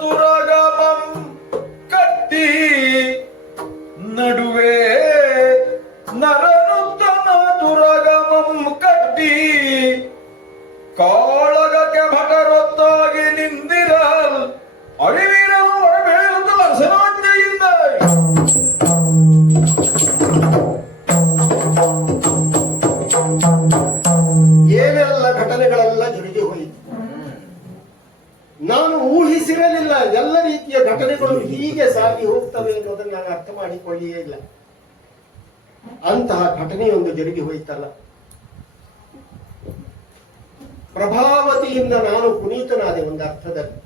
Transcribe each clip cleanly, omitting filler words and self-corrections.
ತುರಗಮಂ ಕಟ್ಟಿ ನಡುವೆ ನರನುತ್ತಮ ತುರಗಮಂ ಕಟ್ಟಿ ಕಾಳಗಕ್ಕೆ ಭಟರೊತ್ತಾಗಿ ನಿಂದಿರಲ್ ಅಳಿವೀರನು ಒಳಬೇಳುತ್ತ ಅರಸನಾಜ್ಞೆಯಿಂದ ಏನೆಲ್ಲ ಘಟನೆಗಳೆಲ್ಲ ಜರುಗಿ ಹೋಯಿತು. ನಾನು ಊಹಿಸಿರಲಿಲ್ಲ ಎಲ್ಲ ರೀತಿಯ ಘಟನೆಗಳು ಹೀಗೆ ಸಾಗಿ ಹೋಗ್ತವೆ ಅನ್ನೋದನ್ನು ನಾನು ಅರ್ಥ ಮಾಡಿಕೊಳ್ಳಿಯೇ ಇಲ್ಲ. ಅಂತಹ ಘಟನೆಯೊಂದು ಜರುಗಿ ಹೋಯ್ತಲ್ಲ. ಪ್ರಭಾವತಿಯಿಂದ ನಾನು ಪುನೀತನಾದೆ ಒಂದು ಅರ್ಥದಲ್ಲಿ.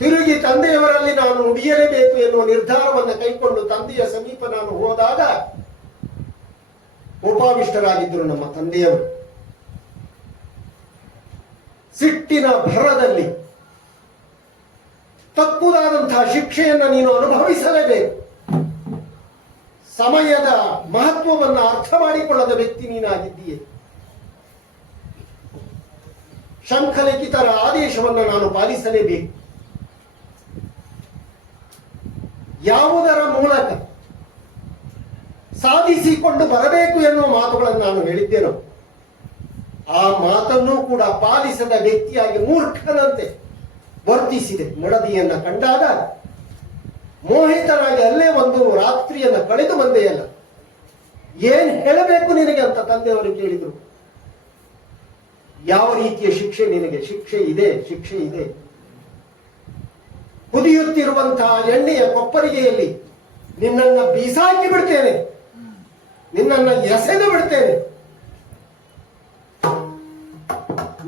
ತಿರುಗಿ ತಂದೆಯವರಲ್ಲಿ ನಾನು ನುಡಿಯಲೇಬೇಕು ಎನ್ನುವ ನಿರ್ಧಾರವನ್ನು ಕೈಕೊಂಡು ತಂದೆಯ ಸಮೀಪ ನಾನು ಹೋದಾಗ ಕೋಪಾವಿಷ್ಟರಾಗಿದ್ದರು ನಮ್ಮ ತಂದೆಯವರು. ಸಿಟ್ಟಿನ ಭರದಲ್ಲಿ ತಪ್ಪುದಾದಂತಹ ಶಿಕ್ಷೆಯನ್ನು ನೀನು ಅನುಭವಿಸಲೇಬೇಕು. ಸಮಯದ ಮಹತ್ವವನ್ನು ಅರ್ಥ ಮಾಡಿಕೊಳ್ಳದ ವ್ಯಕ್ತಿ ನೀನಾಗಿದ್ದೀಯೆ. ಶಂಖಲಿಖಿತರ ಆದೇಶವನ್ನು ನಾನು ಪಾಲಿಸಲೇಬೇಕು. ಯಾವುದರ ಮೂಲಕ ಸಾಧಿಸಿಕೊಂಡು ಬರಬೇಕು ಎನ್ನುವ ಮಾತುಗಳನ್ನು ನಾನು ಹೇಳಿದ್ದೇನೋ ಆ ಮಾತನ್ನು ಕೂಡ ಪಾಲಿಸದ ವ್ಯಕ್ತಿಯಾಗಿ ಮೂರ್ಖನಂತೆ ವರ್ತಿಸಿದೆ. ಮಡದಿಯನ್ನ ಕಂಡಾಗ ಮೋಹಿತನಾಗಿ ಅಲ್ಲೇ ಒಂದು ರಾತ್ರಿಯನ್ನ ಕಳೆದು ಬಂದೆಯಲ್ಲ. ಏನ್ ಹೇಳಬೇಕು ನಿನಗೆ ಅಂತ ತಂದೆಯವರು ಕೇಳಿದರು. ಯಾವ ರೀತಿಯ ಶಿಕ್ಷೆ ನಿನಗೆ? ಶಿಕ್ಷೆ ಇದೆ, ಶಿಕ್ಷೆ ಇದೆ. ಕುದಿಯುತ್ತಿರುವಂತಹ ಎಣ್ಣೆಯ ಕೊಪ್ಪರಿಗೆಯಲ್ಲಿ ನಿನ್ನನ್ನ ಬೀಸಾಕಿ ಬಿಡ್ತೇನೆ, ನಿನ್ನನ್ನ ಎಸೆದು ಬಿಡ್ತೇನೆ.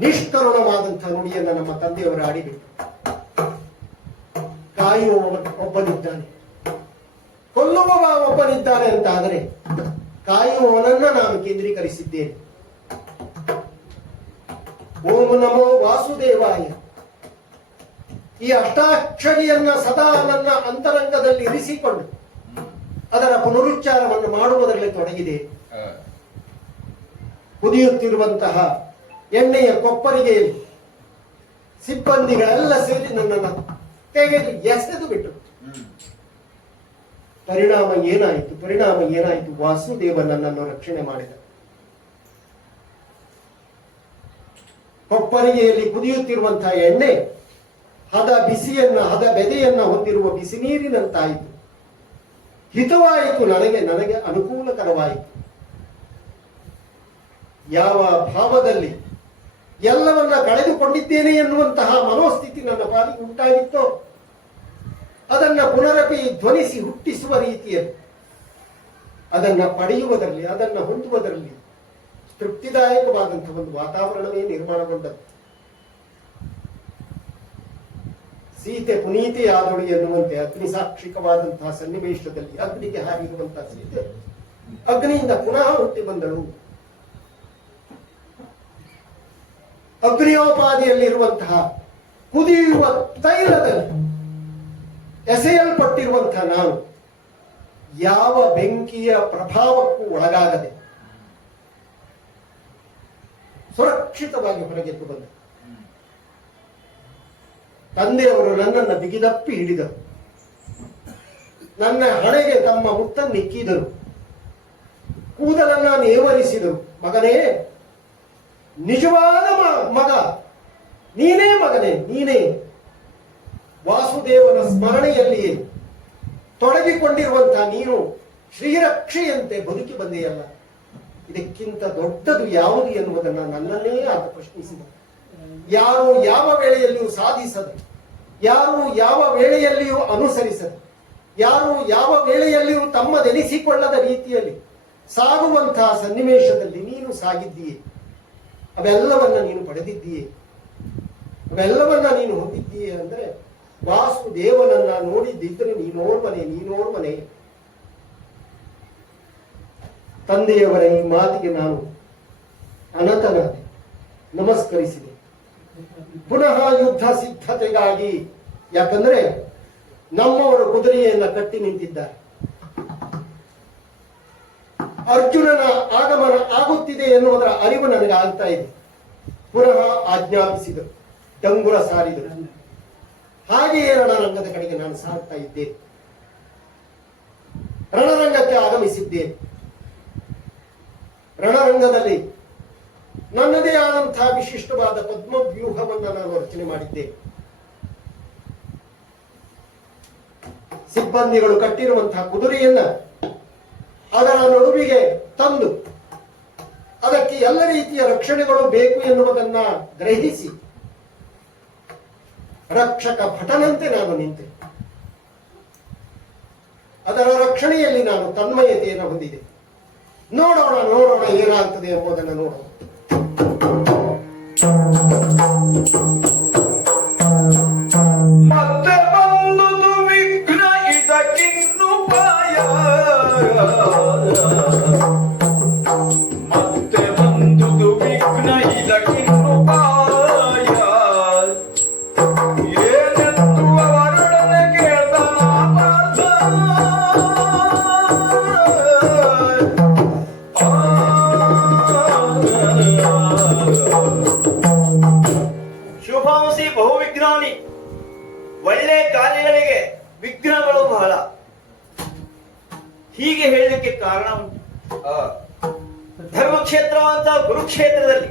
ನಿಷ್ಕರುಣವಾದಂತಹ ನುಡಿಯನ್ನ ನಮ್ಮ ತಂದೆಯವರು ಆಡಿಬಿಟ್ಟು, ಕಾಯುವ ಒಬ್ಬನಿದ್ದಾನೆ, ಕೊಲ್ಲುವ ಒಬ್ಬನಿದ್ದಾನೆ ಅಂತ ಆದರೆ ಕಾಯುವವನನ್ನ ನಾನು ಕೇಂದ್ರೀಕರಿಸಿದ್ದೇನೆ. ಓಂ ನಮೋ ವಾಸುದೇವಾಯ ಈ ಅಷ್ಟಾಕ್ಷರಿಯನ್ನ ಸದಾ ನನ್ನ ಅಂತರಂಗದಲ್ಲಿ ಇರಿಸಿಕೊಂಡು ಅದರ ಪುನರುಚ್ಚಾರವನ್ನು ಮಾಡುವುದರಲ್ಲಿ ತೊಡಗಿದೆ. ಕುದಿಯುತ್ತಿರುವಂತಹ ಎಣ್ಣೆಯ ಕೊಪ್ಪರಿಗೆಯಲ್ಲಿ ಸಿಬ್ಬಂದಿಗಳೆಲ್ಲ ಸೇರಿ ನನ್ನನ್ನು ತೆಗೆದು ಎಸೆದು ಬಿಟ್ಟು ಪರಿಣಾಮ ಏನಾಯಿತು? ವಾಸುದೇವ ನನ್ನನ್ನು ರಕ್ಷಣೆ ಮಾಡಿದ. ಕೊಪ್ಪರಿಗೆಯಲ್ಲಿ ಕುದಿಯುತ್ತಿರುವಂತಹ ಎಣ್ಣೆ ಹದ ಬೆದೆಯನ್ನ ಹೊಂದಿರುವ ಬಿಸಿ ನೀರಿನಂತಾಯಿತು. ಹಿತವಾಯಿತು, ನನಗೆ ಅನುಕೂಲಕರವಾಯಿತು. ಯಾವ ಭಾವದಲ್ಲಿ ಎಲ್ಲವನ್ನ ಕಳೆದುಕೊಂಡಿದ್ದೇನೆ ಎನ್ನುವಂತಹ ಮನೋಸ್ಥಿತಿ ನನ್ನ ಪಾಲಿಗೆ ಉಂಟಾಗಿತ್ತೋ ಅದನ್ನ ಪುನರಪಿ ಧ್ವನಿಸಿ ಹುಟ್ಟಿಸುವ ರೀತಿಯಲ್ಲಿ ಅದನ್ನ ಪಡೆಯುವುದರಲ್ಲಿ, ಅದನ್ನ ಹೊಂದುವುದರಲ್ಲಿ ತೃಪ್ತಿದಾಯಕವಾದಂತಹ ಒಂದು ವಾತಾವರಣವೇ ನಿರ್ಮಾಣಗೊಂಡದ್ದು. ಸೀತೆ ಪುನೀತೆಯಾದಳು ಎನ್ನುವಂತೆ ಅಗ್ನಿಸಾಕ್ಷಿಕವಾದಂತಹ ಸನ್ನಿವೇಶದಲ್ಲಿ ಅಗ್ನಿಗೆ ಹಾರಿರುವಂತಹ ಸೀತೆ ಅಗ್ನಿಯಿಂದ ಪುನಃ ಹುಟ್ಟಿ ಬಂದಳು. ಅಗ್ನಿಯೋಪಾದಿಯಲ್ಲಿರುವಂತಹ ಕುದಿಯುವ ತೈಲದಲ್ಲಿ ಎಸೆಯಲ್ಪಟ್ಟಿರುವಂತಹ ನಾನು ಯಾವ ಬೆಂಕಿಯ ಪ್ರಭಾವಕ್ಕೂ ಒಳಗಾಗದೆ ಸುರಕ್ಷಿತವಾಗಿ ಹೊರಗೆದ್ದು ಬಂದೆ. ತಂದೆಯವರು ನನ್ನನ್ನು ಬಿಗಿದಪ್ಪಿ ಹಿಡಿದರು. ನನ್ನ ಹಣೆಗೆ ತಮ್ಮ ಮುತ್ತನ್ನಿಕ್ಕಿದರು. ಕೂದಲನ್ನ ನೇವರಿಸಿದರು. ಮಗನೇ, ನಿಜವಾದ ಮಗ ನೀನೇ, ಮಗನೇ ನೀನೇ. ವಾಸುದೇವನ ಸ್ಮರಣೆಯಲ್ಲಿಯೇ ತೊಡಗಿಕೊಂಡಿರುವಂತಹ ನೀನು ಶ್ರೀರಕ್ಷೆಯಂತೆ ಬದುಕಿ ಬಂದೆಯಲ್ಲ, ಇದಕ್ಕಿಂತ ದೊಡ್ಡದು ಯಾವುದು ಎನ್ನುವುದನ್ನು ನನ್ನನ್ನೇ ಆತ ಪ್ರಶ್ನಿಸಿದ. ಯಾರು ಯಾವ ವೇಳೆಯಲ್ಲಿಯೂ ಸಾಧಿಸದೆ, ಯಾರು ಯಾವ ವೇಳೆಯಲ್ಲಿಯೂ ಅನುಸರಿಸದೆ, ಯಾರು ಯಾವ ವೇಳೆಯಲ್ಲಿಯೂ ತಮ್ಮದೆನಿಸಿಕೊಳ್ಳದ ರೀತಿಯಲ್ಲಿ ಸಾಗುವಂತಹ ಸನ್ನಿವೇಶದಲ್ಲಿ ನೀನು ಸಾಗಿದ್ದೀಯೆ. ಅವೆಲ್ಲವನ್ನ ನೀನು ಪಡೆದಿದ್ದೀಯೆ, ಅವೆಲ್ಲವನ್ನ ನೀನು ಹೊಂದಿದ್ದೀಯೆ ಅಂದ್ರೆ ವಾಸುದೇವನನ್ನ ನೋಡಿದ್ದಿದ್ರೆ ನೀನೋರ್ವನೆ. ತಂದೆಯವರ ಈ ಮಾತಿಗೆ ನಾನು ಅನತನಾದೆ, ನಮಸ್ಕರಿಸಿದೆ. ಪುನಃ ಯುದ್ಧ ಸಿದ್ಧತೆಗಾಗಿ, ಯಾಕಂದ್ರೆ ನಮ್ಮವರು ಕುದುರೆಯನ್ನ ಕಟ್ಟಿ ನಿಂತಿದ್ದಾರೆ. ಅರ್ಜುನನ ಆಗಮನ ಆಗುತ್ತಿದೆ ಎನ್ನುವುದರ ಅರಿವು ನನಗೆ ಆಗ್ತಾ ಇದೆ. ಪುನಃ ಆಜ್ಞಾಪಿಸಿದರು, ಡಂಗುರ ಸಾರಿದರು. ಹಾಗೆಯೇ ರಣರಂಗದ ಕಡೆಗೆ ನಾನು ಸಾಗ್ತಾ ಇದ್ದೇನೆ. ರಣರಂಗಕ್ಕೆ ಆಗಮಿಸಿದ್ದೇನೆ. ರಣರಂಗದಲ್ಲಿ ನನ್ನದೇ ಆದಂತಹ ವಿಶಿಷ್ಟವಾದ ಪದ್ಮವ್ಯೂಹವನ್ನು ನಾನು ರಚನೆ ಮಾಡಿದ್ದೇನೆ. ಸಿಬ್ಬಂದಿಗಳು ಕಟ್ಟಿರುವಂತಹ ಕುದುರೆಯನ್ನ ಅದರ ನಡುವಿಗೆ ತಂದು ಅದಕ್ಕೆ ಎಲ್ಲ ರೀತಿಯ ರಕ್ಷಣೆಗಳು ಬೇಕು ಎನ್ನುವುದನ್ನ ಗ್ರಹಿಸಿ ರಕ್ಷಕ ಭಟನಂತೆ ನಾನು ನಿಂತೆ. ಅದರ ರಕ್ಷಣೆಯಲ್ಲಿ ನಾನು ತನ್ಮಯತೆಯನ್ನು ಹೊಂದಿದೆ. ನೋಡೋಣ ಏನಾಗ್ತದೆ ಎಂಬುದನ್ನು ನೋಡೋಣ. ಮತ್ತೆ ಬಂದುದು ವಿಘ್ನ ಇದಕ್ಕಿನ್ನು ಪಾಯ. ಮತ್ತೆ ಬಂದುದು ವಿಘ್ನ ಇದಕ್ಕಿನ್ನು ಪಾಯ. ಏನೆಂದು ಅವರೊಡನೆ ಕೇಳ್ತಾನ ಪಾರ್ಥ. ಶುಭಾಂಸಿ ಬಹುವಿಘ್ನಾನಿ. ಒಳ್ಳೆ ಕಾರ್ಯಗಳಿಗೆ ವಿಘ್ನಗಳು ಬಹಳ. ಹೀಗೆ ಹೇಳಲಿಕ್ಕೆ ಕಾರಣ ಉಂಟು. ಧರ್ಮಕ್ಷೇತ್ರ ಅಂತ ಕುರುಕ್ಷೇತ್ರದಲ್ಲಿ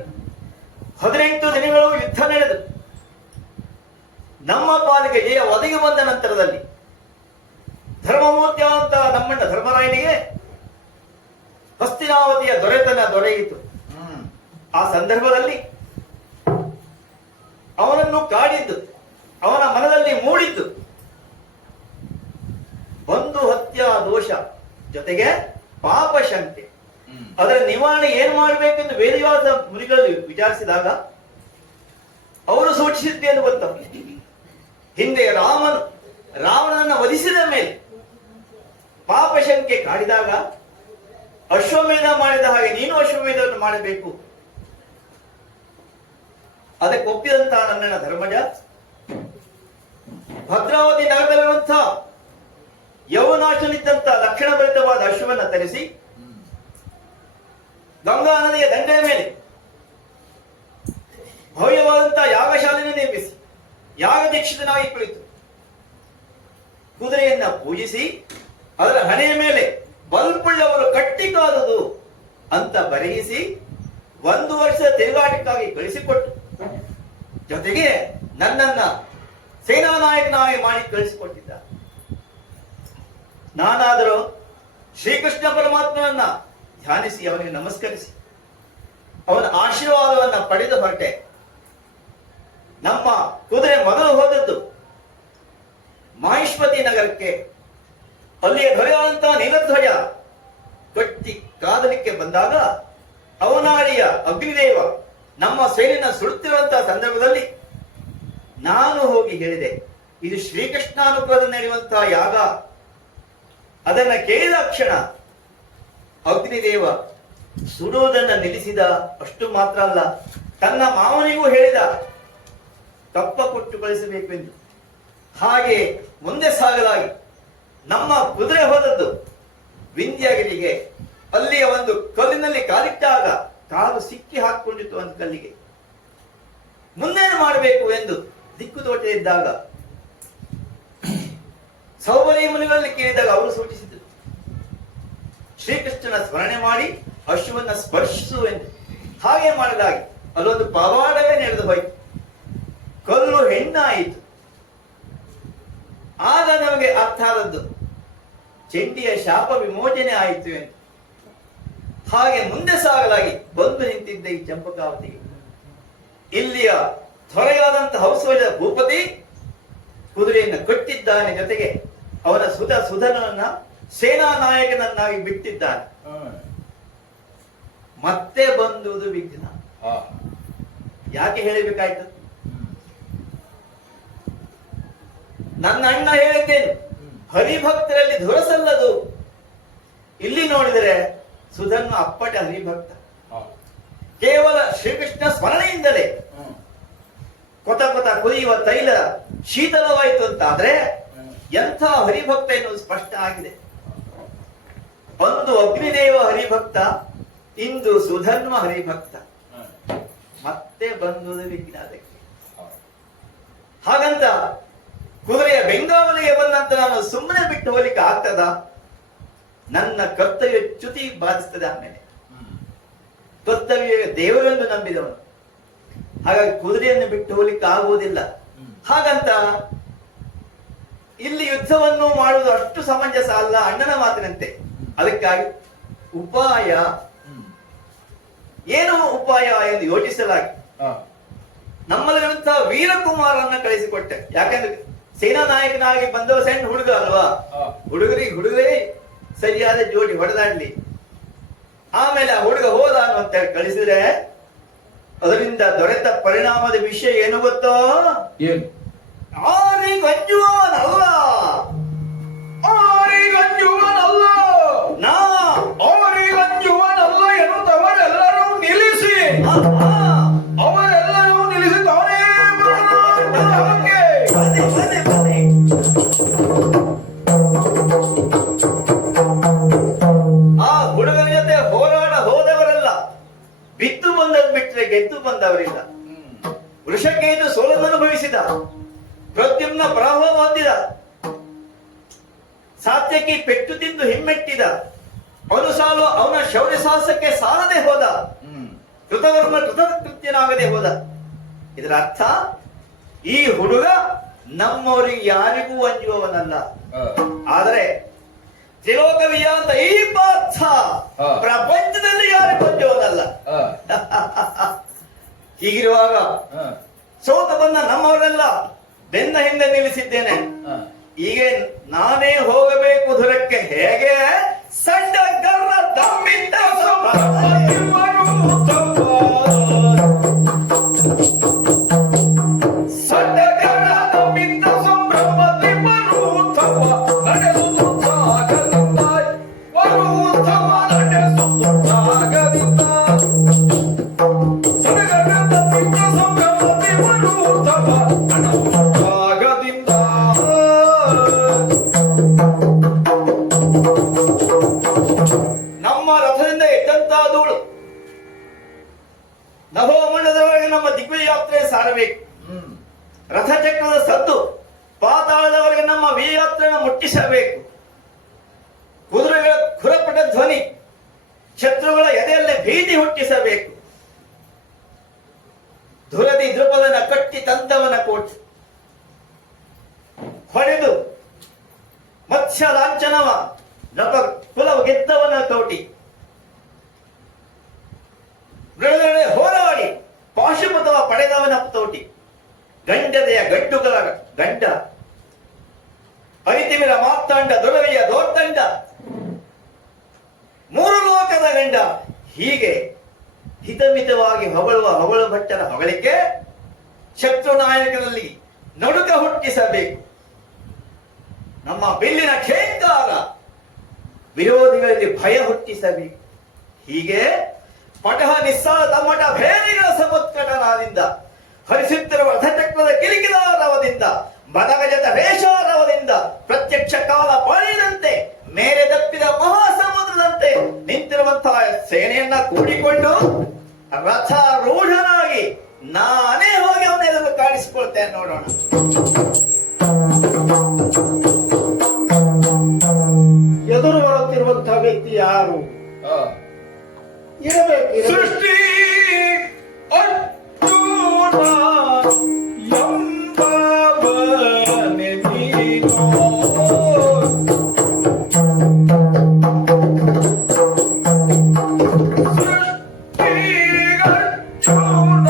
18 ದಿನಗಳು ಯುದ್ಧ ನಡೆದು ನಮ್ಮ ಪಾಲಿಗೆ ಜಯ ಒದಗಿ ಬಂದ ನಂತರದಲ್ಲಿ ಧರ್ಮಮೂರ್ತಿ ಅಂತ ನಮ್ಮಣ್ಣ ಧರ್ಮರಾಯನಿಗೆ ಹಸ್ತಿನಾವತಿಯ ದೊರೆತನ ದೊರೆಯಿತು. ಆ ಸಂದರ್ಭದಲ್ಲಿ ಅವನನ್ನು ಕಾಡಿದ್ದು, ಅವನ ಮನದಲ್ಲಿ ಮೂಡಿದ್ದು ಬಂಧು ಹತ್ಯಾ ದೋಷ ಜೊತೆಗೆ ಪಾಪ ಶಂಕೆ. ಅದರ ನಿವಾರಣೆ ಏನ್ ಮಾಡಬೇಕೆಂದು ವೇದವ್ಯಾಸ ಮುನಿಗಳು ವಿಚಾರಿಸಿದಾಗ ಅವರು ಸೂಚಿಸಿದ್ದೇನು ಗೊತ್ತ? ಹಿಂದೆ ರಾವಣನನ್ನು ವಧಿಸಿದ ಮೇಲೆ ಪಾಪ ಶಂಕೆ ಕಾಡಿದಾಗ ಅಶ್ವಮೇಧ ಮಾಡಿದ ಹಾಗೆ ನೀನು ಅಶ್ವಮೇಧವನ್ನು ಮಾಡಬೇಕು. ಅದಕ್ಕೆ ಒಪ್ಪಿದಂತಹ ನನ್ನಣ್ಣ ಧರ್ಮಜ ಭದ್ರಾವತಿ ನಗರದಲ್ಲಿರುವಂತಹ ಯೌವನಾಶನಿದ್ದಂತ ಲಕ್ಷಣ ಭರಿತವಾದ ಅಶ್ವವನ್ನು ತರಿಸಿ ಗಂಗಾ ನದಿಯ ದಂಡೆಯ ಮೇಲೆ ಭವ್ಯವಾದಂತಹ ಯಾಗಶಾಲೆಯನ್ನು ನಿರ್ಮಿಸಿ ಯಾಗ ದೀಕ್ಷಿತನಾಗಿ ಕುಳಿತು ಕುದುರೆಯನ್ನ ಪೂಜಿಸಿ ಅದರ ಹಣೆಯ ಮೇಲೆ ಬಲ್ಪುಳ್ಳವರು ಕಟ್ಟಿ ಕಾದುದು ಅಂತ ಬರೆಯಿಸಿ 1 ವರ್ಷದ ತಿರುಗಾಟಕ್ಕಾಗಿ ಕಳಿಸಿಕೊಟ್ಟು ಜೊತೆಗೆ ನನ್ನನ್ನ ಸೇನಾ ನಾಯಕನಾಗಿ ಮಾಡಿ ಕಳಿಸಿಕೊಟ್ಟಿದ್ದ. ನಾನಾದರೂ ಶ್ರೀಕೃಷ್ಣ ಪರಮಾತ್ಮನನ್ನ ಧ್ಯಾನಿಸಿ ಅವನಿಗೆ ನಮಸ್ಕರಿಸಿ ಅವನ ಆಶೀರ್ವಾದವನ್ನ ಪಡೆದು ಹೊರಟೆ. ನಮ್ಮ ಕುದುರೆ ಮೊದಲು ಹೋದದ್ದು ಮಹಿಷ್ಮತಿ ನಗರಕ್ಕೆ. ಅಲ್ಲಿಯ ಧ್ವಜವಾದಂತಹ ನೀಲಧ್ವಜ ಕಟ್ಟಿ ಕಾದಲಿಕ್ಕೆ ಬಂದಾಗ ಅವನಾಡಿಯ ಅಗ್ನಿದೇವ ನಮ್ಮ ಸೇನೆಯನ್ನು ಸುಡುತ್ತಿರುವಂತಹ ಸಂದರ್ಭದಲ್ಲಿ ನಾನು ಹೋಗಿ ಹೇಳಿದೆ, ಇದು ಶ್ರೀಕೃಷ್ಣಾನುಗ್ರಹದ ನಡೆಯುವಂತಹ ಯಾಗ. ಅದನ್ನ ಕೇಳಿದ ಕ್ಷಣ ಅಗ್ನಿದೇವ ಸುಡುವುದನ್ನ ನಿಲ್ಲಿಸಿದ. ಅಷ್ಟು ಮಾತ್ರ ಅಲ್ಲ, ತನ್ನ ಮಾವನಿಗೂ ಹೇಳಿದ ಕಪ್ಪ ಕೊಟ್ಟು ಕಳಿಸಬೇಕೆಂದು. ಹಾಗೆ ಮುಂದೆ ಸಾಗಲಾಗಿ ನಮ್ಮ ಕುದುರೆ ಹೋದದ್ದು ವಿಂಧ್ಯಗಿರಿಗೆ. ಅಲ್ಲಿಯ ಒಂದು ಕಲ್ಲಿನಲ್ಲಿ ಕಾಲಿಟ್ಟಾಗ ಕಾಲು ಸಿಕ್ಕಿ ಹಾಕಿಕೊಂಡಿತ್ತು ಒಂದು ಕಲ್ಲಿಗೆ. ಮುಂದೇನು ಮಾಡಬೇಕು ಎಂದು ದಿಕ್ಕು ತೋಚದಿದ್ದಾಗ ಸೌಬಲಿ ಮುನಿಗಳಲ್ಲಿ ಕೇಳಿದಾಗ ಅವರು ಸೂಚಿಸಿದರು, ಶ್ರೀಕೃಷ್ಣನ ಸ್ಮರಣೆ ಮಾಡಿ ಅಶ್ವನ್ನ ಸ್ಪರ್ಶಿಸು ಎಂದು. ಹಾಗೆ ಮಾಡಲಾಗಿ ಅಲ್ಲೊಂದು ಪವಾಡವೇ ನಡೆದು ಹೋಯಿತು. ಕಲ್ಲು ಹೆಣ್ಣಾಯಿತು. ಆಗ ನಮಗೆ ಅರ್ಥ ಆದದ್ದು ಚಂಡಿಯ ಶಾಪ ವಿಮೋಚನೆ ಆಯಿತು ಎಂದು. ಹಾಗೆ ಮುಂದೆ ಸಾಗಲಾಗಿ ಬಂದು ನಿಂತಿದ್ದ ಈ ಚಂಪಕಾವತಿಗೆ ಇಲ್ಲಿಯ ತ್ವರೆಯಾದಂತಹ ಹೌಸವಜ ಭೂಪತಿ ಕುದುರೆಯನ್ನು ಕಟ್ಟಿದ್ದಾನೆ. ಜೊತೆಗೆ ಅವನ ಸುಧನನ್ನ ಸೇನಾ ನಾಯಕನನ್ನಾಗಿ ಬಿಟ್ಟಿದ್ದಾನೆ. ಮತ್ತೆ ಬಂದುವುದು ವಿಘ್ನ. ಯಾಕೆ ಹೇಳಬೇಕಾಯ್ತು? ನನ್ನ ಅಣ್ಣ ಹೇಳಿದ್ದೇನು, ಹರಿಭಕ್ತರಲ್ಲಿ ಧುರಸಲ್ಲದು. ಇಲ್ಲಿ ನೋಡಿದರೆ ಸುಧನ್ವ ಅಪ್ಪಟ ಹರಿಭಕ್ತ. ಕೇವಲ ಶ್ರೀಕೃಷ್ಣ ಸ್ಮರಣೆಯಿಂದಲೇ ಕೊತ ಕೊತ ಕುದಿಯುವ ತೈಲ ಶೀತಲವಾಯಿತು ಅಂತಾದ್ರೆ ಎಂಥ ಹರಿಭಕ್ತ ಎನ್ನುವುದು ಸ್ಪಷ್ಟ ಆಗಿದೆ. ಒಂದು ಅಗ್ನಿದೇವ ಹರಿಭಕ್ತ, ಇಂದು ಸುಧನ್ವ ಹರಿಭಕ್ತ. ಮತ್ತೆ ಬಂದುದು ವಿಘ್ನ. ಅದಕ್ಕೆ ಹಾಗಂತ ಕುದುರೆಯ ಬೆಂಗಾವಲಿಗೆ ಬಂದಂತ ನಾನು ಸುಮ್ಮನೆ ಬಿಟ್ಟು ಹೋಗ್ಲಿಕ್ಕೆ ಆಗ್ತದ? ನನ್ನ ಕರ್ತವ್ಯ ಚ್ಯುತಿ ಬಾಧಿಸ್ತದೆ. ಆಮೇಲೆ ಕರ್ತವ್ಯ ದೇವರನ್ನು ನಂಬಿದವನು, ಹಾಗಾಗಿ ಕುದುರೆಯನ್ನು ಬಿಟ್ಟು ಹೋಗ್ಲಿಕ್ಕೆ ಆಗುವುದಿಲ್ಲ. ಹಾಗಂತ ಇಲ್ಲಿ ಯುದ್ಧವನ್ನು ಮಾಡುವುದು ಅಷ್ಟು ಸಮಂಜಸ ಅಲ್ಲ ಅಣ್ಣನ ಮಾತಿನಂತೆ. ಅದಕ್ಕಾಗಿ ಉಪಾಯ ಏನು ಉಪಾಯ ಎಂದು ಯೋಚಿಸಲಾಗಿ ನಮ್ಮಲ್ಲಿರುವಂತಹ ವೀರಕುಮಾರನ್ನ ಕಳಿಸಿಕೊಟ್ಟೆ. ಯಾಕಂದ್ರೆ ಸೇನಾ ನಾಯಕನಾಗಿ ಬಂದವ ಸಣ್ಣ ಹುಡುಗ ಅಲ್ವಾ, ಹುಡುಗರೇ ಸರಿಯಾದ ಜೋಡಿ ಹೊಡೆದಾಡ್ಲಿ. ಆಮೇಲೆ ಆ ಹುಡುಗ ಹೋದ ಅಂತ ಕಳಿಸಿದ್ರೆ ಅದರಿಂದ ದೊರೆತ ಪರಿಣಾಮದ ವಿಷಯ ಏನು ಗೊತ್ತೋ? ಏನು? ಆರಿಗಂಜುವನಲ್ಲ, ಆರಿಗಂಜುವನಲ್ಲ, ನಾ ಆರಿಗಂಜುವನಲ್ಲ ಎನ್ನುತ್ತವರೆಲ್ಲರೂ ನಿಲ್ಲಿಸಿ, ಅವರೆಲ್ಲರೂ ನಿಲ್ಲಿಸಿ ತಾನೇ ಬರಲಾರದೆ. ಆ ಹುಡುಗನ ಜೊತೆ ಹೋರಾಡ ಹೋದವರೆಲ್ಲ ಬಿದ್ದು ಬಂದದ್ದು ಬಿಟ್ಟರೆ ಗೆದ್ದು ಬಂದವರಿಲ್ಲ. ವೃಷಕೇತು ಸೋಲನ್ನು ಅನುಭವಿಸಿದ, ಪ್ರದ್ಯುಮ್ನ ಪರಾಭವ ಹೊಂದಿದ, ಸಾತ್ಯಕಿ ಪೆಟ್ಟು ತಿಂದು ಹಿಮ್ಮೆಟ್ಟಿದ, ಅನುಸಾಲು ಅವನ ಶೌರ್ಯ ಸಾಹಸಕ್ಕೆ ಸಾಲದೆ ಹೋದ, ಕೃತವರ್ಮ ಕೃತಕೃತ್ಯನಾಗದೆ ಹೋದ. ಇದರ ಅರ್ಥ ಈ ಹುಡುಗ ನಮ್ಮವರಿಗೆ ಯಾರಿಗೂ ಅಂಜುವವನಲ್ಲ. ಆದರೆ ತ್ರಿಲೋಕವಿಯ ಅಂತ ಈ ಪಾರ್ಥ ಪ್ರಪಂಚದಲ್ಲಿ ಯಾರಿಗೂ ಅಂಜುವವನಲ್ಲ. ಹೀಗಿರುವಾಗ ಸೋತ ಬಂದ ನಮ್ಮವರೆಲ್ಲ ಬೆನ್ನ ಹಿಂದೆ ನಿಲ್ಲಿಸಿದ್ದೇನೆ. ಈಗ ನಾನೇ ಹೋಗಬೇಕು ಧುರಕ್ಕೆ. ಹೇಗೆ? ಸಡ್ಡಗರ ದಮ್ಮಿದ್ದ ಸಡ್ಡಗರ ದಮ್ಮಿದ್ದ ಸಂಭ್ರಮದಿ ಮರುತ್ತವ ನಡೆಸುತ್ತಾಗದಿಂದ, ಮರುತ್ತವ ನಡೆಸುತ್ತಾಗದಿಂದ, ಸಡಗರ ದಮ್ಮಿದ್ದ ಸಂಭ್ರಮದಿ ಮರುತ್ತವ ನಡೆಸುತ್ತಾಗದಿಂದ. ನಮ್ಮ ರಥದಿಂದ ಎದ್ದಂತಹ ಧೂಳು ನಭೋಮಂಡಲದವರೆಗೆ ನಮ್ಮ ದಿಗ್ವಿಜಯ ಯಾತ್ರೆ ಸಾರಬೇಕು. ರಥಚಕ್ರದ ಸದ್ದು ಪಾತಾಳದವರೆಗೆ ನಮ್ಮ ವೀರಯಾತ್ರೆಯನ್ನು ಮುಟ್ಟಿಸಬೇಕು. ಕುದುರೆಗಳ ಖುರಪಟ ಧ್ವನಿ ಶತ್ರುಗಳ ಎದೆಯಲ್ಲೇ ಭೀತಿ ಹುಟ್ಟಿಸಬೇಕು. ಧುರದಿ ದೃಪದನ ಕಟ್ಟಿ ತಂದವನ ಕೋಟಿ ಹೊಡೆದು ಮತ್ಸ್ಯ ಲಾಂಛನವ ನಪ ಕುಲವ ಗೆದ್ದವನ ಕೌಟಿ ಬಿಡುಗಡೆ ಹೋರಾಡಿ ಪಾಶುಪತವ ಪಡೆದವನ ತೋಟಿ ಗಂಡದೆಯ ಗಡ್ಡುಗಳ ಗಂಡ ಅರಿತಿವಿರ ಮಾರ್ತಾಂಡ ದುರವಿಯ ದೋರ್ದಂಡ ಮೂರು ಲೋಕದ ಗಂಡ. ಹೀಗೆ ಹಿತಮಿತವಾಗಿ ಹೊಗಳು ಭಟ್ಟರ ಹೊಗಳಿಕೆ ಶತ್ರು ನಾಯಕರಲ್ಲಿ ನಡುಕ ಹುಟ್ಟಿಸಬೇಕು. ನಮ್ಮ ಬಿಲ್ಲಿನ ಕ್ಷೇತ್ರ ವಿರೋಧಿಗಳಲ್ಲಿ ಭಯ ಹುಟ್ಟಿಸಬೇಕು. ಹೀಗೆ ಪಟಹ ನಿಸ್ಸಾರ ತಮ್ಮಟ ಭೇದಿಗಳ ಸಮುತ್ಕಟನಾದಿಂದ ಹರಿಸುತ್ತಿರುವ ರಥಚಕ್ರದ ಕಿಲಿಕಿಲಾರವದಿಂದ ಮದಗಜದ ರೇಷಾರವದಿಂದ ಪ್ರತ್ಯಕ್ಷ ಕಾಲ ಪಾಳಿದಂತೆ ಮೇಲೆ ದಪ್ಪಿದ ಮಹಾಸಮುದ್ರದಂತೆ ನಿಂತಿರುವಂತಹ ಸೇನೆಯನ್ನ ಕೂಡಿಕೊಂಡು ರಥಾರೂಢನಾಗಿ ನಾನೇ ಹೋಗಿ ಅವನ್ನೆಲ್ಲರೂ ಕಾಣಿಸಿಕೊಳ್ತೇನೆ. ನೋಡೋಣ. ಎದುರು ಬರುತ್ತಿರುವಂತಹ ವ್ಯಕ್ತಿ ಯಾರು ಇರಬೇಕು? ಸೃಷ್ಟಿ ಅರ್ಜುನ ಎಂಬವನೆ ನೀನು, ಸೃಷ್ಟಿ ಅರ್ಜುನ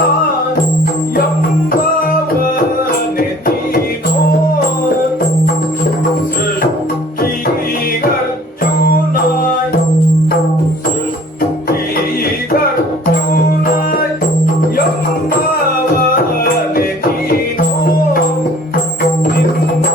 ಎಂಬವನೆ ನೀನು, ಸೃಷ್ಟಿ ಅರ್ಜುನ ಎಂಬವನೆ ನೀನು, ನಿನ್ನ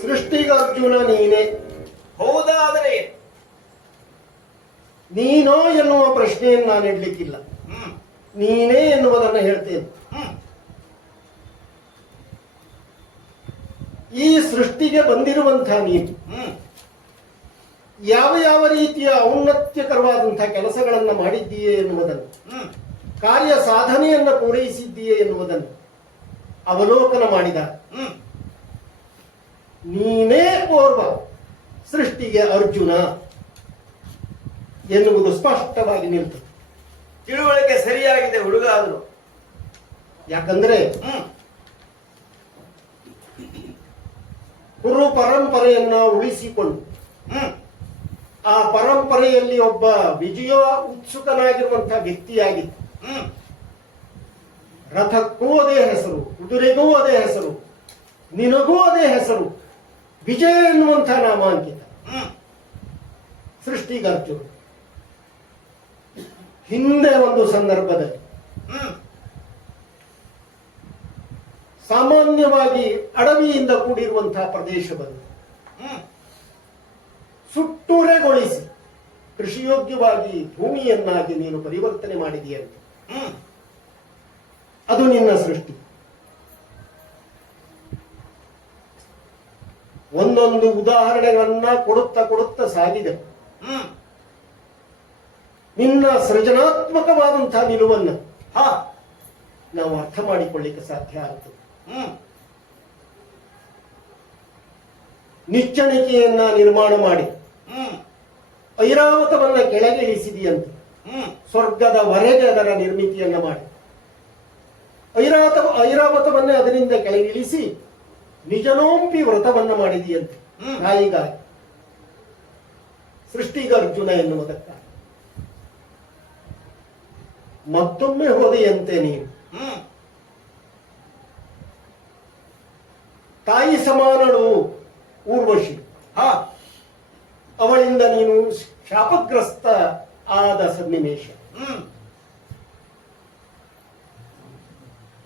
ಸೃಷ್ಟಿಗರ್ಜುನ ನೀನೇ. ಹೌದಾದರೆ ನೀನೋ ಎನ್ನುವ ಪ್ರಶ್ನೆಯನ್ನು ನಾನು ಇಡ್ಲಿಕ್ಕಿಲ್ಲ, ನೀನೇ ಎನ್ನುವುದನ್ನು ಹೇಳ್ತೇನೆ. ಈ ಸೃಷ್ಟಿಗೆ ಬಂದಿರುವಂತಹ ನೀನು ಯಾವ ಯಾವ ರೀತಿಯ ಔನ್ನತ್ಯಕರವಾದಂತಹ ಕೆಲಸಗಳನ್ನು ಮಾಡಿದ್ದೀಯೇ ಎನ್ನುವುದನ್ನು, ಕಾರ್ಯ ಸಾಧನೆಯನ್ನು ಪೂರೈಸಿದ್ದೀಯೇ ಎನ್ನುವುದನ್ನು ಅವಲೋಕನ ಮಾಡಿದ ನೀನೇ ಓರ್ವ ಸೃಷ್ಟಿಗೆ ಅರ್ಜುನ ಎನ್ನುವುದು ಸ್ಪಷ್ಟವಾಗಿ ನಿಲ್ತದೆ. ತಿಳುವಳಿಕೆ ಸರಿಯಾಗಿದೆ ಹುಡುಗ ಆದ್ರು. ಯಾಕಂದ್ರೆ ಕುರು ಪರಂಪರೆಯನ್ನ ಉಳಿಸಿಕೊಂಡು ಆ ಪರಂಪರೆಯಲ್ಲಿ ಒಬ್ಬ ವಿಜಯ ಉತ್ಸುಕನಾಗಿರುವಂತಹ ವ್ಯಕ್ತಿಯಾಗಿತ್ತು. ರಥಕ್ಕೂ ಅದೇ ಹೆಸರು, ಕುದುರೆಗೂ ಅದೇ ಹೆಸರು, ನಿನಗೂ ಅದೇ ಹೆಸರು, ವಿಜಯ ಎನ್ನುವಂತಹ ನಾಮಾಂಕಿತ ಸೃಷ್ಟಿಗರ್ಜುನ. ಹಿಂದೆ ಒಂದು ಸಂದರ್ಭದಲ್ಲಿ ಸಾಮಾನ್ಯವಾಗಿ ಅಡವಿಯಿಂದ ಕೂಡಿರುವಂತಹ ಪ್ರದೇಶವನ್ನು ಸುಟ್ಟೂರೆಗೊಳಿಸಿ ಕೃಷಿಯೋಗ್ಯವಾಗಿ ಭೂಮಿಯನ್ನಾಗಿ ನೀನು ಪರಿವರ್ತನೆ ಮಾಡಿದೆಯಂತೆ. ಅದು ನಿನ್ನ ಸೃಷ್ಟಿ. ಒಂದೊಂದು ಉದಾಹರಣೆಗಳನ್ನ ಕೊಡುತ್ತಾ ಸಾಗಿದೆ. ನಿನ್ನ ಸೃಜನಾತ್ಮಕವಾದಂತಹ ನಿಲುವನ್ನು ನಾವು ಅರ್ಥ ಮಾಡಿಕೊಳ್ಳಿಕ್ಕೆ ಸಾಧ್ಯ ಆಗುತ್ತದೆ. ನಿಚ್ಚಣಿಕೆಯನ್ನ ನಿರ್ಮಾಣ ಮಾಡಿ ಐರಾವತವನ್ನ ಕೆಳಗೆ ಇಳಿಸಿದೆಯಂತೆ. ಸ್ವರ್ಗದವರೆಗೆ ಅದರ ನಿರ್ಮಿತಿಯನ್ನ ಮಾಡಿ ಐರಾವತವನ್ನೇ ಅದರಿಂದ ಕೆಳಗೆ ಇಳಿಸಿ ನಿಜನೋಂಪಿ ವ್ರತವನ್ನ ಮಾಡಿದೆಯಂತೆ. ನಾಯಿಗಾಗಿ ಸೃಷ್ಟಿಗರ್ಜುನ ಎನ್ನುವುದಕ್ಕಾಗಿ ಮತ್ತೊಮ್ಮೆ ಹೋದೆಯಂತೆ ನೀನು. ತಾಯಿ ಸಮಾನಳು ಊರ್ವಶಿ. ಅವಳಿಂದ ನೀನು ಶಾಪಗ್ರಸ್ತ ಆದ ಸನ್ನಿವೇಶ.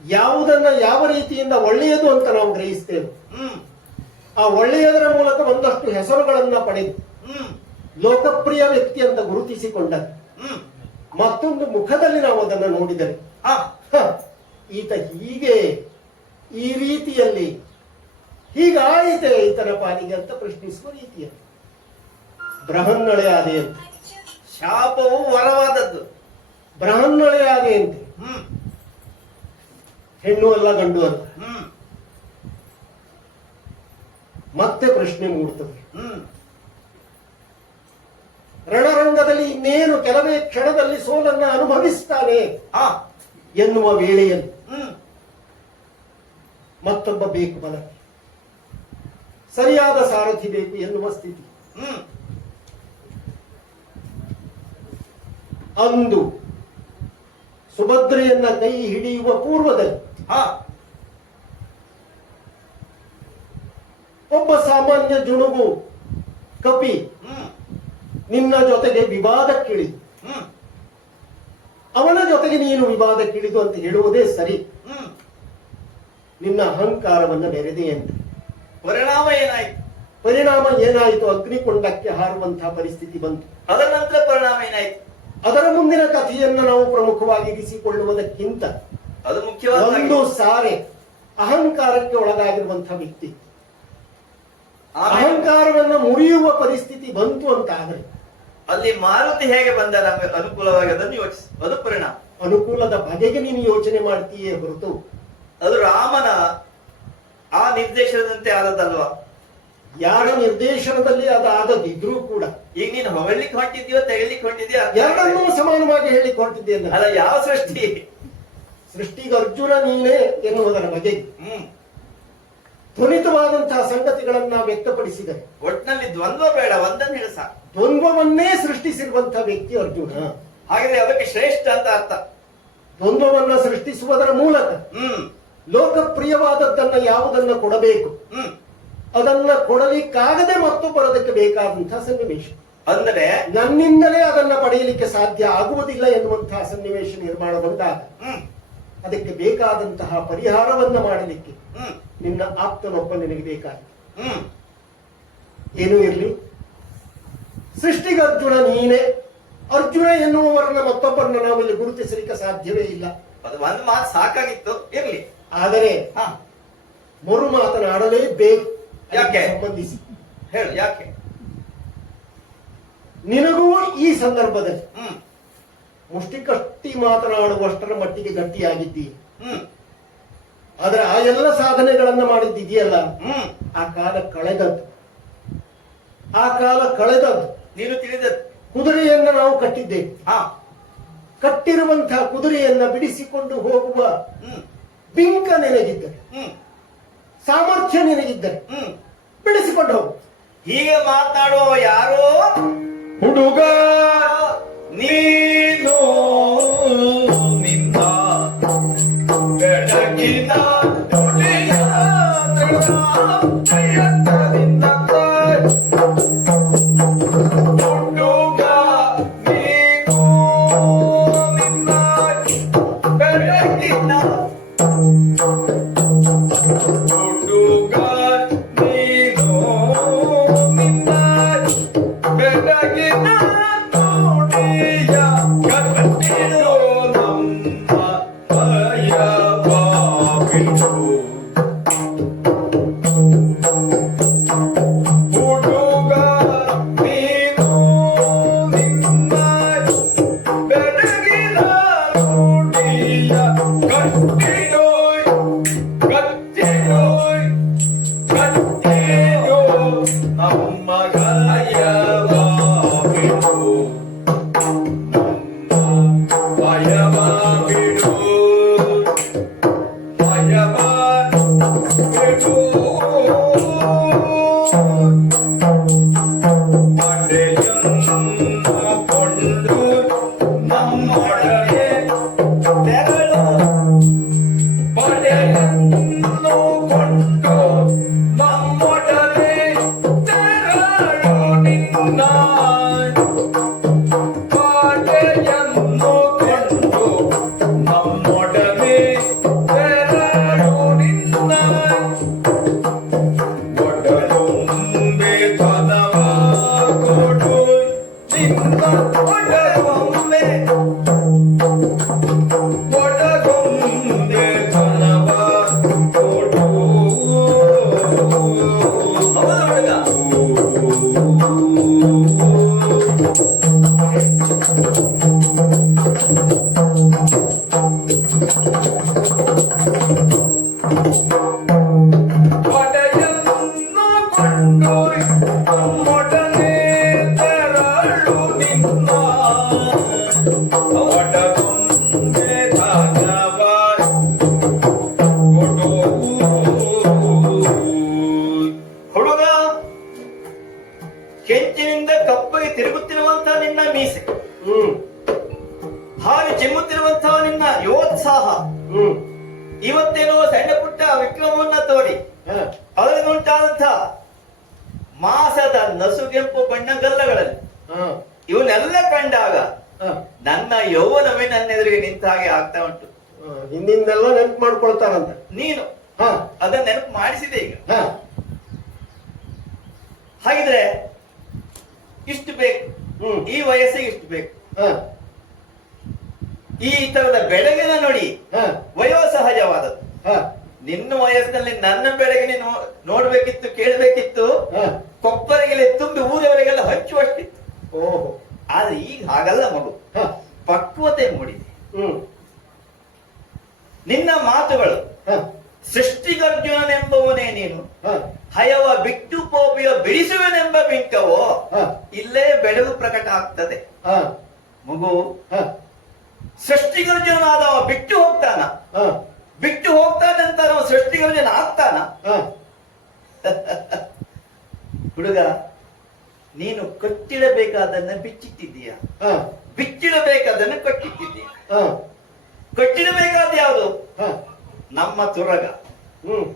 ಯಾವುದನ್ನ ಯಾವ ರೀತಿಯಿಂದ ಒಳ್ಳೆಯದು ಅಂತ ನಾವು ಗ್ರಹಿಸ್ತೇವೆ, ಆ ಒಳ್ಳೆಯದರ ಮೂಲಕ ಒಂದಷ್ಟು ಹೆಸರುಗಳನ್ನ ಪಡೆದು ಲೋಕಪ್ರಿಯ ವ್ಯಕ್ತಿ ಅಂತ ಗುರುತಿಸಿಕೊಂಡ ಮತ್ತೊಂದು ಮುಖದಲ್ಲಿ ನಾವು ಅದನ್ನು ನೋಡಿದರೆ ಈತ ಹೀಗೆ ಈ ರೀತಿಯಲ್ಲಿ ಹೀಗಾಯಿತೆ ಈತನ ಪಾಲಿಗೆ ಅಂತ ಪ್ರಶ್ನಿಸುವ ರೀತಿಯಲ್ಲಿ ಬೃಹನ್ನಳೆ ಆದೆಯಂತೆ. ಶಾಪವು ವರವಾದದ್ದು. ಬೃಹನ್ನಳೆ ಆದೆಯಂತೆ. ಹೆಣ್ಣು ಅಲ್ಲ ಗಂಡು ಅಲ್ಲ. ಮತ್ತೆ ಪ್ರಶ್ನೆ ಮೂಡುತ್ತದೆ. ರಣರಂಗದಲ್ಲಿ ಇನ್ನೇನು ಕೆಲವೇ ಕ್ಷಣದಲ್ಲಿ ಸೋಲನ್ನ ಅನುಭವಿಸ್ತಾನೆ ಎನ್ನುವ ವೇಳೆಯಲ್ಲಿ ಮತ್ತೊಬ್ಬ ಬೇಕು ಬಲ, ಸರಿಯಾದ ಸಾರಥಿ ಬೇಕು ಎನ್ನುವ ಸ್ಥಿತಿ. ಅಂದು ಸುಭದ್ರೆಯನ್ನ ಕೈ ಹಿಡಿಯುವ ಪೂರ್ವದಲ್ಲಿ ಒಬ್ಬ ಸಾಮಾನ್ಯ ಜುಣುಗು ಕಪಿ ನಿನ್ನ ಜೊತೆಗೆ ವಿವಾದಕ್ಕಿಳಿದು ಅವನ ಜೊತೆಗೆ ನೀನು ವಿವಾದಕ್ಕಿಳಿದು ಅಂತ ಹೇಳುವುದೇ ಸರಿ. ನಿನ್ನ ಅಹಂಕಾರವನ್ನು ಮೆರೆದೆ ಅಂತ. ಪರಿಣಾಮ ಏನಾಯ್ತು? ಪರಿಣಾಮ ಏನಾಯಿತು? ಅಗ್ನಿಕೊಂಡಕ್ಕೆ ಹಾರುವಂತಹ ಪರಿಸ್ಥಿತಿ ಬಂತು. ಅದರ ನಂತರ ಪರಿಣಾಮ ಏನಾಯ್ತು? ಅದರ ಮುಂದಿನ ಕಥೆಯನ್ನು ನಾವು ಪ್ರಮುಖವಾಗಿ ಇರಿಸಿಕೊಳ್ಳುವುದಕ್ಕಿಂತ ಅದು ಮುಖ್ಯವಾದ ಒಂದು ಸಾರೆ ಅಹಂಕಾರಕ್ಕೆ ಒಳಗಾಗಿರುವಂತಹ ವ್ಯಕ್ತಿ ಅಹಂಕಾರವನ್ನು ಮುರಿಯುವ ಪರಿಸ್ಥಿತಿ ಬಂತು ಅಂತ ಆದ್ರೆ ಅಲ್ಲಿ ಮಾರುತಿ ಹೇಗೆ ಬಂದ ನಮಗೆ ಅನುಕೂಲವಾಗಿ ಅದನ್ನು ಯೋಚಿಸಿ. ಅದು ಪರಿಣಾಮ. ಅನುಕೂಲದ ಬಗೆಗೆ ನೀನು ಯೋಚನೆ ಮಾಡ್ತೀಯೇ ಹೊರತು ಅದು ರಾಮನ ಆ ನಿರ್ದೇಶನದಂತೆ ಆದದ್ದಲ್ವಾ? ಯಾರ ನಿರ್ದೇಶನದಲ್ಲಿ ಅದಾದದಿದ್ರೂ ಕೂಡ ಈಗ ನೀನು ಹೊಗಳಿಕ್ ಹೊಂಟಿದ್ಯೋ ತೆಗಿಲಿಕ್ಕೆ ಹೊಂಟಿದ್ಯೋ ಎರಡನ್ನೂ ಸಮಾನವಾಗಿ ಹೇಳಿಕ್ಕೆ ಹೊರಟಿದ್ದೀಯಲ್ಲ. ಅಲ್ಲ, ಯಾವ ಸೃಷ್ಟಿ? ಸೃಷ್ಟಿಗೆ ಅರ್ಜುನ ನೀನೇ ಎನ್ನುವುದರ ಬಗೆಗೆ ಧ್ವನಿತವಾದಂತಹ ಸಂಗತಿಗಳನ್ನ ವ್ಯಕ್ತಪಡಿಸಿದರೆ ಒಟ್ಟಿನಲ್ಲಿ ದ್ವಂದ್ವ ಬೇಡ, ಒಂದನ್ನು ಹೇಳ ಸಾಕು. ದ್ವಂದ್ವವನ್ನೇ ಸೃಷ್ಟಿಸಿರುವಂತಹ ವ್ಯಕ್ತಿ ಅರ್ಜುನ. ಹಾಗಾದ್ರೆ ಅದಕ್ಕೆ ಶ್ರೇಷ್ಠ ಅಂತ ಅರ್ಥ. ದ್ವಂದ್ವವನ್ನ ಸೃಷ್ಟಿಸುವುದರ ಮೂಲಕ ಲೋಕಪ್ರಿಯವಾದದ್ದನ್ನ ಯಾವುದನ್ನ ಕೊಡಬೇಕು ಅದನ್ನ ಕೊಡಲಿಕ್ಕಾಗದೆ ಮತ್ತೊಬ್ಬರದಕ್ಕೆ ಬೇಕಾದಂತಹ ಸನ್ನಿವೇಶ, ಅಂದರೆ ನನ್ನಿಂದಲೇ ಅದನ್ನ ಪಡೆಯಲಿಕ್ಕೆ ಸಾಧ್ಯ ಆಗುವುದಿಲ್ಲ ಎನ್ನುವಂತಹ ಸನ್ನಿವೇಶ ನಿರ್ಮಾಣ ಬಂದಾಗ ಅದಕ್ಕೆ ಬೇಕಾದಂತಹ ಪರಿಹಾರವನ್ನ ಮಾಡಲಿಕ್ಕೆ ನಿನ್ನ ಆಪ್ತನೊಬ್ಬ ನಿನಗೆ ಬೇಕಾಗಿದೆ. ಏನೂ ಇರಲಿ, ಸೃಷ್ಟಿಗೆ ಅರ್ಜುನ ನೀನೇ. ಅರ್ಜುನ ಎನ್ನುವವರನ್ನ ಮತ್ತೊಬ್ಬರನ್ನ ನಾವಿಲ್ಲಿ ಗುರುತಿಸಲಿಕ್ಕೆ ಸಾಧ್ಯವೇ ಇಲ್ಲ. ಅದು ಒಂದು ಮಾತು ಸಾಕಾಗಿತ್ತು, ಇರ್ಲಿ. ಆದರೆ ಮರು ಮಾತನಾಡಲೇಬೇಕು. ಯಾಕೆ? ಸಂಬಂಧಿಸಿ ಹೇಳು, ಯಾಕೆ? ನಿನಗೂ ಈ ಸಂದರ್ಭದಲ್ಲಿ ಮುಷ್ಟಿಕಟ್ಟಿ ಮಾತನಾಡುವಷ್ಟರ ಮಟ್ಟಿಗೆ ಗಟ್ಟಿಯಾಗಿದ್ದೀಯ. ಆದ್ರೆ ಆ ಎಲ್ಲ ಸಾಧನೆಗಳನ್ನ ಮಾಡಿದ್ದಿದೆಯಲ್ಲ, ಆ ಕಾಲ ಕಳೆದದ್ದು. ಆ ಕಾಲ ಕಳೆದದ್ದು. ನೀನು ತಿಳಿದದ್ದು. ಕುದುರೆಯನ್ನ ನಾವು ಕಟ್ಟಿದ್ದೇವೆ. ಕಟ್ಟಿರುವಂತಹ ಕುದುರೆಯನ್ನ ಬಿಡಿಸಿಕೊಂಡು ಹೋಗುವ ಬಿಂಕ ನಿನಗಿದ್ದರೆ, ಸಾಮರ್ಥ್ಯ ನಿನಗಿದ್ದರೆ ಬಿಡಿಸಿಕೊಂಡು ಹೋಗು. ಹೀಗೆ ಮಾತನಾಡುವ ಯಾರೋ ಹುಡುಗ ನೀನು ನಿನ್ನ ಬೆಳಗಿನ ನುಡಿಯ ಪ್ರಯತ್ನದಿಂದ ಹುಡುಗ ನೀನು ನಿನ್ನ ಬೆಳಗಿನ ಹುಡುಗ ನೀನು ನಿನ್ನ ಬೆಳಗಿನ ನುಡಿಯ ಕಟ್ಟಿರೋ ನಮ್ಮ ಭಯವಾಬಿಡು. ಹುಡುಗ ನೀನು ನಿನ್ನ ಬೆಳಗಿನ ನುಡಿಯ ಕಟ್ಟಿರೋಯ್ ಕಟ್ಟಿರೋಯ್ ಕಟ್ಟಿರೋ ನಮ್ಮ ಭಯವಾಬಿಡು. ಭಯವಾಬಿಡು ಭಯವಾಬಿಡು. ಪಡೆಯನ್ನು ಕೊಂಡು ನಮ್ಮೊಳಗೆ ತೆರಳು. ಪಡೆಯನ್ನು ಕೊಂಡು ನಮ್ಮೊಡನೆ ತೆರಳು ನಿನ್ನ. ಪಡೆಯನ್ನು ಕೊಂಡು ನಮ್ಮೊಡನೆ ತೆರಳು ನಿನ್ನ. ಒಡಲೊಂಬೆ ಧನವ ಕೊಡು ನಿನ್ನ. ಒಡಲೊಂಬೆ ಒಡಲೊಂಬೆ ಧನವ ಕೊಡು. ಹೌದಾ ಹುಡುಗ? ಒಡೆಯನ್ನು ಕೊಂಡು ನಮ್ಮೊಡನೆ ತೆರಳು ನಿನ್ನ. ಒಡಲೊಂಬೆ ಧನವ ಕೊಡು. ಹುಡುಗ, ಕೆಂಚಿನಿಂದ ಕಪ್ಪಗೆ ತಿರುಗುತ್ತಿರುವಂತಹ ನಿನ್ನ ಮೀಸೆ, ಹಾರಿ ಚಿಮ್ಮುತ್ತಿರುವಂತಹ ನಿನ್ನ ಯೋತ್ಸಾಹ, ಇವತ್ತೇನೋ ಸಣ್ಣ ಪುಟ್ಟ ವಿಕ್ರಮವನ್ನ ತೋಡಿ ಅದರಿಂದುಂಟಾದಂಥ ಮಾಸದ ನಸುಗೆಂಪು ಬಣ್ಣಗಲ್ಲಗಳಲ್ಲಿ ಇವನ್ನೆಲ್ಲ ಕಂಡಾಗ ನನ್ನ ಯೌವನವೇ ನನ್ನ ಎದುರಿಗೆ ನಿಂತ ಹಾಗೆ ಆಗ್ತಾ ಉಂಟು. ಹಿಂದಿಂದೆಲ್ಲ ನೆನ್ಪು ಮಾಡ್ಕೊಳ್ತಾರಂತ. ನೀನು ಹಾ ಅದನ್ನ ನೆನಪು ಮಾಡಿಸಿದೆ ಈಗ. ಹಾ ಹಾಗಿದ್ರೆ ಇಷ್ಟು ಬೇಕು, ಹ್ಮ್ ಈ ವಯಸ್ಸಿಗೆ ಇಷ್ಟು ಬೇಕು. ಹಾ ಈ ತರದ ಬೆಳಗಿನ ನೋಡಿ ಹಾ ವಯೋಸಹಜವಾದದ್ದು. ಹಾ ನಿನ್ನ ವಯಸ್ಸಿನಲ್ಲಿ ನನ್ನ ಬೆಳಗಿನ ನೋಡ್ಬೇಕಿತ್ತು, ಕೇಳಬೇಕಿತ್ತು, ಹಾ ಕೊಪ್ಪರಿಗೆಲ್ಲ ತುಂಬಿ ಊರವರಿಗೆಲ್ಲ ಹಂಚುವಷ್ಟಿತ್ತು. ಓಹೋ ಆದ್ರೆ ಈಗ ಹಾಗಲ್ಲ ಮಗು, ಹಾ ಪಕ್ವತೆ ಮೂಡಿದೆ. ಹ್ಮ್ ನಿನ್ನ ಮಾತುಗಳು ಹಾ ಸೃಷ್ಟಿಗರ್ಜುನನೆಂಬವನೇ ನೀನು, ಹಾ ಹಯವ ಬಿಟ್ಟು ಪೋಪಿಯ ಬಿಡಿಸುವನೆಂಬ ಬಿಂಕವೋ ಹಾ ಇಲ್ಲೇ ಬೆಳಗು ಪ್ರಕಟ ಆಗ್ತದೆ. ಹಾ ಮಗು, ಹಾ ಸೃಷ್ಟಿಗರ್ಜುನಾದವ ಬಿಟ್ಟು ಹೋಗ್ತಾನ, ಹಾ ಬಿಟ್ಟು ಹೋಗ್ತಾನಂತ ನಾವು ಸೃಷ್ಟಿಗರ್ಜುನ ಆಗ್ತಾನ? ಹಾ ಹುಡುಗ, ನೀನು ಕಟ್ಟಿಡಬೇಕಾದನ್ನ ಬಿಚ್ಚಿಟ್ಟಿದ್ದೀಯ, ಹಾ ಬಿಚ್ಚಿಡಬೇಕಾದನ್ನ ಕಟ್ಟಿಟ್ಟಿದ್ದೀಯ. ಹಾ ಕಟ್ಟಿಡಬೇಕಾದ ಯಾವುದು? ಹಾ ನಮ್ಮ ತುರಗ. ಹ್ಮ್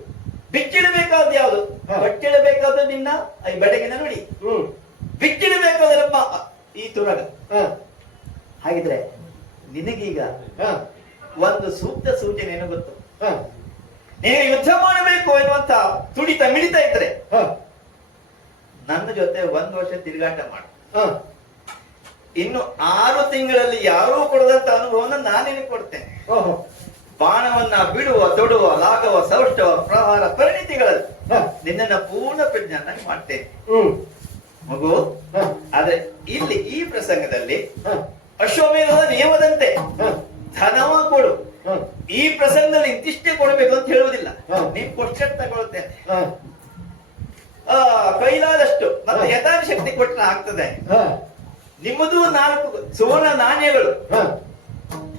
ಬಿಚ್ಚಿಡಬೇಕಾದ ಯಾವುದು? ಹಾ. ಕಟ್ಟಿಡಬೇಕಾದ ನಿನ್ನ ಈ ಬೆಳಗಿನ ನುಡಿ, ಹ್ಮ್ ಬಿಚ್ಚಿಡಬೇಕಾದ ನಮ್ಮ ಈ ತುರಗ. ಹಾ ಹಾಗಿದ್ರೆ ನಿನಗೀಗ ಹಾ ಒಂದು ಸೂಕ್ತ ಸೂಚನೆಯನ್ನು ಗೊತ್ತು. ಹಾ ನೀನು ಯುದ್ಧ ಮಾಡಬೇಕು ಎನ್ನುವಂತ ತುಡಿತ ಮಿಡಿತಾ ಇದ್ರೆ ಹಾ ನನ್ನ ಜೊತೆ 1 ವರ್ಷ ತಿರುಗಾಟ ಮಾಡು. ಹಾ ಇನ್ನು 6 ತಿಂಗಳಲ್ಲಿ ಯಾರೂ ಕೊಡದಂತ ಅನುಭವನ ನಾನೇನು ಕೊಡ್ತೇನೆ. ಓಹೋ ಬಾಣವನ್ನ ಬಿಡುವ, ತೊಡುವ, ಲಾಗವ, ಸೌಷ್ಠವ, ಪ್ರಹಾರ ಪರಿಣಿತಿಗಳಲ್ಲಿ ಹಾ ನಿನ್ನನ್ನ ಪೂರ್ಣ ಪ್ರಜ್ಞಾನಾಗಿ ಮಾಡ್ತೇನೆ ಹ್ಮ್ ಮಗು. ಹಾ ಆದ್ರೆ ಇಲ್ಲಿ ಈ ಪ್ರಸಂಗದಲ್ಲಿ ಹಾ ಅಶ್ವಮೇಧದ ನಿಯಮದಂತೆ ಹಾ ಧನವ ಕೊಡು. ಹಾ ಈ ಪ್ರಸಂಗದಲ್ಲಿ ಇಂತಿಷ್ಟೇ ಕೊಡಬೇಕು ಅಂತ ಹೇಳುವುದಿಲ್ಲ. ಹಾ. ನೀನ್ ಕೊಟ್ಟರೆ ತಗೊಳ್ತೇನೆ, ಹಾ ಕೈಲಾದಷ್ಟು ಮತ್ತೆ ಹಾ. ಯಥಾಶಕ್ತಿ ಕೊಟ್ಟರೆ ಆಗ್ತದೆ. ಹಾ ನಿಮ್ಮದು 4 ಸುವರ್ಣ ನಾಣ್ಯಗಳು ಹಾ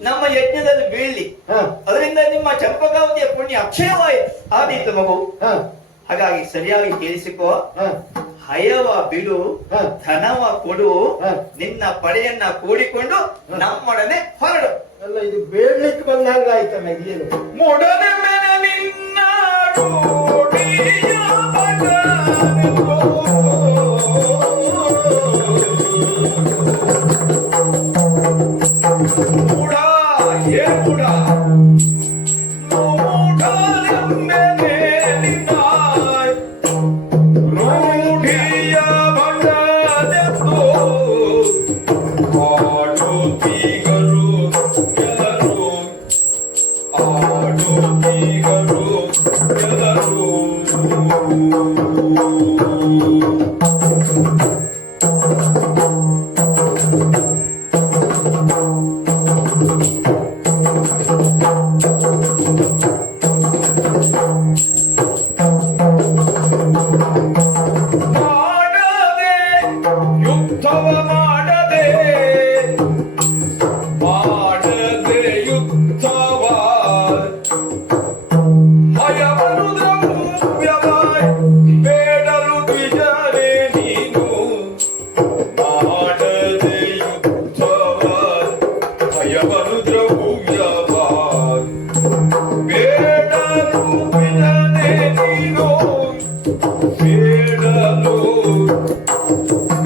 ನಮ್ಮ ಯಜ್ಞದಲ್ಲಿ ಬೀಳಲಿ, ಹಾ ಅದರಿಂದ ನಿಮ್ಮ ಚಂಪಕಾವತಿಯ ಪುಣ್ಯ ಅಕ್ಷಯವಾಯಿತು ಆದೀತು ಮಗು. ಹಾ ಹಾಗಾಗಿ ಸರಿಯಾಗಿ ಕೇಳಿಸಿಕೋ. ಹಾ ಹಯವ ಬಿಡು, ಹಾ. ಧನವ ಕೊಡು, ಹಾ. ನಿನ್ನ ಪಡೆಯನ್ನ ಕೂಡಿಕೊಂಡು ನಮ್ಮೊಡನೆ ಹೊರಡು. ಅಲ್ಲ ಇದು ಬೇಡ್ಲಿಕ್ಕೆ ಬಂದಂಗ ಆಯ್ತಲ್ಲ ಇದೇನು? ಮುಡನೆ ಮೇಲೆ ನಿನ್ನ ರೂಢಿಯ ಮಗಳನೆಂಬೋ. ಮೂಢ, ಏನ್ ಮೂಢ? ಮೂಢನೆಂಬೆ ನಿನ್ನ ರೂಢಿಯ ಮಗಳನೆಂಬೋ. ಆಡುತ್ತೀಗರು ಎಲ್ಲರೂ, ಆಡುತ್ತೀಗರು ಎಲ್ಲರೂ. ಮಾಡದೆ ಯುದ್ಧವ ಮಾಡದೆ, ಮಾಡದೆ ಯುದ್ಧವ ಹಯವನ್ನು ದ್ರವ್ಯವ ಬೇಡಲು ದ್ವಿಜರೇ ನೀನು. ಮಾಡದೆ ಯುದ್ಧವ ಹಯವನ್ನು ದ್ರವ್ಯವ ಬೇಡಲು ದ್ವಿಜರೇ ನೀನು.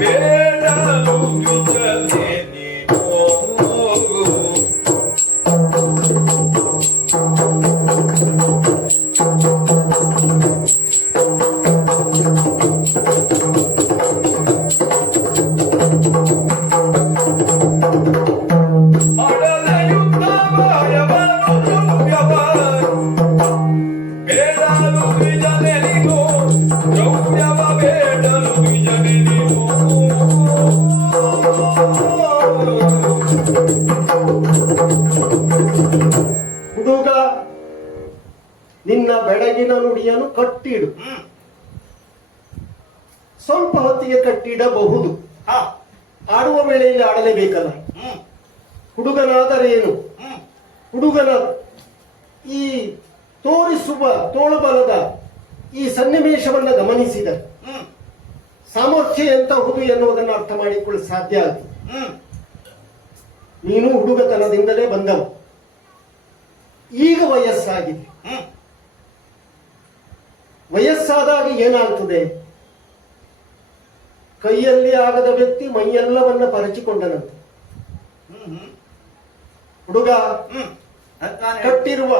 ಬೇಡಲು ಬೇಡಲು ದ್ವಿಜರೇ ನೀನು. ಮಾಡದ ಯುದ್ಧವ ಹಯವನ್ನು ದ್ರವ್ಯವ ಬೇಡಲು ದ್ವಿಜರೇ ನೀನು. ದ್ರವ್ಯವ ಬೇಡಲು ದ್ವಿಜರೇ ನೀನು. ಹುಡುಗ ನಿನ್ನ ಬೆಳಗಿನ ನುಡಿಯನ್ನು ಕಟ್ಟಿಡು. ಹ್ಮ್. ಸ್ವಲ್ಪ ಹೊತ್ತಿಗೆ ಕಟ್ಟಿಡಬಹುದು, ಹಾ. ಆಡುವ ವೇಳೆಯಲ್ಲಿ ಆಡಲೇಬೇಕಲ್ಲ. ಹ್ಮ್. ಹುಡುಗನಾದರೇನು, ಹ್ಮ್. ಹುಡುಗನ ಈ ತೋರಿಸುವ ತೋಳುಬಲದ ಈ ಸನ್ನಿವೇಶವನ್ನು ಗಮನಿಸಿದ ಹ್ಮ್. ಸಾಮರ್ಥ್ಯ ಎಂತಹುದು ಎನ್ನುವುದನ್ನು ಅರ್ಥ ಮಾಡಿಕೊಳ್ಳಲು ಸಾಧ್ಯ ಆಗುತ್ತೆ. ಹ್ಮ್. ನೀನು ಹುಡುಗತನದಿಂದಲೇ ಬಂದವ, ಈಗ ವಯಸ್ಸಾಗಿದೆ. ಹ್ಮ್. ವಯಸ್ಸಾದಾಗ ಏನಾಗ್ತದೆ? ಕೈಯಲ್ಲಿ ಆಗದ ವ್ಯಕ್ತಿ ಮೈಯೆಲ್ಲವನ್ನ ಪರಚಿಕೊಂಡನಂತೆ. ಹ್ಮ್. ಹ್ಮ್. ಹುಡುಗ ಹ್ಮ್. ಅದ್ ನಾನ್ ಹೇಳ್- ಕಟ್ಟಿರುವ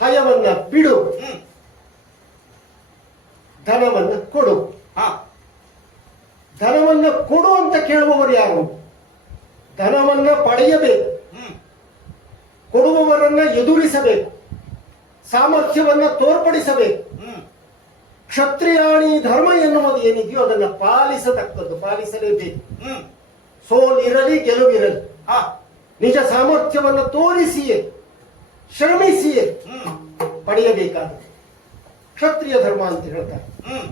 ಹಯವನ್ನ ಬಿಡು. ಹ್ಮ್. ಧನವನ್ನು ಕೊಡು. ಹಾ ಧನವನ್ನು ಕೊಡು ಅಂತ ಕೇಳುವವರು ಯಾರು? ಧನವನ್ನ ಪಡೆಯಬೇಕು, ಹ್ಮ್ ಕೊಡುವವರನ್ನ ಎದುರಿಸಬೇಕು, ಸಾಮರ್ಥ್ಯವನ್ನ ತೋರ್ಪಡಿಸಬೇಕು. ಹ್ಮ್ ಕ್ಷತ್ರಿಯಾಣಿ ಧರ್ಮ ಎನ್ನುವುದು ಏನಿದೆಯೋ ಅದನ್ನ ಪಾಲಿಸತಕ್ಕದ್ದು, ಪಾಲಿಸಲೇಬೇಕು. ಹ್ಮ್ ಸೋಲಿರಲಿ ಗೆಲುವಿರಲಿ ಹಾ ನಿಜ ಸಾಮರ್ಥ್ಯವನ್ನು ತೋರಿಸಿಯೇ ಶ್ರಮಿಸಿಯೇ ಹ್ಮ್ ಪಡೆಯಬೇಕಾದದ್ದು ಕ್ಷತ್ರಿಯ ಧರ್ಮ ಅಂತ ಹೇಳ್ತಾರೆ. ಹ್ಮ್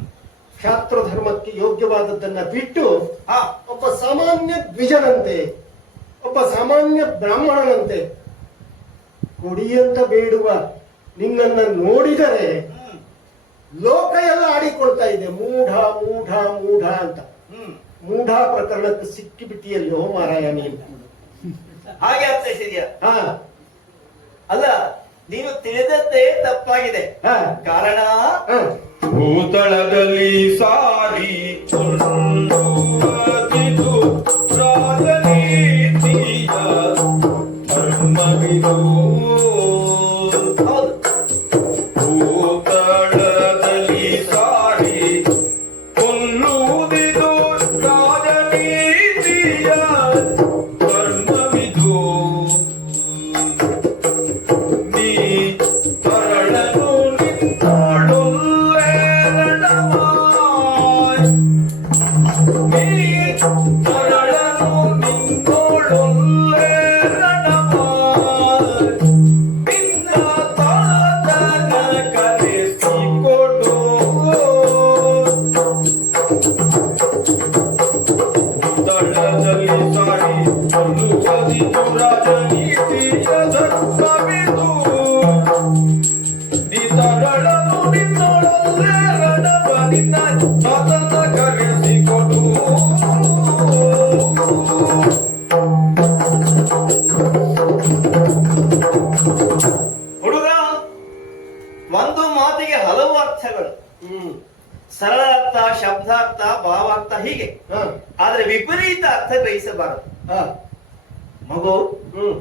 ಕ್ಷಾತ್ರ ಧರ್ಮಕ್ಕೆ ಯೋಗ್ಯವಾದದ್ದನ್ನ ಬಿಟ್ಟು ಹಾ ಒಬ್ಬ ಸಾಮಾನ್ಯ ದ್ವಿಜನಂತೆ, ಒಬ್ಬ ಸಾಮಾನ್ಯ ಬ್ರಾಹ್ಮಣನಂತೆ ಕೊಡಿ ಅಂತ ಬೇಡುವ ನಿನ್ನನ್ನ ನೋಡಿದರೆ ಹ್ಮ್ ಲೋಕ ಎಲ್ಲ ಆಡಿಕೊಳ್ತಾ ಇದೆ. ಮೂಢ ಮೂಢ ಮೂಢ ಅಂತ. ಹ್ಮ್ ಮೂಢ ಪ್ರಕರಣಕ್ಕೆ ಸಿಕ್ಕಿಬಿಟ್ಟಿಯಲ್ಲೋ ಮಾರಾಯ ನೀನು. ಹಾಗೆ ಅರ್ಥೈಸಿದ್ಯಾ? ಹಾ ಅಲ್ಲ, ನೀನು ತಿಳಿದದ್ದೇ ತಪ್ಪಾಗಿದೆ. ಹಾ ಕಾರಣ ಹಾ ಭೂತಳದಲ್ಲಿ ಸಾರಿ ಕೊಂಡುವದಿದು ರಾಜನೀತಿಯ ಧರ್ಮವಿದು. ಹೌದು, ಭೂತಳದಲ್ಲಿ ಸಾರಿ ಕೊಲ್ಲುವುದಿದು ರಾಜನೀತಿಯ ಧರ್ಮವಿದು. ನೀ ತರಳನು ನಿನ್ನೊಳುಲ್ಲೇರಣವಾಯ್. ನೀ ತರಳನು ನಿನ್ನೊಳುಲ್ಲೇರಣವಾಯ್. ನಿನ್ನ ತಾತನ ಕರೆಸಿಕೊಡು. ದಳದಲ್ಲಿ ಸಾರಿ ಕೊಲ್ಲುವುದಿದು ರಾಜನೀತಿಯ ಧರ್ಮವಿದು. ನೀ ತರಳನು ನಿನ್ನೊಳಲೇರಣವ ನಿನ್ನ ತಾತನ ಕರೆಸಿಕೊಡು. ಹುಡುಗ, ಒಂದು ಮಾತಿಗೆ ಹಲವು ಅರ್ಥಗಳು. ಹ್ಮ್ ಸರಳ ಅರ್ಥ, ಶಬ್ದಾರ್ಥ, ಭಾವಾರ್ಥ ಹೀಗೆ. ಹಾ ಆದ್ರೆ ವಿಪರೀತ ಅರ್ಥ ಗ್ರಹಿಸಬಾರದು. ಹಾ ಮಗು, ಹ್ಮ್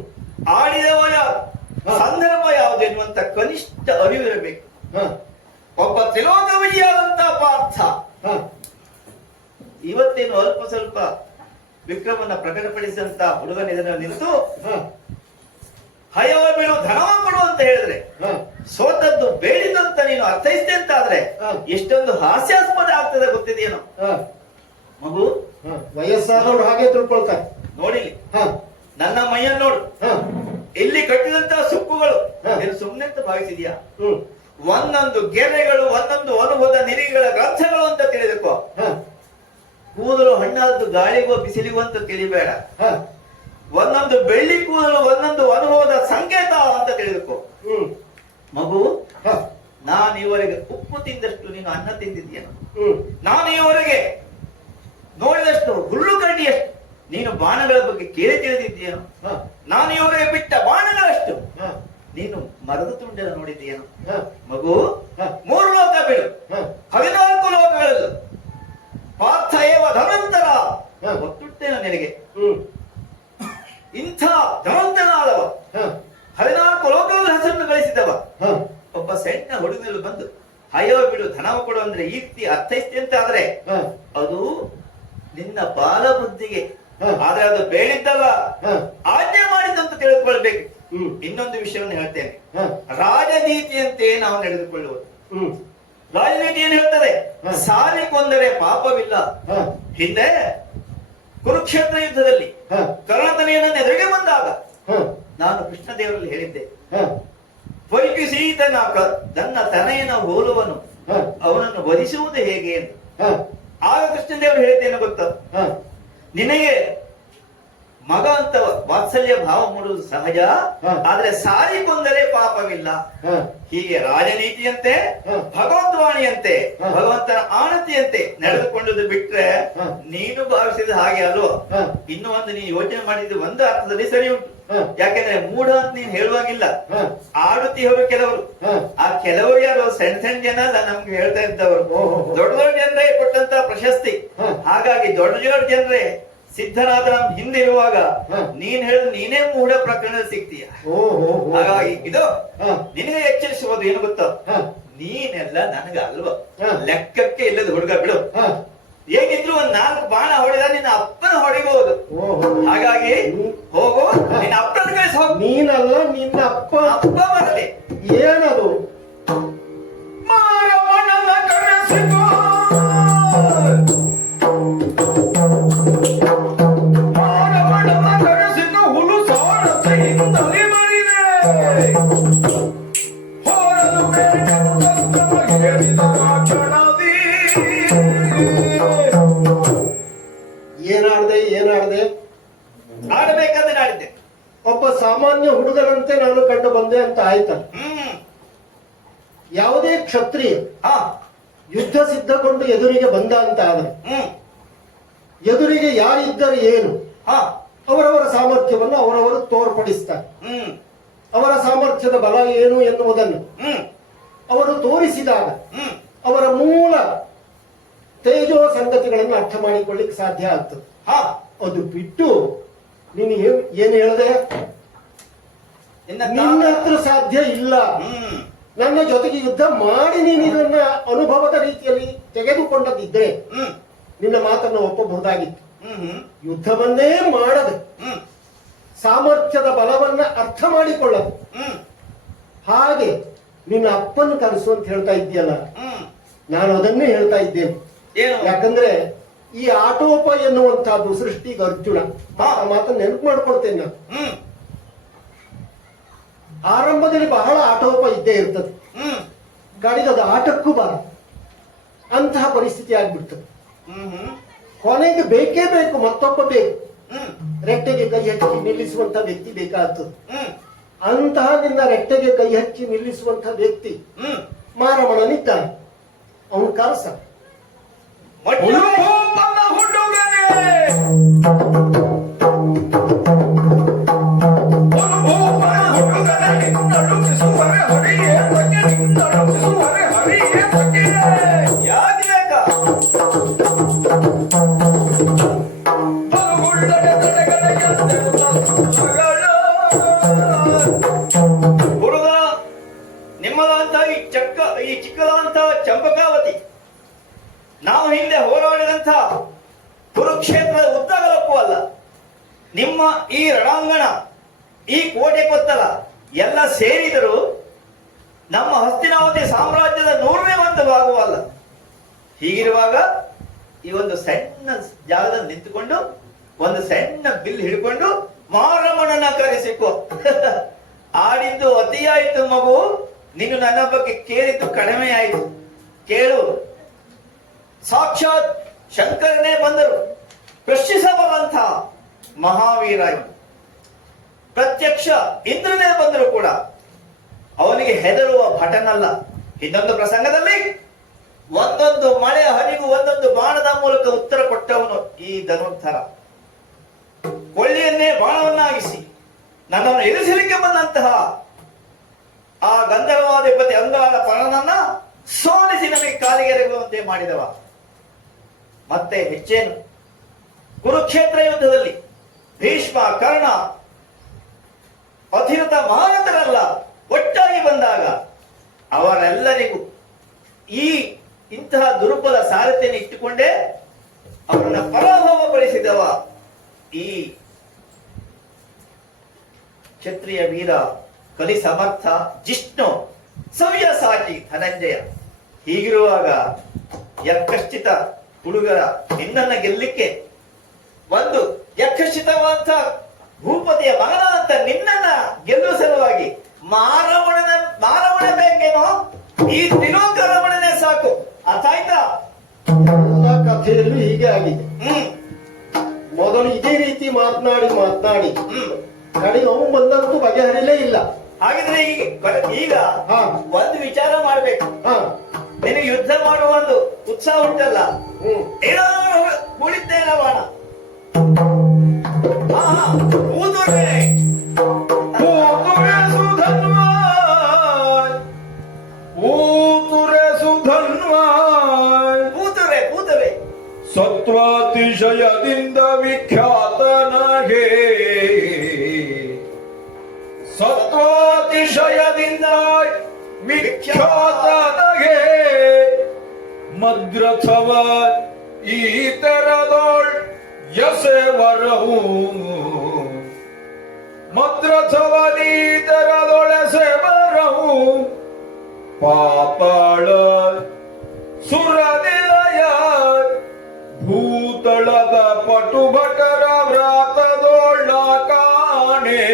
ಆಡಿದವ ಯಾವುದು, ಹಾ. ಸಂದರ್ಭ ಯಾವುದು ಎನ್ನುವಂತ ಕನಿಷ್ಠ ಅರಿವಿರಬೇಕು. ಹಾ ಒಬ್ಬ ತ್ರಿಲೋಕವಿಯಾದಂತ ಪಾರ್ಥ ಹಾ ಇವತ್ತೇನು ಅಲ್ಪ ಸ್ವಲ್ಪ ವಿಕ್ರಮನ್ನ ಪ್ರಕಟಪಡಿಸಿದಂತ ಹುಡುಗನ ಎದುರು ನಿಂತು ಹಾ ಹಯವ ಬೀಳು ಧನವ ಕೊಡು ಅಂತ ಹೇಳಿದ್ರೆ ಹಾ ಸೋತದ್ದು ಬೇಡಿದಂತ ನೀನು ಅರ್ಥೈಸಿದೆ ಅಂತ ಆದ್ರೆ ಹಾ. ಎಷ್ಟೊಂದು ಹಾಸ್ಯಾಸ್ಪದ ಆಗ್ತದೆ ಗೊತ್ತಿದೆಯೇನೋ ಹಾ ಮಗು. ಹಾ ವಯಸ್ಸಾದವ್ರು ಹಾಗೆ ತಿಳ್ಕೊಳ್ತಾರೆ. ನೋಡಿಲಿ, ಹಾ ನನ್ನ ಮೈಯನ್ನು ನೋಡು, ಹಾ ಇಲ್ಲಿ ಕಟ್ಟಿದಂತ ಸುಕ್ಕುಗಳು ಹಾ. ನೀನು ಸುಮ್ಮನೆ ಅಂತ ಭಾವಿಸಿದ್ಯಾ? ಹ್ಮ್ ಒಂದೊಂದು ಗೆರೆಗಳು, ಒಂದೊಂದು ಅನುಭವದ ನಿರಿಗಳ ಗ್ರಂಥಗಳು ಅಂತ ತಿಳಿದುಕೋ. ಹಾ ಕೂದಲು ಹಣ್ಣಾದದ್ದು ಗಾಳಿಗೋ ಬಿಸಿಲಿಗೋ ಅಂತ ತಿಳಿಬೇಡ. ಹಾ ಒಂದೊಂದು ಬೆಳ್ಳಿ ಕೂದಲು ಒಂದೊಂದು ಅನುಭವದ ಸಂಕೇತ ಅಂತ ತಿಳಿದುಕೋ. ಹ್ಮ್ ಮಗು, ಹಾ ನಾನು ಈವರೆಗೆ ಉಪ್ಪು ತಿಂದಷ್ಟು ನೀನು ಅನ್ನ ತಿಂದಿದ್ದೀಯನು. ಹ್ಮ್ ನಾನು ಈವರೆಗೆ ನೋಡಿದಷ್ಟು ಹುಲ್ಲು ಕಡ್ಡಿಯಷ್ಟು ನೀನು ಬಾಣಗಳ ಬಗ್ಗೆ ಕೇಳಿ ತಿಳಿದಿದ್ದೀಯನು. ಹಾ ನಾನು ಈವರೆಗೆ ಬಿಟ್ಟ ಬಾಣಗಳಷ್ಟು ಹಾ ನೀನು ಮರದ ತುಂಡನ ನೋಡಿದ್ದೀಯನು. ಹಾ ಮಗು, ಹಾ 3 ಲೋಕ ಬಿಡು, ಹಾ 14 ಲೋಕಗಳಲ್ಲೂ ಪಾರ್ಥ ಏವ ಧನಂತರ ಹಾ. ಒತ್ತುತ್ತೇನೆ ನಿನಗೆ. ಹ್ಮ್ ಇಂಥ ಧನವಂತನಾದವ, ಹಾ 14 ಲೋಕಗಳ ಹೆಸರನ್ನು ಗಳಿಸಿದವ ಹಾ ಒಬ್ಬ ಸಣ್ಣ ಹುಡುಗನಲ್ಲಿ ಬಂದು ಹಯವ ಬಿಡು ಧನವ ಕೊಡು ಅಂದ್ರೆ ಈ ರೀತಿ ಅರ್ಥೈಸ್ತಿ ಅಂತ ಆದ್ರೆ ಹಾ ಅದು ನಿನ್ನ ಬಾಲ ಬುದ್ಧಿಗೆ. ಹಾ. ಆದ್ರೆ ಅದು ಬೇಡಿದ್ದಲ್ಲ, ಹಾ ಆಜ್ಞೆ ಮಾಡಿದಂತ ತಿಳಿದುಕೊಳ್ಬೇಕು. ಹ್ಮ್ ಇನ್ನೊಂದು ವಿಷಯವನ್ನು ಹೇಳ್ತೇನೆ. ಹಾ ರಾಜನೀತಿಯಂತೆ ನಾವು ನಡೆದುಕೊಳ್ಳುವುದು. ಹ್ಮ್ ರಾಜನೀತಿ ಏನ್ ಹೇಳ್ತದೆ? ಹಾ. ಸಾರಿ ಕೊಂದರೆ ಪಾಪವಿಲ್ಲ. ಹಾ ಹಿಂದೆ ಕುರುಕ್ಷೇತ್ರ ಯುದ್ಧದಲ್ಲಿ ಹಾ ಕರ್ಣತನೆಯನ್ನು ಎದುರಿಗೆ ಬಂದಾಗ ಹಾ ನಾನು ಕೃಷ್ಣದೇವರಲ್ಲಿ ಹೇಳಿದ್ದೆ, ಹಾ ನನ್ನ ತನೆಯನ ಹೋಲುವನು ಹಾ ಅವನನ್ನು ವಧಿಸುವುದು ಹೇಗೆ ಅಂತ. ಹಾ ಆಗ ಕೃಷ್ಣದೇವರು ಹೇಳಿದ್ದೇನು ಗೊತ್ತಾ? ಹಾ ನಿನಗೆ ಮಗ ಅಂತ ವಾತ್ಸಲ್ಯ ಭಾವ ಮೂಡುವುದು ಸಹಜ, ಹಾ. ಆದ್ರೆ ಸಾರಿ ಕೊಂದರೆ ಪಾಪವಿಲ್ಲ. ಹಾ ಹೀಗೆ ರಾಜನೀತಿಯಂತೆ, ಹಾ. ಭಗವದ್ವಾಣಿಯಂತೆ, ಹಾ. ಭಗವಂತನ ಆಣತಿಯಂತೆ ನಡೆದುಕೊಂಡದ್ದು ಬಿಟ್ರೆ ಹಾ. ನೀನು ಭಾವಿಸಿದ ಹಾಗೆ ಅಲ್ವೋ. ಹಾ. ಇನ್ನು ಒಂದು ನೀನು ಯೋಚನೆ ಮಾಡಿದ್ದು ಒಂದು ಅರ್ಥದಲ್ಲಿ ಸರಿ ಉಂಟು. ಹಾ. ಯಾಕೆಂದ್ರೆ ಮೂಢ ಅಂತ ನೀನ್ ಹೇಳುವಾಗಿಲ್ಲ, ಹಾ. ಆಡುತ್ತಿಯವರು ಕೆಲವರು. ಹಾ. ಆ ಕೆಲವರು ಯಾರು ಸಣ್ಣ ಸಣ್ಣ ಜನ ಅಲ್ಲ, ನಮ್ಗೆ ಹೇಳ್ತಾ ಇದ್ದವರು ಓಹೋ. ದೊಡ್ಡ ದೊಡ್ಡ ಜನರೇ ಕೊಟ್ಟಂತ ಪ್ರಶಸ್ತಿ. ಹಾ. ಹಾಗಾಗಿ ದೊಡ್ಡ ದೊಡ್ಡ ಜನರೇ ಸಿದ್ಧನಾದ ನಮ್ ಹಿಂದಿರುವಾಗ ಹಾ. ನೀನ್ ಹೇಳಿದ ನೀನೇ ಮೂಢ ಪ್ರಕರಣ ಸಿಗ್ತೀಯ. ಓಹೋ ಹಾಗಾಗಿ ಇದು ಹಾ. ನಿನಗೆ ಎಚ್ಚರಿಸುವುದು ಏನು ಗೊತ್ತಾ? ಹಾ. ನೀನೆಲ್ಲ ನನಗ ಅಲ್ವ ಹಾ. ಲೆಕ್ಕಕ್ಕೆ ಇಲ್ಲದ ಹುಡುಗ ಬಿಡು. ಹಾ. ಹೇಗಿದ್ರು ಒಂದ್ 4 ಬಾಣ ಹೊಡೆದ ನಿನ್ನ ಅಪ್ಪನ ಹೊಡಿಬಹುದು. ಓಹೋ. ಹಾಗಾಗಿ ಹೋಗು, ನಿನ್ನ ಅಪ್ಪನ ಕಳಿಸಿ ಹೋಗು. ನೀನಲ್ಲ ನಿನ್ನ ಅಪ್ಪ. ಅಪ್ಪ ಬರಲಿ. ಏನದು? ಮಾರಮ್ಮನನ್ನ ಕರೆಸಿಕೋ. ಮಾರಮ್ಮನನ್ನ ಕರೆಸಿಕೋ, ಹುಲು ಸಾರಥಿಯಿಂದಲೇ ಬರಿದೆ. ಹೊರಲು ಬೇಟೆನು ಕಸ್ತವ ಹೇಳಿದ ಕಾರಣದಿ. ಏನಾಡ್ದೆ ಆಡಬೇಕಂದ್ರೆ ಆಡಿದ್ದೆ. ಒಬ್ಬ ಸಾಮಾನ್ಯ ಹುಡುಗನಂತೆ ನಾನು ಕಂಡು ಬಂದೆ ಅಂತ ಆಯ್ತಲ್ಲ. ಯಾವುದೇ ಕ್ಷತ್ರಿಯ ಹಾ. ಯುದ್ಧ ಸಿದ್ಧಗೊಂಡು ಎದುರಿಗೆ ಬಂದ ಅಂತ ಆದ್ರೆ ಎದುರಿಗೆ ಯಾರಿದ್ದರೆ ಏನು, ಹಾ. ಅವರವರ ಸಾಮರ್ಥ್ಯವನ್ನು ಅವರವರು ತೋರ್ಪಡಿಸ್ತಾರೆ. ಅವರ ಸಾಮರ್ಥ್ಯದ ಬಲ ಏನು ಎನ್ನುವುದನ್ನು ಅವರು ತೋರಿಸಿದಾಗ ಅವರ ಮೂಲ ತೇಜೋ ಸಂಗತಿಗಳನ್ನು ಅರ್ಥ ಮಾಡಿಕೊಳ್ಳಿಕ್ಕೆ ಸಾಧ್ಯ ಆಗ್ತದೆ. ಹಾ. ಅದು ಬಿಟ್ಟು ನೀನು ಏನು ಹೇಳಿದೆ? ನಿನ್ನ ಹತ್ರ ಸಾಧ್ಯ ಇಲ್ಲ. ನನ್ನ ಜೊತೆಗೆ ಯುದ್ಧ ಮಾಡಿ ನೀನು ಇದನ್ನ ಅನುಭವದ ರೀತಿಯಲ್ಲಿ ತೆಗೆದುಕೊಂಡದಿದ್ರೆ ನಿನ್ನ ಮಾತನ್ನು ಒಪ್ಪಬಹುದಾಗಿತ್ತು. ಯುದ್ಧವನ್ನೇ ಮಾಡದೆ ಸಾಮರ್ಥ್ಯದ ಬಲವನ್ನ ಅರ್ಥ ಮಾಡಿಕೊಳ್ಳದು. ಹಾಗೆ ನಿನ್ನ ಅಪ್ಪನ ಕನಸು ಅಂತ ಹೇಳ್ತಾ ಇದ್ದೀಯಲ್ಲ, ನಾನು ಅದನ್ನೇ ಹೇಳ್ತಾ ಇದ್ದೇನೆ. ಯಾಕಂದ್ರೆ ಈ ಆಟೋಪ ಎನ್ನುವಂತಹದ್ದು ಸೃಷ್ಟಿಗೆ ಅರ್ಜುನ ಆ ಮಾತನ್ನು ನೆನಪು ಮಾಡ್ಕೊಳ್ತೇನೆ ನಾನು. ಆರಂಭದಲ್ಲಿ ಬಹಳ ಆಟೋಪ ಇದ್ದೇ ಇರ್ತದೆ, ಗಾಡಿಗೆ ಅದು ಆಟಕ್ಕೂ ಬಾರ ಅಂತಹ ಪರಿಸ್ಥಿತಿ ಆಗ್ಬಿಡ್ತದೆ. ಕೊನೆಗೆ ಬೇಕೇ ಬೇಕು, ಮತ್ತೊಬ್ಬ ಬೇಕು, ರೆಟ್ಟೆಗೆ ಕೈ ಹಚ್ಚಿ ನಿಲ್ಲಿಸುವಂತ ವ್ಯಕ್ತಿ ಬೇಕಾಗ್ತದೆ. ಅಂತಹ ನಿನ್ನ ರೆಟ್ಟೆಗೆ ಕೈ ಹಚ್ಚಿ ನಿಲ್ಲಿಸುವಂತ ವ್ಯಕ್ತಿ ಮಾರಮಣನಿದ್ದಾನೆ. ಅವನು ಕರಸ ಹುಡುಗನ ಹುಡುಗನೇ, ಹುಡುಗನೇ ನಡುಗಿಸುವರೆ ಹರಿಯೇ ಬಗ್ಗೆ, ನಡುಗಿಸುವರೆ ಹರಿಯೇ ಬಗ್ಗೆ. ಯಾಕೆ ಬೇಕಾ? ಹುಡುಗ, ನಿಮ್ಮದಂತ ಈ ಚಿಕ್ಕದಂತ ಚಂಪಕಾವತಿ, ನಾವು ಹಿಂದೆ ಹೋರಾಡಿದಂತ ಕುರುಕ್ಷೇತ್ರದ ಉದ್ದಗಲಕ್ಕೂ ಅಲ್ಲ, ನಿಮ್ಮ ಈ ರಣಾಂಗಣ, ಈ ಕೋಟೆ ಕೊತ್ತಲ ಎಲ್ಲ ಸೇರಿದರೂ ನಮ್ಮ ಹಸ್ತಿನಾವತಿ ಸಾಮ್ರಾಜ್ಯದ 100ನೇ ಒಂದು ಭಾಗವಲ್ಲ. ಹೀಗಿರುವಾಗ ಈ ಒಂದು ಸಣ್ಣ ಜಾಗದಲ್ಲಿ ನಿಂತುಕೊಂಡು ಒಂದು ಸಣ್ಣ ಬಿಲ್ ಹಿಡ್ಕೊಂಡು ಮಾರಮ್ಮನನ್ನ ಕರೆಸಿಕೊ. ಆಡಿದ್ದು ಅತಿಯಾಯಿತು ಮಗು, ನೀನು ನನ್ನ ಬಗ್ಗೆ ಕೇಳಿದ್ದು ಕಡಿಮೆ ಆಯಿತು. ಕೇಳು, ಸಾಕ್ಷಾತ್ ಶಂಕರನೇ ಬಂದರು ಪ್ರಶ್ನಿಸಬಲ್ಲಂಥ ಮಹಾವೀರ ಇವನು. ಪ್ರತ್ಯಕ್ಷ ಇಂದ್ರನೇ ಬಂದರು ಕೂಡ ಅವನಿಗೆ ಹೆದರುವ ಭಟನಲ್ಲ. ಇನ್ನೊಂದು ಪ್ರಸಂಗದಲ್ಲಿ ಒಂದೊಂದು ಮಳೆಯ ಹನಿಗೂ ಒಂದೊಂದು ಬಾಣದ ಮೂಲಕ ಉತ್ತರ ಕೊಟ್ಟವನು ಈ ಧನುರ್ಧರ. ಕೊಳ್ಳಿಯನ್ನೇ ಬಾಣವನ್ನಾಗಿಸಿ ನನ್ನನ್ನು ಎದುರಿಸಲಿಕ್ಕೆ ಬಂದಂತಹ ಆ ಗಂಧರ್ವಾಧಿಪತಿ ಅಂಗಾರ ಪರನನ್ನ ಸೋಲಿಸಿ ನಮಗೆ ಕಾಲಿಗೆರೆಗುವಂತೆ ಮಾಡಿದವ. ಮತ್ತೆ ಹೆಚ್ಚೇನು, ಕುರುಕ್ಷೇತ್ರ ಯುದ್ಧದಲ್ಲಿ ಭೀಷ್ಮ, ಕರ್ಣ, ಅಧಿರಥ ಮಹಾರಥರೆಲ್ಲ ಒಟ್ಟಾಗಿ ಬಂದಾಗ ಅವರೆಲ್ಲರಿಗೂ ಈ ಇಂತಹ ದುರ್ಬಲ ಸಾರಥ್ಯವನ್ನು ಇಟ್ಟುಕೊಂಡೇ ಅವರನ್ನ ಪರಾಭವಗೊಳಿಸಿದವ ಈ ಕ್ಷತ್ರಿಯ ವೀರ, ಕಲಿ ಸಮರ್ಥ ಜಿಷ್ಣು, ಸವ್ಯ ಸಾಟಿ ಧನಂಜಯ. ಹೀಗಿರುವಾಗ ಯಕ್ಕಶ್ಚಿತ ಹುಡುಗರ ನಿನ್ನನ್ನ ಗೆಲ್ಲಿಕ್ಕೆ ಒಂದು ಯಕ್ಷಶ್ಚಿತವಾದಂತ ಭೂಪತಿಯ ಮಗನ ಅಂತ ನಿನ್ನನ್ನ ಗೆಲ್ಲುವ ಸಲುವಾಗಿ ಮಾರವಣ ಬೇಕೇನೋ? ಈ ತ್ರಿಲೋಕ ರಮಣನೇ ಸಾಕು. ಅರ್ಥ ಆಯ್ತಾ? ಎಲ್ಲ ಕಥೆಯಲ್ಲೂ ಹೀಗೆ ಆಗಿದೆ. ಮೊದಲು ಇದೇ ರೀತಿ ಮಾತನಾಡಿ ಕಡೆಗೆ ಅವನು ಬಂದಂತೂ ಬಗೆಹರಿಲೇ ಇಲ್ಲ. ಹಾಗಿದ್ರೆ ಈಗ ಒಂದು ವಿಚಾರ ಮಾಡ್ಬೇಕು. ನಿನಗೆ ಯುದ್ಧ ಮಾಡುವ ಒಂದು ಉತ್ಸಾಹ ಉಂಟಲ್ಲ, ಏನೋ ಕುಳಿತೇನ ಬಾಣ ಊದುರೆ ಊದುರೆ ಸತ್ವಾತಿಶಯದಿಂದ ವಿಖ್ಯಾತನಾಗೆ, ಸತ್ವಾತಿಶಯದಿಂದ ವಿಖ್ಯಾತನಗೆ ಮದ್ರಥವ ಈತರದೋಳ್ ಎಸೆವರವು ಮದ್ರಥವನೀತರದೊಳೆಸೆವರವು ಪಾತಾಳ ಸುರನಿಲಯ ಭೂತಳದ ಪಟುಭಟರ ವ್ರಾತದೋಳ್ಳ ಕಾಣೆ.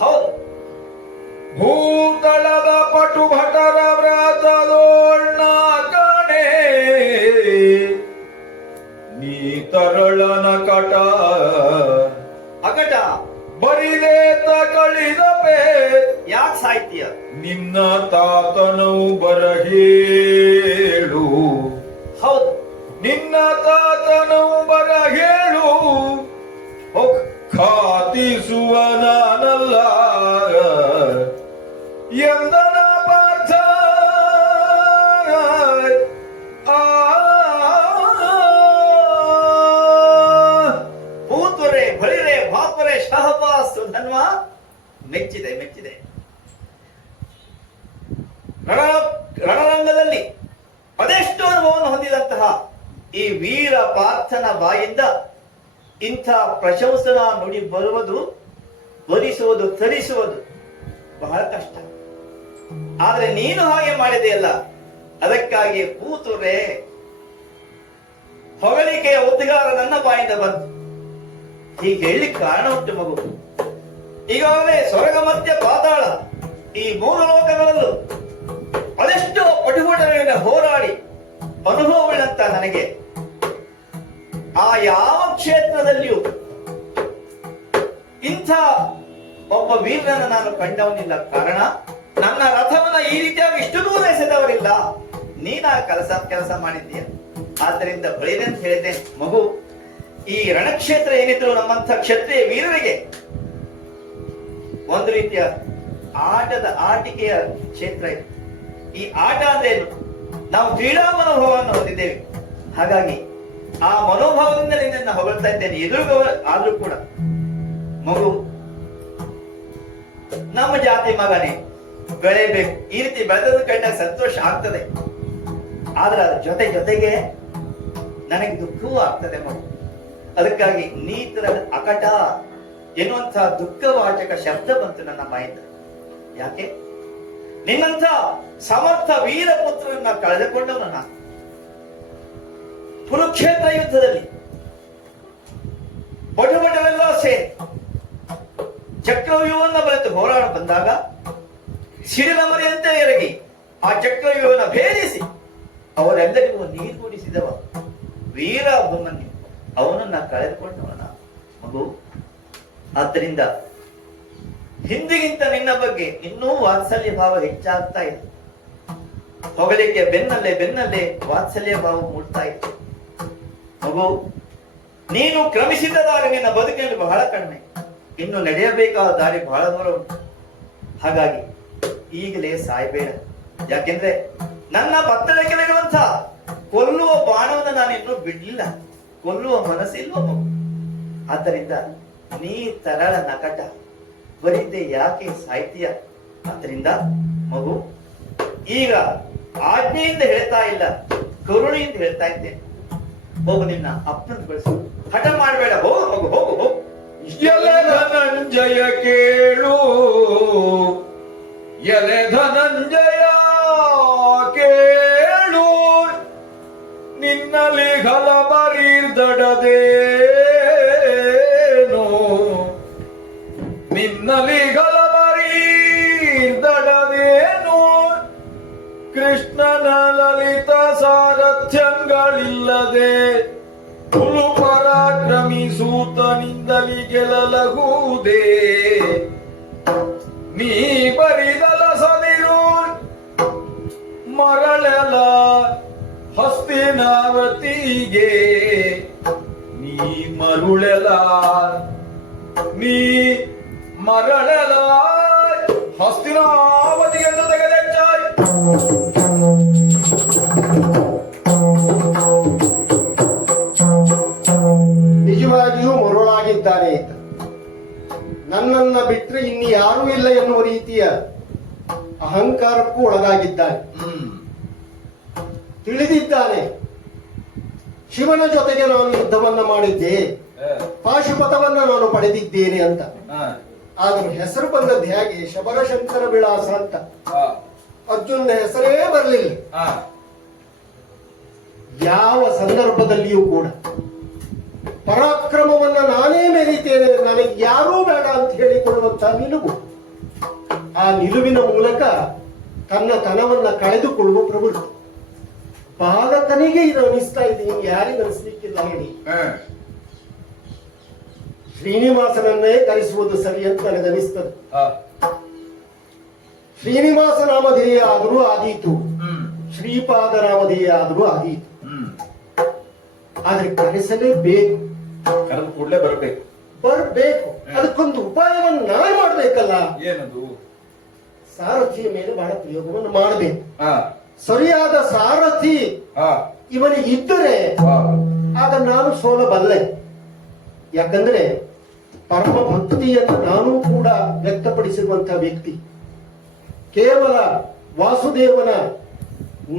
ಹೌದು, ಭೂತಳದ ಪಟುಭಟರ ವ್ರಾತದೋಳ್ಳ ಕಾಣೆ. ನೀ ತರಳನ ಕಟ ಅಕಟ ಬರಿದೇತ ಕಳಿದಪೆ. ಯಾಕೆ ಸಾಹಿತ್ಯ? ನಿನ್ನ ತಾತನವು ಬರಹೇಳು. ಹೌದು, ನಿನ್ನ ತಾತನವು ಬರಹೇಳು. ಖಾತಿಸುವ ನಾನಲ್ಲ ಎಂದನ ಪಾರ್ಥ. ಭೂತುರೆ ಬಳಿರೆ ಭಾಪುರೆ ಶಹಬಾಸ್ ಧನ್ವ. ಮೆಚ್ಚಿದೆ ಮೆಚ್ಚಿದೆ. ರಣರಂಗದಲ್ಲಿ ಅದೆಷ್ಟು ಅನುಭವವನ್ನು ಹೊಂದಿದಂತಹ ಈ ವೀರ ಪಾರ್ಥನ ಬಾಯಿಂದ ಇಂಥ ಪ್ರಶಂಸನಾ ನುಡಿ ಬರುವುದು, ಬರಿಸುವುದು, ತರಿಸುವುದು ಬಹಳ ಕಷ್ಟ. ಆದ್ರೆ ನೀನು ಹಾಗೆ ಮಾಡಿದೆಯಲ್ಲ, ಅದಕ್ಕಾಗಿ ಕೂತುರೆ ಹೊಗಳಿಕೆಯ ಉದ್ಗಾರ ನನ್ನ ಬಾಯಿಂದ ಬಂತು. ಹೀಗೆ ಹೇಳಲಿಕ್ಕೆ ಕಾರಣ ಉಂಟು ಮಗು. ಈಗಾಗಲೇ ಸ್ವರ್ಗ ಮಧ್ಯ ಪಾತಾಳ ಈ ಮೂರು ಲೋಕಗಳಲ್ಲೂ ಅದೆಷ್ಟೋ ಪಟುಪಟಗಳಿಂದ ಹೋರಾಡಿ ಅನುಭವಗಳಂತ ನನಗೆ ಆ ಯಾವ ಕ್ಷೇತ್ರದಲ್ಲಿಯೂ ಇಂಥ ಒಬ್ಬ ವೀರನನ್ನು ನಾನು ಕಂಡವನಿಲ್ಲ. ಕಾರಣ ನನ್ನ ರಥವನ್ನ ಈ ರೀತಿಯಾಗಿ ಇಷ್ಟು ದೂರ ಎಸೆದವರಿಲ್ಲ. ನೀನ ಕೆಲಸ ಮಾಡಿದ್ದೀಯ. ಆದ್ದರಿಂದ ಬಳಿದೆ ಅಂತ ಹೇಳಿದೆ ಮಗು. ಈ ರಣಕ್ಷೇತ್ರ ಏನಿದ್ರು ನಮ್ಮಂಥ ಕ್ಷತ್ರಿಯ ವೀರರಿಗೆ ಒಂದು ರೀತಿಯ ಆಟಿಕೆಯ ಕ್ಷೇತ್ರ ಇದೆ. ಈ ಆಟ ಅಂದ್ರೆ ಏನು? ನಾವು ಕ್ರೀಡಾ ಮನೋಭಾವವನ್ನು ಹೊಂದಿದ್ದೇವೆ. ಹಾಗಾಗಿ ಆ ಮನೋಭಾವದಿಂದ ನಿನ್ನನ್ನು ಹೊಗಳ್ತಾ ಇದ್ದೇನೆ. ಎದುರು ಆದ್ರೂ ಕೂಡ ಮಗು, ನಮ್ಮ ಜಾತಿ ಮಗನೇ, ಬೆಳೆಯಬೇಕು. ಈ ರೀತಿ ಬೆಳೆದ ಕಂಡಾಗ ಸಂತೋಷ ಆಗ್ತದೆ. ಆದ್ರೆ ಅದ್ರ ಜೊತೆಗೆ ನನಗೆ ದುಃಖವೂ ಆಗ್ತದೆ ಮಗು. ಅದಕ್ಕಾಗಿ ನೀತರ ಅಕಟ ಎನ್ನುವಂತಹ ದುಃಖವಾಚಕ ಶಬ್ದ ಬಂತು ನನ್ನ ಬಾಯಿಂದ. ಯಾಕೆ? ನಿನ್ನಂಥ ಸಮರ್ಥ ವೀರಪುತ್ರನನ್ನ ಕಳೆದುಕೊಂಡವನ ಕುರುಕ್ಷೇತ್ರ ಯುದ್ಧದಲ್ಲಿ ಪಟುಪಟವೆಲ್ಲ ಸೇರಿ ಚಕ್ರವ್ಯೂಹವನ್ನು ಬರೆದು ಹೋರಾಡ ಬಂದಾಗ ಸಿಡಿಲ ಮರೆಯಂತೆ ಎರಗಿ ಆ ಚಕ್ರವ್ಯೂಹವನ್ನು ಭೇದಿಸಿ ಅವರೆಲ್ಲರಿಗೂ ನೀರು ಕುಡಿಸಿದವ ವೀರ ಅಭಿಮನ್ಯು. ಅವನನ್ನ ಕಳೆದುಕೊಂಡವನ ಮಗು. ಆದ್ದರಿಂದ ಹಿಂದಿಗಿಂತ ನಿನ್ನ ಬಗ್ಗೆ ಇನ್ನೂ ವಾತ್ಸಲ್ಯ ಭಾವ ಹೆಚ್ಚಾಗ್ತಾ ಇದೆ. ಹೊಗಳಿಕೆ ಬೆನ್ನಲ್ಲೇ ವಾತ್ಸಲ್ಯ ಭಾವ ಮೂಡ್ತಾ ಇದೆ ಮಗು. ನೀನು ಕ್ರಮಿಸಿದ ದಾರಿ ನಿನ್ನ ಬದುಕಿನಲ್ಲಿ ಬಹಳ ಕಡಿಮೆ. ಇನ್ನು ನಡೆಯಬೇಕಾದ ದಾರಿ ಬಹಳ ದೂರ ಉಂಟು. ಹಾಗಾಗಿ ಈಗಲೇ ಸಾಯಬೇಡ. ಯಾಕೆಂದ್ರೆ ನನ್ನ ಬತ್ತಳಿಕೆಲಿರುವಂತ ಕೊಲ್ಲುವ ಬಾಣವನ್ನು ನಾನು ಇನ್ನೂ ಬಿಡ್ಲಿಲ್ಲ. ಕೊಲ್ಲುವ ಮನಸ್ಸಿಲ್ವ ಮಗು. ಆದ್ದರಿಂದ ನೀ ತರಳ ನಕಟ ಬರೀದೆ ಯಾಕೆ ಸಾಹಿತ್ಯ. ಆದ್ದರಿಂದ ಮಗು, ಈಗ ಆಜ್ಞೆಯಿಂದ ಹೇಳ್ತಾ ಇಲ್ಲ, ಕರುಣೆಯಿಂದ ಹೇಳ್ತಾ ಇದ್ದೇನೆ. ಹೋಗು, ನಿನ್ನ ಅಪ್ಪನ ಕಳಿಸು. ಹಠ ಮಾಡಬೇಡ. ಹೋಗು ಹೋಗು ಹೋಗು ಹೋಗು. ಎಲೆ ಧನಂಜಯ ಕೇಳು, ಎಲೆ ಧನಂಜಯ ಕೇಳು. ನಿನ್ನಲ್ಲಿ ಗಲಬರೀರ್ದಡದೇನೋ, ನಿನ್ನಲ್ಲಿ ಗಲಬರೀರ್ದಡದೇನೋ. ಕೃಷ್ಣನ ಲಲಿತ ಸಾರಥ್ಯಗಳಿಲ್ಲದೆ ತುಳು ಪರಾಕ್ರಮಿ ಸೂತನಿಂದಲಿ ಗೆಲ್ಲಲಗುವುದೇ. ನೀ ಬರಿದಲ ಸದಿರು ಮರಳೆಲ ಹಸ್ತಿನಾವತಿಗೆ. ನೀ ಮರುಳೆಲ ನೀ ಮರಳೆಲ ಹಸ್ತಿನಾವತಿಗೆ ತೆಗೆದೆಚ್ಚಾಯ್. ನಿಜವಾಗಿಯೂ ಮರುಳಾಗಿದ್ದಾನೆ ಈತ. ನನ್ನನ್ನ ಬಿಟ್ಟರೆ ಇನ್ನು ಯಾರೂ ಇಲ್ಲ ಎನ್ನುವ ರೀತಿಯ ಅಹಂಕಾರಕ್ಕೂ ಒಳಗಾಗಿದ್ದಾನೆ. ತಿಳಿದಿದ್ದಾನೆ, ಶಿವನ ಜೊತೆಗೆ ನಾನು ಯುದ್ಧವನ್ನ ಮಾಡಿದ್ದೆ, ಪಾಶುಪತವನ್ನ ನಾನು ಪಡೆದಿದ್ದೇನೆ ಅಂತ. ಆದ್ರೂ ಹೆಸರು ಬಂದದ್ದು ಹೇಗೆ? ಶಬರಶಂಕರ ವಿಳಾಸ ಅಂತ. ಅರ್ಜುನ ಹೆಸರೇ ಬರಲಿಲ್ಲ. ಯಾವ ಸಂದರ್ಭದಲ್ಲಿಯೂ ಕೂಡ ಪರಾಕ್ರಮವನ್ನ ನಾನೇ ಮೆರೀತೇನೆ, ನನಗೆ ಯಾರೂ ಬೇಡ ಅಂತ ಹೇಳಿಕೊಳ್ಳುವಂತಹ ನಿಲುವು, ಆ ನಿಲುವಿನ ಮೂಲಕ ತನ್ನ ತನವನ್ನ ಕಳೆದುಕೊಳ್ಳುವ ಪ್ರವೃತ್ತಿ. ಬಾಲಕನಿಗೆ ಇದು ಅನಿಸ್ತಾ ಇದ್ದೀನಿ, ಯಾರಿಗೆ ಅನಿಸ್ಲಿಕ್ಕಿಲ್ಲ ಹೇಳಿ. ಶ್ರೀನಿವಾಸನನ್ನೇ ಕರೆಸುವುದು ಸರಿ ಅಂತ ನನಗನಿಸ್ತದೆ. ಶ್ರೀನಿವಾಸ ನಾಮಧೇಯ ಆದರೂ ಆದೀತು, ಶ್ರೀಪಾದ ನಾಮಧೇಯ ಆದರೂ ಆದೀತು. ಆದ್ರೆ ಕರೆಸಲೇಬೇಕು, ಕರೆದು ಕೂಡಲೇ ಬರಬೇಕು. ಅದಕ್ಕೊಂದು ಉಪಾಯವನ್ನು ನಾನು ಮಾಡ್ಬೇಕಲ್ಲ. ಏನದು? ಸಾರಥಿಯ ಮೇಲೆ ಬಹಳ ಪ್ರಯೋಗವನ್ನು ಮಾಡಬೇಕು. ಸರಿಯಾದ ಸಾರಥಿ ಇವನಿಗೆ ಇದ್ದರೆ ಆಗ ನಾನು ಸೋಲಬಲ್ಲೆ. ಯಾಕಂದ್ರೆ ಪರಮ ಭಕ್ತಿಯನ್ನು ನಾನು ಕೂಡ ವ್ಯಕ್ತಪಡಿಸಿರುವಂತಹ ವ್ಯಕ್ತಿ. ಕೇವಲ ವಾಸುದೇವನ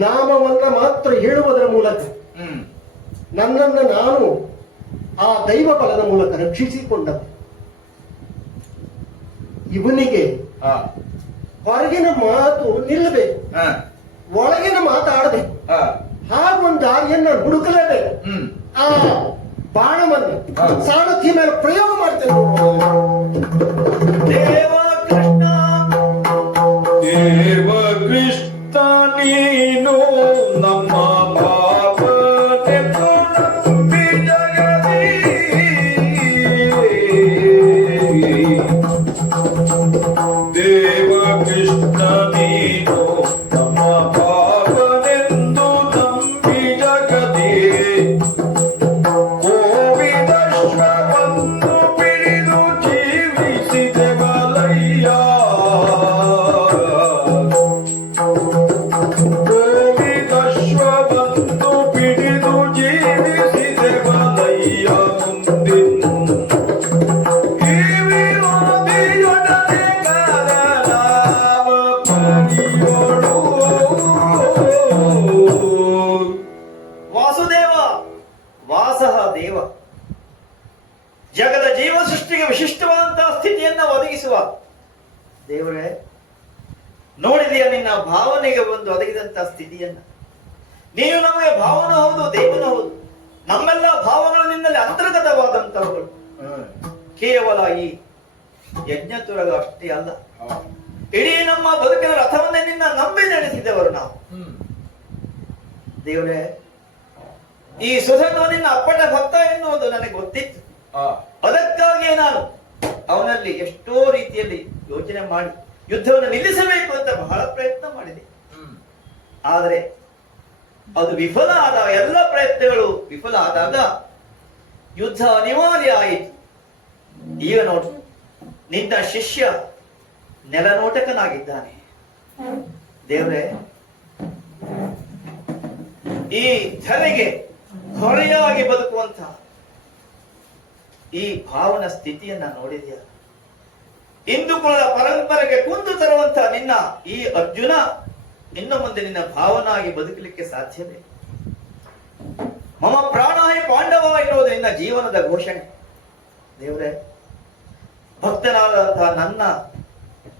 ನಾಮವನ್ನ ಮಾತ್ರ ಹೇಳುವುದರ ಮೂಲಕ ನನ್ನನ್ನು ನಾನು ಆ ದೈವ ಬಲದ ಮೂಲಕ ರಕ್ಷಿಸಿಕೊಂಡ ಇವನಿಗೆ ಹೊರಗಿನ ಮಾತು ನಿಲ್ಲಬೇಕು, ಒಳಗಿನ ಮಾತಾಡಬೇಕು. ಹಾಗೊಂದು ದಾರಿಯನ್ನ ಹುಡುಕಲೇಬೇಕು. ಆ ಬಾಣವನ್ನು ಸಾರಥಿ ಮೇಲೆ ಪ್ರಯೋಗ ಮಾಡ್ತೇನೆ. ದೇವ ಕೃಷ್ಣ ದೇವ ಕೃಷ್ಣ ನೀನು ನಮ್ಮ ಭಾವನೆಂದು ನಂಬಿ ಜಗದಿ ದೇವ ಕೃಷ್ಣ ನೀನು ನಮ್ಮ ಭಾವನೆಂದು ನಂಬಿ ಜಗದಿ ಗೋವಿದಶ್ವವನ್ನು ಬಿಡಿದು ಜೀವಿಸಿದೆ ಬಲಯ್ಯ ಗೋವಿದಶ್ವವನ್ನು ಬಿಡಿದು ಜೀವಿಸಿದೆ ಬಲಯ್ಯ ಮುಂದಿನ ಈ ವಿರೋಧಿಯೊಡನೆ ಕಾಲನಾಮ ಪಡೆಯೋಳು. ವಾಸುದೇವ ವಾಸಃ ದೇವ, ಜಗದ ಜೀವ ಸೃಷ್ಟಿಗೆ ವಿಶಿಷ್ಟವಾದಂತಹ ಸ್ಥಿತಿಯನ್ನ ಒದಗಿಸುವ ದೇವರೇ, ನೋಡಿದೆಯಾ ನಿನ್ನ ಭಾವನೆಗೆ ಒಂದು ಒದಗಿದಂತಹ ಸ್ಥಿತಿಯನ್ನ? ನೀನು ನಮಗೆ ಭಾವನ ಹೌದು, ದೇವನ ಹೌದು. ನಮ್ಮೆಲ್ಲ ಭಾವಗಳು ನಿನ್ನಲ್ಲಿ ಅಂತರ್ಗತವಾದಂತಹವುಗಳು. ಕೇವಲ ಈ ಯಜ್ಞತುರಗ ಅಷ್ಟೇ ಅಲ್ಲ, ಇಡೀ ನಮ್ಮ ಬದುಕಿನ ರಥವನ್ನೇ ನಿನ್ನ ನಂಬಿ ನಡೆಸಿದವರು ನಾವು. ದೇವರೇ, ಈ ಸುಧನು ನಿನ್ನ ಅಪ್ಪಟ ಭಕ್ತ ಎನ್ನುವುದು ನನಗೆ ಗೊತ್ತಿತ್ತು. ಅದಕ್ಕಾಗಿಯೇ ನಾನು ಅವನಲ್ಲಿ ಎಷ್ಟೋ ರೀತಿಯಲ್ಲಿ ಯೋಚನೆ ಮಾಡಿ ಯುದ್ಧವನ್ನು ನಿಲ್ಲಿಸಬೇಕು ಅಂತ ಬಹಳ ಪ್ರಯತ್ನ ಮಾಡಿದೆ. ಆದರೆ ಅದು ವಿಫಲ ಆದಾಗ, ಎಲ್ಲ ಪ್ರಯತ್ನಗಳು ವಿಫಲ ಆದಾಗ ಯುದ್ಧ ಅನಿವಾರ್ಯ ಆಯಿತು. ಈಗ ನೋಡು, ನಿನ್ನ ಶಿಷ್ಯ ನೆಲನೋಟಕನಾಗಿದ್ದಾನೆ. ದೇವರೇ, ಈ ಧರೆಗೆ ಹೊರೆಯಾಗಿ ಬದುಕುವಂತಹ ಈ ಭಾವನ ಸ್ಥಿತಿಯನ್ನ ನೋಡಿದೆಯಾ? ಹಿಂದೂ ಕುಲದ ಪರಂಪರೆಗೆ ಕುಂದು ತರುವಂತಹ ನಿನ್ನ ಈ ಅರ್ಜುನ ಇನ್ನು ಮುಂದೆ ನಿನ್ನ ಭಾವನಾಗಿ ಬದುಕಲಿಕ್ಕೆ ಸಾಧ್ಯವೇ? ಮಮ ಪ್ರಾಣಾಯ ಪಾಂಡವ ಇರುವುದು ನಿನ್ನ ಜೀವನದ ಘೋಷಣೆ. ದೇವರೇ, ಭಕ್ತನಾದಂತಹ ನನ್ನ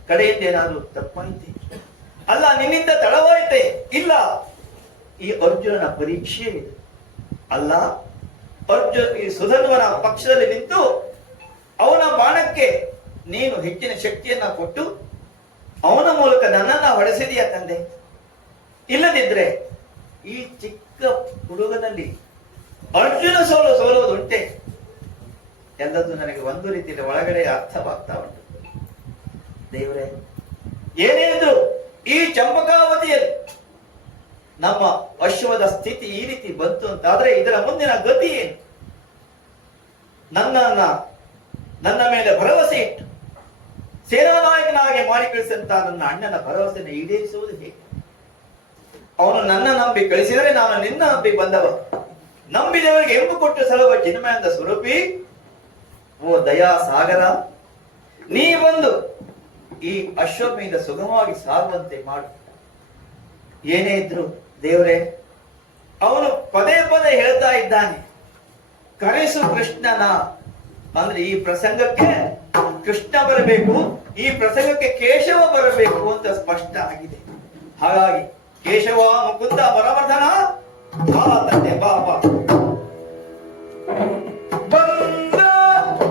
ಕಡೆಯಿಂದ ಏನಾದರೂ ತಪ್ಪಾಯಿತೆ? ಅಲ್ಲ, ನಿನ್ನಿಂದ ತಡವಾಯಿತೆ? ಇಲ್ಲ, ಈ ಅರ್ಜುನನ ಪರೀಕ್ಷೆ ಇದೆ. ಅಲ್ಲ, ಈ ಸುಧನ್ವನ ಪಕ್ಷದಲ್ಲಿ ನಿಂತು ಅವನ ಬಾಣಕ್ಕೆ ನೀನು ಹೆಚ್ಚಿನ ಶಕ್ತಿಯನ್ನ ಕೊಟ್ಟು ಅವನ ಮೂಲಕ ನನ್ನನ್ನ ಹೊಡೆಸಿದೆಯಾ ತಂದೆ? ಇಲ್ಲದಿದ್ರೆ ಈ ಚಿಕ್ಕ ಹುಡುಗನಲ್ಲಿ ಅರ್ಜುನ ಸೋಲುವುದುಂಟೆ? ಎಲ್ಲದೂ ನನಗೆ ಒಂದು ರೀತಿಯಲ್ಲಿ ಒಳಗಡೆ ಅರ್ಥವಾಗ್ತಾ ಉಂಟು. ದೇವರೇ, ಏನೇ ಇದ್ರು ಈ ಚಂಪಕಾವತಿಯಲ್ಲಿ ನಮ್ಮ ಅಶ್ವದ ಸ್ಥಿತಿ ಈ ರೀತಿ ಬಂತು ಅಂತಾದ್ರೆ ಇದರ ಮುಂದಿನ ಗತಿ ಏನು? ನನ್ನ ಮೇಲೆ ಭರವಸೆ ಇಟ್ಟು ಸೇನಾನಾಯಕನಾಗಿ ಮಾಡಿ ಕಳಿಸಿದಂತ ನನ್ನ ಅಣ್ಣನ ಭರವಸೆಯನ್ನು ಈಡೇರಿಸುವುದು ಹೇಗೆ? ಅವನು ನನ್ನ ನಂಬಿ ಕಳಿಸಿದರೆ ನಾನು ನಿನ್ನ ನಂಬಿ ಬಂದವ. ನಂಬಿದವರಿಗೆ ಎಂಬು ಕೊಟ್ಟು ಸಲುವ ಚಿನ್ಮಯಂದ ಸ್ವರೂಪಿ, ಓ ದಯಾ ಸಾಗರ, ನೀ ಬಂದು ಈ ಅಶ್ವಮೇಧ ಸುಗಮವಾಗಿ ಸಾಗುವಂತೆ ಮಾಡು. ಏನೇ ಇದ್ರು ದೇವರೇ, ಅವನು ಪದೇ ಪದೇ ಹೇಳ್ತಾ ಇದ್ದಾನೆ, ಕರೆಸು ಕೃಷ್ಣನ. ಅಂದ್ರೆ ಈ ಪ್ರಸಂಗಕ್ಕೆ ಕೃಷ್ಣ ಬರಬೇಕು, ಈ ಪ್ರಸಂಗಕ್ಕೆ ಕೇಶವ ಬರಬೇಕು ಅಂತ ಸ್ಪಷ್ಟ ಆಗಿದೆ. ಹಾಗಾಗಿ ಕೇಶವ ಮುಕುಂದ ವರವರ್ಧನ, ಬಾ ತಂದೆ, ಬಾ ಬಾ. ಬಂದ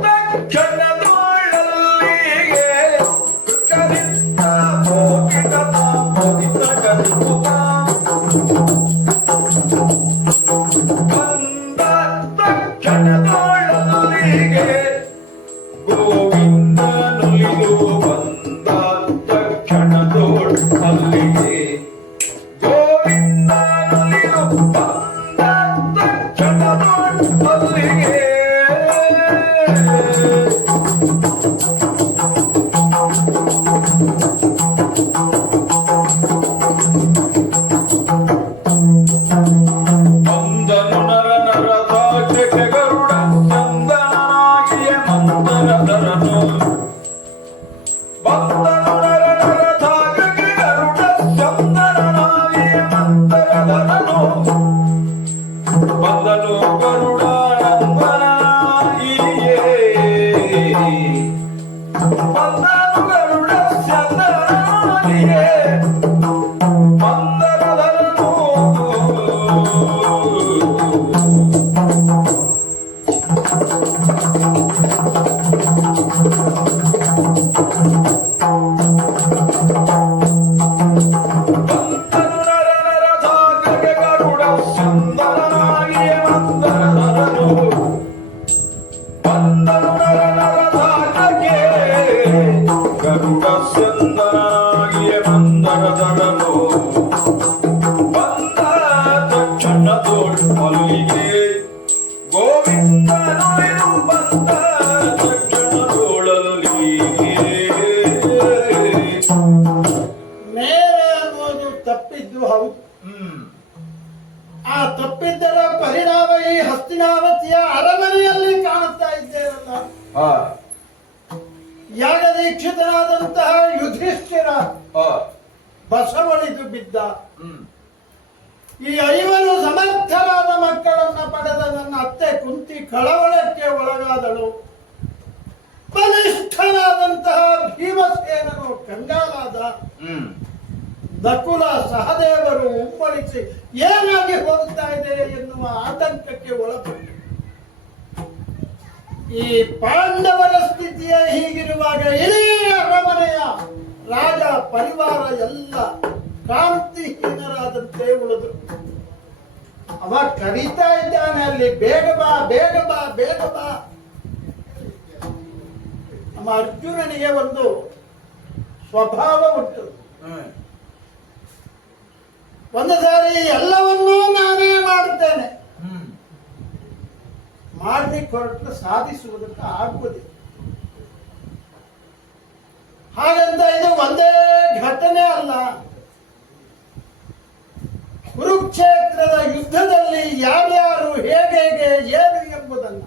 ತಕ್ಷಣದೊಳಲ್ಲಿಗೆ ಕರಿತ ಮೋಗಿದ ಮೋಗಿದ ಕರಿಪುತ. ಬಂದ ತಕ್ಷಣದೊಳಲ್ಲಿಗೆ ಗೋವಿಂದನುಲಿದು ಬಂದ ತಕ್ಷಣದೊಳಲ್ಲಿಗೆ ಗೋವಿಂದನುಲಿದು ಬಂದ ತಕ್ಷಣದೊಳಲ್ಲಿಗೆ ಬಂದನು ನರ ನರದ ಜಗೆ ಗರುಡ ಚಂದನಾಗಿಯ ಮಂದರಧರನು. ಬಂದನು ನರ ನರದ ಜಗೆ ಗರುಡ ಚಂದನಾಗಿಯ ಮಂದರಧರನು. ಬಂದನು ಗರುಡ ನಂದನಾಗಿಯೇ. ಬಂದನು ಗರುಡ ಚಂದನಾಗಿಯೇ ಮಂದರಧರನು. ಬಂದನು ನರ ನರದ ಜಗೆ ಗರುಡ ಚಂದನಾಗಿಯ ಮಂದರಧರನು. ಬಂದನು ನರ ನರದ ಜಗೆ ಗರುಡ ಚಂದನಾಗಿಯ ಮಂದರಧರನು. ಬಂದ ತಕ್ಷಣದೊಳಲ್ಲಿಗೆ ಗೋವಿಂದನುಲಿದು ಬಂದ ತಕ್ಷಣದೊಳಲ್ಲಿಗೆ. ಮೇಲೆ ಅನ್ನೋದು ತಪ್ಪಿದ್ದು ಹೌದು. ಆ ತಪ್ಪಿದ್ದರ ಪರಿಣಾಮ ಈ ಹಸ್ತಿನಾವತಿಯ ಅರಮನೆಯಲ್ಲಿ ಕಾಣುತ್ತಾ ಇದ್ದೇನಲ್ಲ. ಯಾಗದೀಕ್ಷಿತನಾದಂತಹ ಯುಧಿಷ್ಠಿರ ಬಸವಳಿದು ಬಿದ್ದ. ಈ 5 ಸಮರ್ಥರಾದ ಮಕ್ಕಳನ್ನ ಪಡೆದ ನನ್ನ ಅತ್ತೆ ಕುಂತಿ ಕಳವಳಕ್ಕೆ ಒಳಗಾದಳು. ಬಲಿಷ್ಠನಾದಂತಹ ಭೀಮಸೇನನು ಕಂಗಾಲಾದ. ನಕುಲ ಸಹದೇವರು ಉಮ್ಮಳಿಸಿ ಏನಾಗಿ ಹೋಗ್ತಾ ಇದೆ ಎನ್ನುವ ಆತಂಕಕ್ಕೆ ಒಳಪಟ್ಟು, ಈ ಪಾಂಡವರ ಸ್ಥಿತಿಯ ಹೀಗಿರುವಾಗ ಇಡೀ ಅರಮನೆಯ ರಾಜ ಪರಿವಾರ ಎಲ್ಲ ಕ್ರಾಂತಿಹೀನರಾದಂತೆ ಉಳಿದ್ರು. ಅವ ಕರೀತಾ ಇದ್ದಾನೆ ಅಲ್ಲಿ, ಬೇಗ ಬಾ ಬೇಗ ಬಾ ಬೇಗ ಬಾ. ನಮ್ಮ ಅರ್ಜುನನಿಗೆ ಒಂದು ಸ್ವಭಾವ ಉಂಟು. ಒಂದು ಸಾರಿ ಎಲ್ಲವನ್ನೂ ನಾನೇ ಮಾಡುತ್ತೇನೆ, ಮಾಡಲಿಕ್ಕೆ ಹೊರಟು ಸಾಧಿಸುವುದಕ್ಕೆ ಆಗುವುದಿಲ್ಲ. ಹಾಗಂತ ಇದು ಒಂದೇ ಘಟನೆ ಅಲ್ಲ. ಕುರುಕ್ಷೇತ್ರದ ಯುದ್ಧದಲ್ಲಿ ಯಾರ್ಯಾರು ಹೇಗೆ ಏನು ಎಂಬುದನ್ನು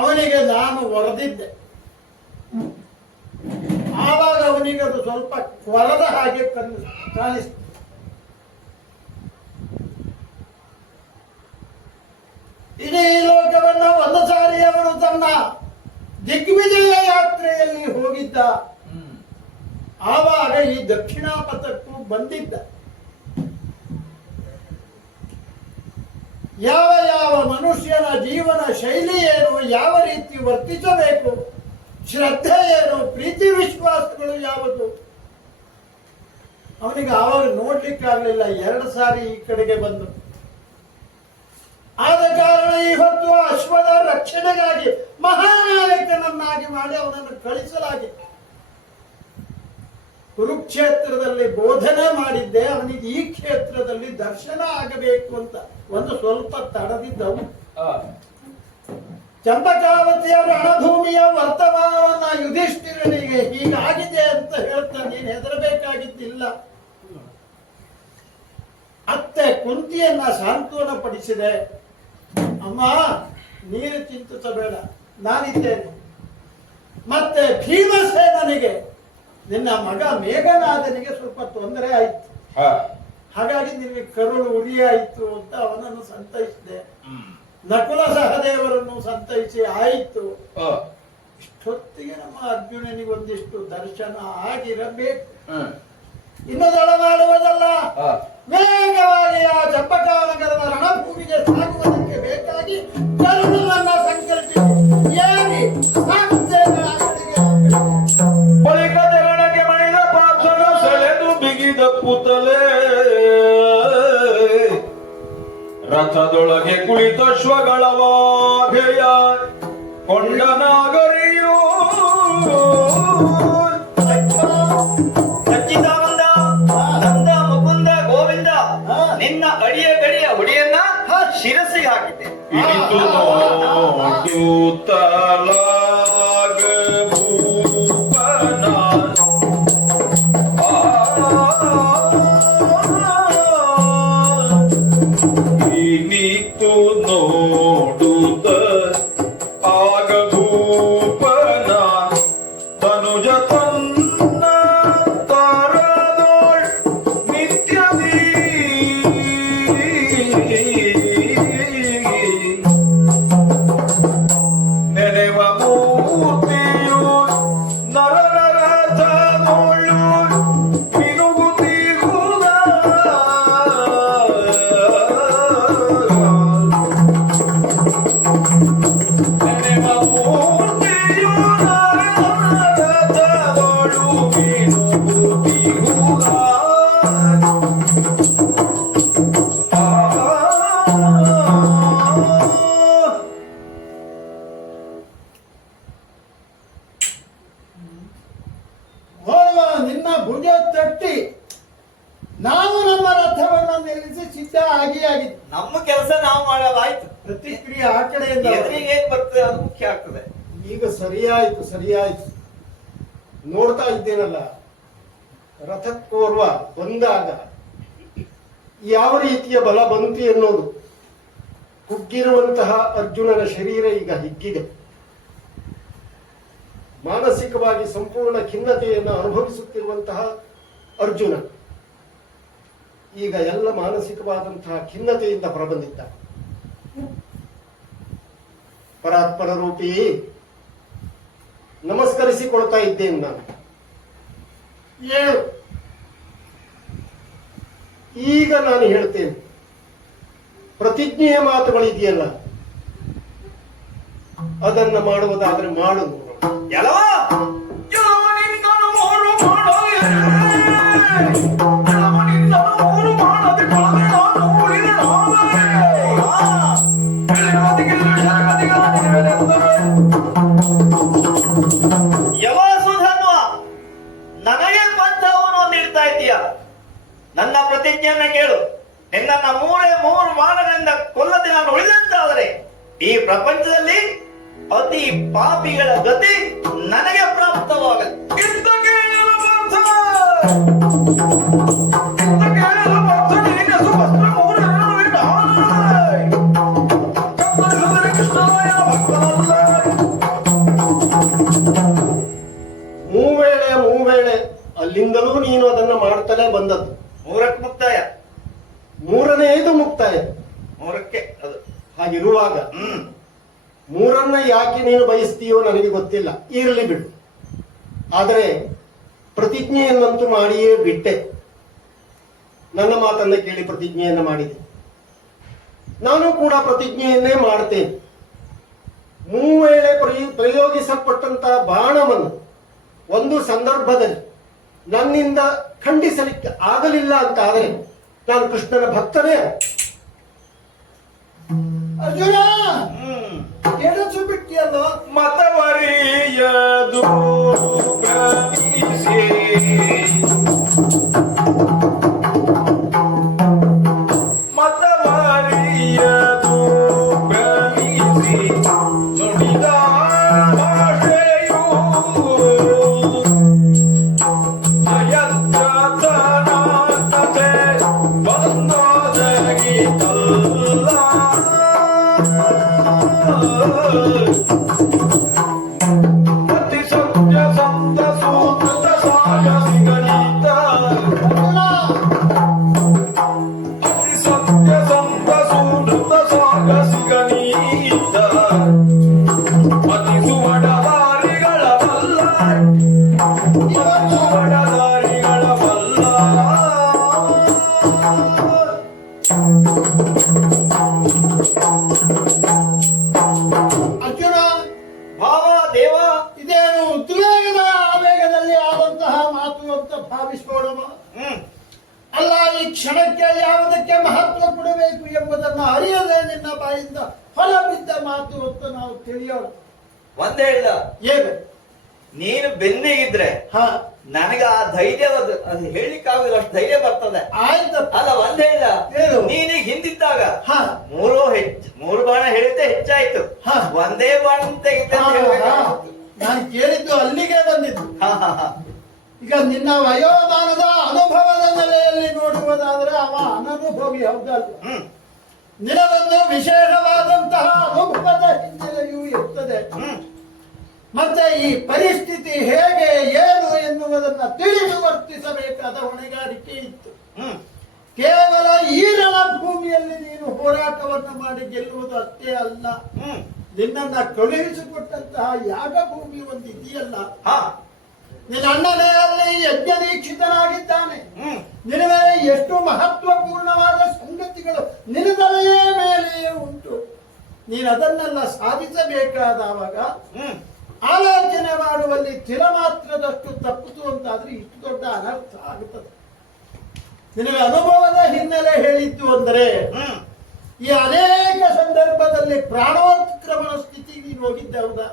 ಅವನಿಗೆ ನಾನು ವರದಿದ್ದೆ. ಆವಾಗ ಅವನಿಗೆ ಅದು ಸ್ವಲ್ಪ ಕೊರದ ಹಾಗೆ ಕಾಣಿಸ್ತು. ಇಡೀ ಲೋಕವನ್ನು ಒಂದು ಸಾರಿ ಅವನು ತನ್ನ ದಿಗ್ವಿಜಯ ಯಾತ್ರೆಯಲ್ಲಿ ಹೋಗಿದ್ದ. ಆವಾಗ ಈ ದಕ್ಷಿಣಾಪಥಕ್ಕೂ ಬಂದಿದ್ದ. ಯಾವ ಯಾವ ಮನುಷ್ಯನ ಜೀವನ ಶೈಲಿ ಏನು, ಯಾವ ರೀತಿ ವರ್ತಿಸಬೇಕು, ಶ್ರದ್ಧೆ ಏನು, ಪ್ರೀತಿ ವಿಶ್ವಾಸಗಳು ಯಾವುದು, ಅವನಿಗೆ ಆವಾಗ ನೋಡ್ಲಿಕ್ಕಾಗಲಿಲ್ಲ. 2 ಸಾರಿ ಈ ಕಡೆಗೆ ಬಂದು. ಆದ ಕಾರಣ ಇವತ್ತು ಅಶ್ವದ ರಕ್ಷಣೆಗಾಗಿ ಮಹಾನಾಯಕನನ್ನಾಗಿ ಮಾಡಿ ಅವನನ್ನು ಕಳಿಸಲಾಗಿತ್ತು. ಕುರುಕ್ಷೇತ್ರದಲ್ಲಿ ಬೋಧನೆ ಮಾಡಿದ್ದೆ, ಅವನಿಗೆ ಈ ಕ್ಷೇತ್ರದಲ್ಲಿ ದರ್ಶನ ಆಗಬೇಕು ಅಂತ ಒಂದು ಸ್ವಲ್ಪ ತಡದಿದ್ದವು. ಚಂಪಕಾವತಿಯ ರಣಭೂಮಿಯ ವರ್ತಮಾನವನ್ನ ಯುಧಿಷ್ಠಿರನಿಗೆ ಹೀಗಾಗಿದೆ ಅಂತ ಹೇಳ್ತಾ ನೀನು ಹೆದರಬೇಕಾಗಿದ್ದಿಲ್ಲ. ಅತ್ತೆ ಕುಂತಿಯನ್ನ ಸಾಂತ್ವನ ಪಡಿಸಿದೆ. ಅಮ್ಮ, ನೀನು ಚಿಂತಿಸಬೇಡ, ನಾನಿದ್ದೇನೆ. ಮತ್ತೆ ಭೀಮಸೇನನಿಗೆ ನಿನ್ನ ಮಗ ಮೇಘನಾದನಿಗೆ ಸ್ವಲ್ಪ ತೊಂದರೆ ಆಯ್ತು. ಹಾ. ಹಾಗಾಗಿ ನಿನಗೆ ಕರುಳು ಉರಿಯಾಯಿತು ಅಂತ ಅವನನ್ನು ಸಂತೈಸಿದೆ. ಹ್ಮ್. ನಕುಲ ಸಹದೇವರನ್ನು ಸಂತೈಸಿ ಆಯಿತು. ಆ. ಇಷ್ಟೊತ್ತಿಗೆ ನಮ್ಮ ಅರ್ಜುನನಿಗೆ ಒಂದಿಷ್ಟು ದರ್ಶನ ಆಗಿರಬೇಕು. ಹ್ಮ್. ಇನ್ನು ತಡ ಮಾಡುವುದಲ್ಲ, ಆ. ವೇಗವಾಗಿ ಆ ಚಂಪಕಾನಗರದ ರಣಭೂಮಿಗೆ ಸಾಗುವುದಕ್ಕೆ ಬೇಕಾಗಿ ಕರುಣವನ್ನು ಸಂಕಲ್ಪಿಸಿ ಏರಿ ಸಾಗುತ್ತೇನೆ ಆ ಕಡೆಗೆ. ಬಳಿಕ ಜಗಣಕ್ಕೆ ಮಣಿದ ಪಾರ್ಥನ ಸೆಳೆದು ಬಿಗಿದ ಪುತಲೆ ರಥದೊಳಗೆ ಕುಳಿತ ಶ್ವಗಳವಾಗೆಯ ಕೊಂಡ ನಾಗರಿಯೂ ಸಚ್ಚಿದಾನಂದ ನಂದ ಮುಕುಂದ ಗೋವಿಂದ ನಿನ್ನ ಅಡಿಯ ಗಡಿಯ ಹುಡಿಯನ್ನ ಶಿರಸ್ಸಿಗೆ ಹಾಕಿದ್ದೆ. ಇಳಿತು ನೋಡುತ್ತಲಾಗ ಭೂಪನ ಇನಿತು ನೋಡುತ್ತ ಆಗ ಭೂಪನ ತನುಜ ತನ್ನ ತಾರದೋಳ್ ನಿತ್ಯದಿ ನೆನೆವ ಮೂರ್ತಿಯು ನರ ನರಥದೊಳು ಮಿನುಗುತ್ತಿರುವುದ ನೆನೆವ ಮೂರ್ತಿಯು ನರ ನರಥದೊಳು ಮಿನುಗುತ್ತಿರುವುದ ನೋಡುವ ನಿನ್ನ ಭುಜ ತಟ್ಟಿ ನಾವು ನಮ್ಮ ರಥವನ್ನು ನಿಲ್ಲಿಸಿ ಸಿದ್ಧ ಆಗಿತ್ತು. ನಮ್ಮ ಕೆಲಸ ನಾವು ಮಾಡೋದಾಯ್ತು. ಪ್ರತಿಕ್ರಿಯೆ ಆ ಕಡೆಯಿಂದ ಎದುರಿಗೆ ಏನ್ ಬರ್ತದೆ ಅದು ಮುಖ್ಯ ಆಗ್ತದೆ. ಈಗ ಸರಿಯಾಯ್ತು ಸರಿಯಾಯ್ತು. ನೋಡ್ತಾ ಇದ್ದೇನಲ್ಲ, ರಥಕ್ಕೋರ್ವ ಬಂದಾಗ ಯಾವ ರೀತಿಯ ಬಲ ಬಂತು ಎನ್ನುವುದು. ಕುಗ್ಗಿರುವಂತಹ ಅರ್ಜುನನ ಶರೀರ ಈಗ ಹಿಗ್ಗಿದೆ. ಮಾನಸಿಕವಾಗಿ ಸಂಪೂರ್ಣ ಖಿನ್ನತೆಯನ್ನು ಅನುಭವಿಸುತ್ತಿರುವಂತಹ ಅರ್ಜುನ ಈಗ ಎಲ್ಲ ಮಾನಸಿಕವಾದಂತಹ ಖಿನ್ನತೆಯಿಂದ ಹೊರಬಂದಿದ್ದ. ಪರಾತ್ಪರ ರೂಪಿ ನಮಸ್ಕರಿಸಿಕೊಳ್ತಾ ಇದ್ದೇನೆ ನಾನು. ಏಳು ಈಗ ನಾನು ಹೇಳ್ತೇನೆ, ಪ್ರತಿಜ್ಞೆಯ ಮಾತುಗಳಿದೆಯಲ್ಲ ಅದನ್ನ ಮಾಡುವುದಾದ್ರೆ ಮಾಡು. ಎಲ್ಲವ ಯಾವ ಸುಧನ್ವ ನನಗೆ ಪಂಥವನ್ನು ನೀಡ್ತಾ ಇದ್ದೀಯ. ನನ್ನ ಪ್ರತಿಜ್ಞೆಯನ್ನ ಕೇಳು. ನಿನ್ನನ್ನ ಮೂರು ಬಾಣಗಳಿಂದ ಕೊಲ್ಲದೆ ನಾನು ಉಳಿದಂತಾದರೆ ಈ ಪ್ರಪಂಚದಲ್ಲಿ ಅತಿ ಪಾಪಿಗಳ ಗತಿ ನನಗೆ ಪ್ರಾಪ್ತವಾಗಲಿ. ಇಂಥ ಕೇಳಲು ಪಾರ್ಥ, ಇಂಥ ಕೇಳಲು ಪಾರ್ಥ, ನಿನ್ನ ಸುವಸ್ತ್ರ ಮೂರನ್ನು ಬಿಟ್ಟು ಹಾರಾಯ್. ಕಪ್ಪಲಿಸದರೆ ಕೃಷ್ಣರಾಯ ಭಕ್ತನಲ್ಲ. ಮೂವೇಳೆ ಅಲ್ಲಿಂದಲೂ ನೀನು ಅದನ್ನ ಮಾಡ್ತಲೇ ಬಂದದ್ದು. ಮೂರಕ್ಕೆ ಮುಕ್ತಾಯ, ಮೂರನೆಯದು ಮುಕ್ತಾಯ. ಮೂರಕ್ಕೆ ಅದು. ಹಾಗಿರುವಾಗ ಮೂರನ್ನ ಯಾಕೆ ನೀನು ಬಯಸ್ತೀಯೋ ನನಗೆ ಗೊತ್ತಿಲ್ಲ, ಇರಲಿ ಬಿಡು. ಆದರೆ ಪ್ರತಿಜ್ಞೆಯನ್ನಂತೂ ಮಾಡಿಯೇ ಬಿಟ್ಟೆ. ನನ್ನ ಮಾತನ್ನ ಕೇಳಿ ಪ್ರತಿಜ್ಞೆಯನ್ನ ಮಾಡಿದೆ. ನಾನು ಕೂಡ ಪ್ರತಿಜ್ಞೆಯನ್ನೇ ಮಾಡ್ತೇನೆ. ಮೂವೇಳೆ ಪ್ರಯೋಗಿಸಲ್ಪಟ್ಟಂತಹ ಬಾಣವನ್ನು ಒಂದು ಸಂದರ್ಭದಲ್ಲಿ ನನ್ನಿಂದ ಖಂಡಿಸಲಿಕ್ಕೆ ಆಗಲಿಲ್ಲ ಅಂತ ಆದರೆ ನಾನು ಕೃಷ್ಣನ ಭಕ್ತನೇ. ಅರ್ಜುನ ಎಡಚು ಬಿಟ್ಟಿಯಲ್ಲೋ. ಮತವರಿಯದು ಪ್ರವೇಶಿ ಮತವರಿಯದು ಪ್ರವೇಶಿ ನುಡಿದ ಭಾಷೆಯು ಅಯತ್ಯತನಾತತೆ ಬಂದೊದಗಿತಲ್ಲ. ಅತಿ ಸತ್ಯ ಸಂತಸು ನೃತ ಸಾಗಸಿಗನೀತ ಅತಿ ಸುವಡದಾರಿಗಳ ಬಲ್ಲ ಸುವಡದಾರಿಗಳ ಬಲ್ಲ ಅರ್ಜುನ, ಭಾವ ದೇವ, ಇದೇನು ಉದ್ವೇಗದ ಆವೇಗದಲ್ಲಿ ಆದಂತಹ ಮಾತು ಅಂತ ಭಾವಿಸೋಣಮ? ಅಲ್ಲ, ಈ ಕ್ಷಣಕ್ಕೆ ಯಾವುದಕ್ಕೆ ಮಹತ್ವ ಕೊಡಬೇಕು ಎಂಬುದನ್ನು ಅರಿಯದೆ ನಿನ್ನ ಬಾಯಿಂದ ಹೊಲ ಬಿದ್ದ ಮಾತು ಅಂತ ನಾವು ತಿಳಿಯೋಣ. ಒಂದ್ ಹೇಳಿದ, ಏನು? ನೀನು ಬೆನ್ನಿಗಿದ್ರೆ ಹಾ, ನನಗ ಆ ಧೈರ್ಯ ಅದು ಹೇಳಿಕ್ಕಾಗಲ್ಲ, ಅಷ್ಟು ಧೈರ್ಯ ಬರ್ತದೆ. ಆಯ್ತಪ್ಪ. ಅಲ್ಲ, ಒಂದ್ ಹೇಳಿದ, ಏನು? ನೀನೀಗ ಹಿಂದಿದ್ದಾಗ ಹಾ, ಮೂರು ಬಾಣ ಹೇಳಿದ್ದೆ ಹೆಚ್ಚಾಯ್ತು, ಹಾ. ಒಂದೇ ಬಾಣ ತೆಗಿತೆ ಅಂತ ಹಾ, ಹೇಳ್ಬೇಕಾಗಿತ್ತು. ನಾನು ಕೇಳಿದ್ದು ಅಲ್ಲಿಗೆ ಬಂದಿದ್ದು. ಹಾ, ಹಾ, ಹಾ. ಈಗ ನಿನ್ನ ವಯೋಮಾನದ ಅನುಭವದ ನೆಲೆಯಲ್ಲಿ ನೋಡುವುದಾದ್ರೆ ಅವ ಅನನುಭವಿ, ಹೌದಲ್ಲ? ನಿನಗೊಂದು ವಿಶೇಷವಾದಂತಹ ಅನುಭವದ ಹಿನ್ನೆಲೆಯೂ ಇರ್ತದೆ. ಮತ್ತೆ ಈ ಪರಿಸ್ಥಿತಿ ಹೇಗೆ ಏನು ಎನ್ನುವುದನ್ನ ತಿಳಿದು ವರ್ತಿಸಬೇಕಾದ ಹೊಣೆಗಾರಿಕೆ ಇತ್ತು. ಕೇವಲ ಈ ರಣಭೂಮಿಯಲ್ಲಿ ನೀನು ಹೋರಾಟವನ್ನು ಮಾಡಿ ಗೆಲ್ಲುವುದು ಅಷ್ಟೇ ಅಲ್ಲ, ನಿನ್ನನ್ನ ಕಳುಹಿಸಿಕೊಟ್ಟಂತಹ ಯಾಗಭೂಮಿ ಒಂದು ಇದೆಯಲ್ಲ, ನಿನ್ನ ಅಣ್ಣನೇ ಅಲ್ಲಿ ಯಜ್ಞ ದೀಕ್ಷಿತನಾಗಿದ್ದಾನೆ. ನಿನ್ನ ಮೇಲೆ ಎಷ್ಟು ಮಹತ್ವಪೂರ್ಣವಾದ ಸಂಗತಿಗಳು ನಿನ್ನ ತಲೆಯ ಮೇಲೆಯೇ ಉಂಟು. ನೀನು ಅದನ್ನೆಲ್ಲ ಸಾಧಿಸಬೇಕಾದವಾಗ ಆಲೋಚನೆ ಮಾಡುವಲ್ಲಿ ತಿಲ ಮಾತ್ರದಷ್ಟು ತಪ್ಪಿತು ಅಂತಾದ್ರೆ ಇಷ್ಟು ದೊಡ್ಡ ಅನರ್ಥ ಆಗುತ್ತದೆ. ನಿನಗೆ ಅನುಭವದ ಹಿನ್ನೆಲೆ ಹೇಳಿದ್ದು ಅಂದರೆ ಈ ಅನೇಕ ಸಂದರ್ಭದಲ್ಲಿ ಪ್ರಾಣೋತ್ಕ್ರಮಣ ಸ್ಥಿತಿಗೆ ನೀನು ಹೋಗಿದ್ದೆ, ಹೌದಾ?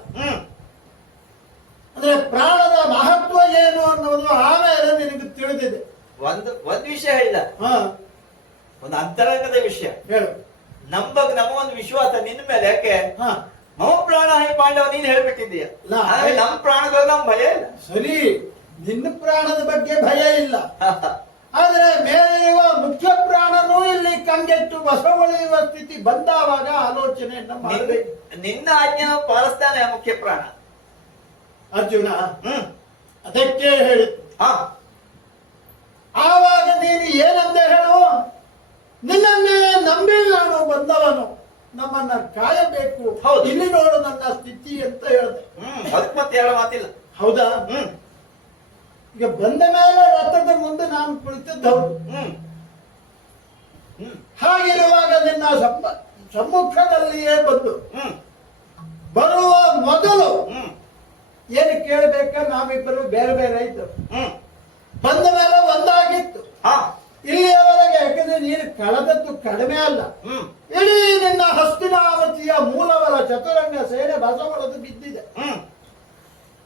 ಅಂದ್ರೆ ಪ್ರಾಣದ ಮಹತ್ವ ಏನು ಅನ್ನೋದು ಆಮೇಲೆ ನಿನಗೆ ತಿಳಿದಿದೆ. ಒಂದ್ ವಿಷಯ ಹೇಳಿದ, ಹಾ, ಒಂದು ಅಂತರಂಗದ ವಿಷಯ ಹೇಳು. ನಮ್ಮ ಒಂದು ವಿಶ್ವಾಸ ನಿನ್ನ ಮೇಲೆ. ಯಾಕೆ? ಹಾ, ನಮ್ಮ ಪ್ರಾಣ ಹೈ ಪಾಂಡವ ನೀನ್ ಹೇಳ್ಬಿಟ್ಟಿದ್ದೀಯ. ನಾ- ನಮ್ಮ ಪ್ರಾಣದ ನಮ್ ಭಯ ಇಲ್ಲ. ಸರಿ, ನಿನ್ನ ಪ್ರಾಣದ ಬಗ್ಗೆ ಭಯ ಇಲ್ಲ. ಆದ್ರೆ ಮೇಲಿರುವ ಮುಖ್ಯ ಪ್ರಾಣನೂ ಇಲ್ಲಿ ಕಂಗೆಟ್ಟು ಬಸವಳಿಯುವ ಸ್ಥಿತಿ ಬಂದಾವಾಗ ಆಲೋಚನೆಯನ್ನ ಮಾಡಬೇಕು. ನಿನ್ನ ಆಜ್ಞೆ ಪಾಲಿಸ್ತಾನೆ ಆ ಮುಖ್ಯ ಪ್ರಾಣ ಅರ್ಜುನ. ಅದಕ್ಕೆ ಹೇಳಿ, ಆವಾಗ ನೀನು ಏನಂದೆ ಹೇಳು? ನಿನ್ನನ್ನೇ ನಂಬಿ ನಾನು ಬಂದವನು, ನಮ್ಮನ್ನ ಕಾಯಬೇಕು, ಹೌದು. ಇಲ್ಲಿ ನೋಡು ನನ್ನ ಸ್ಥಿತಿ ಅಂತ ಹೇಳಿದೆ. ಅದಕ್ಕೆ ಮತ್ತೆ ಹೇಳೋ ಮಾತಿಲ್ಲ. ಹೌದಾ? ಈಗ ಬಂದ ಮೇಲೆ ರಥದ ಮುಂದೆ ನಾನು ಕುಳಿತದ್ದು ಹೌದು. ಹಾಗಿರುವಾಗ ನಿನ್ನ ಸಮ್ಮುಖದಲ್ಲಿಯೇ ಬಂದು ಬರುವ ಮೊದಲು ಏನು ಕೇಳಬೇಕ? ನಾವಿಬ್ಬರು ಬೇರೆ ಬೇರೆ ಇದ್ದವು. ಬಂದ ಮೇಲೆ ಒಂದಾಗಿತ್ತು ಇಲ್ಲಿಯವರೆಗೆ. ಯಾಕಂದ್ರೆ ನೀನು ಕಳೆದದ್ದು ಕಡಿಮೆ ಅಲ್ಲ. ಇಡೀ ನಿನ್ನ ಹಸ್ತಿನಾವತಿಯ ಮೂಲವರ ಚತುರಂಗ ಸೇನೆ ಬಸವಳದು ಬಿದ್ದಿದೆ.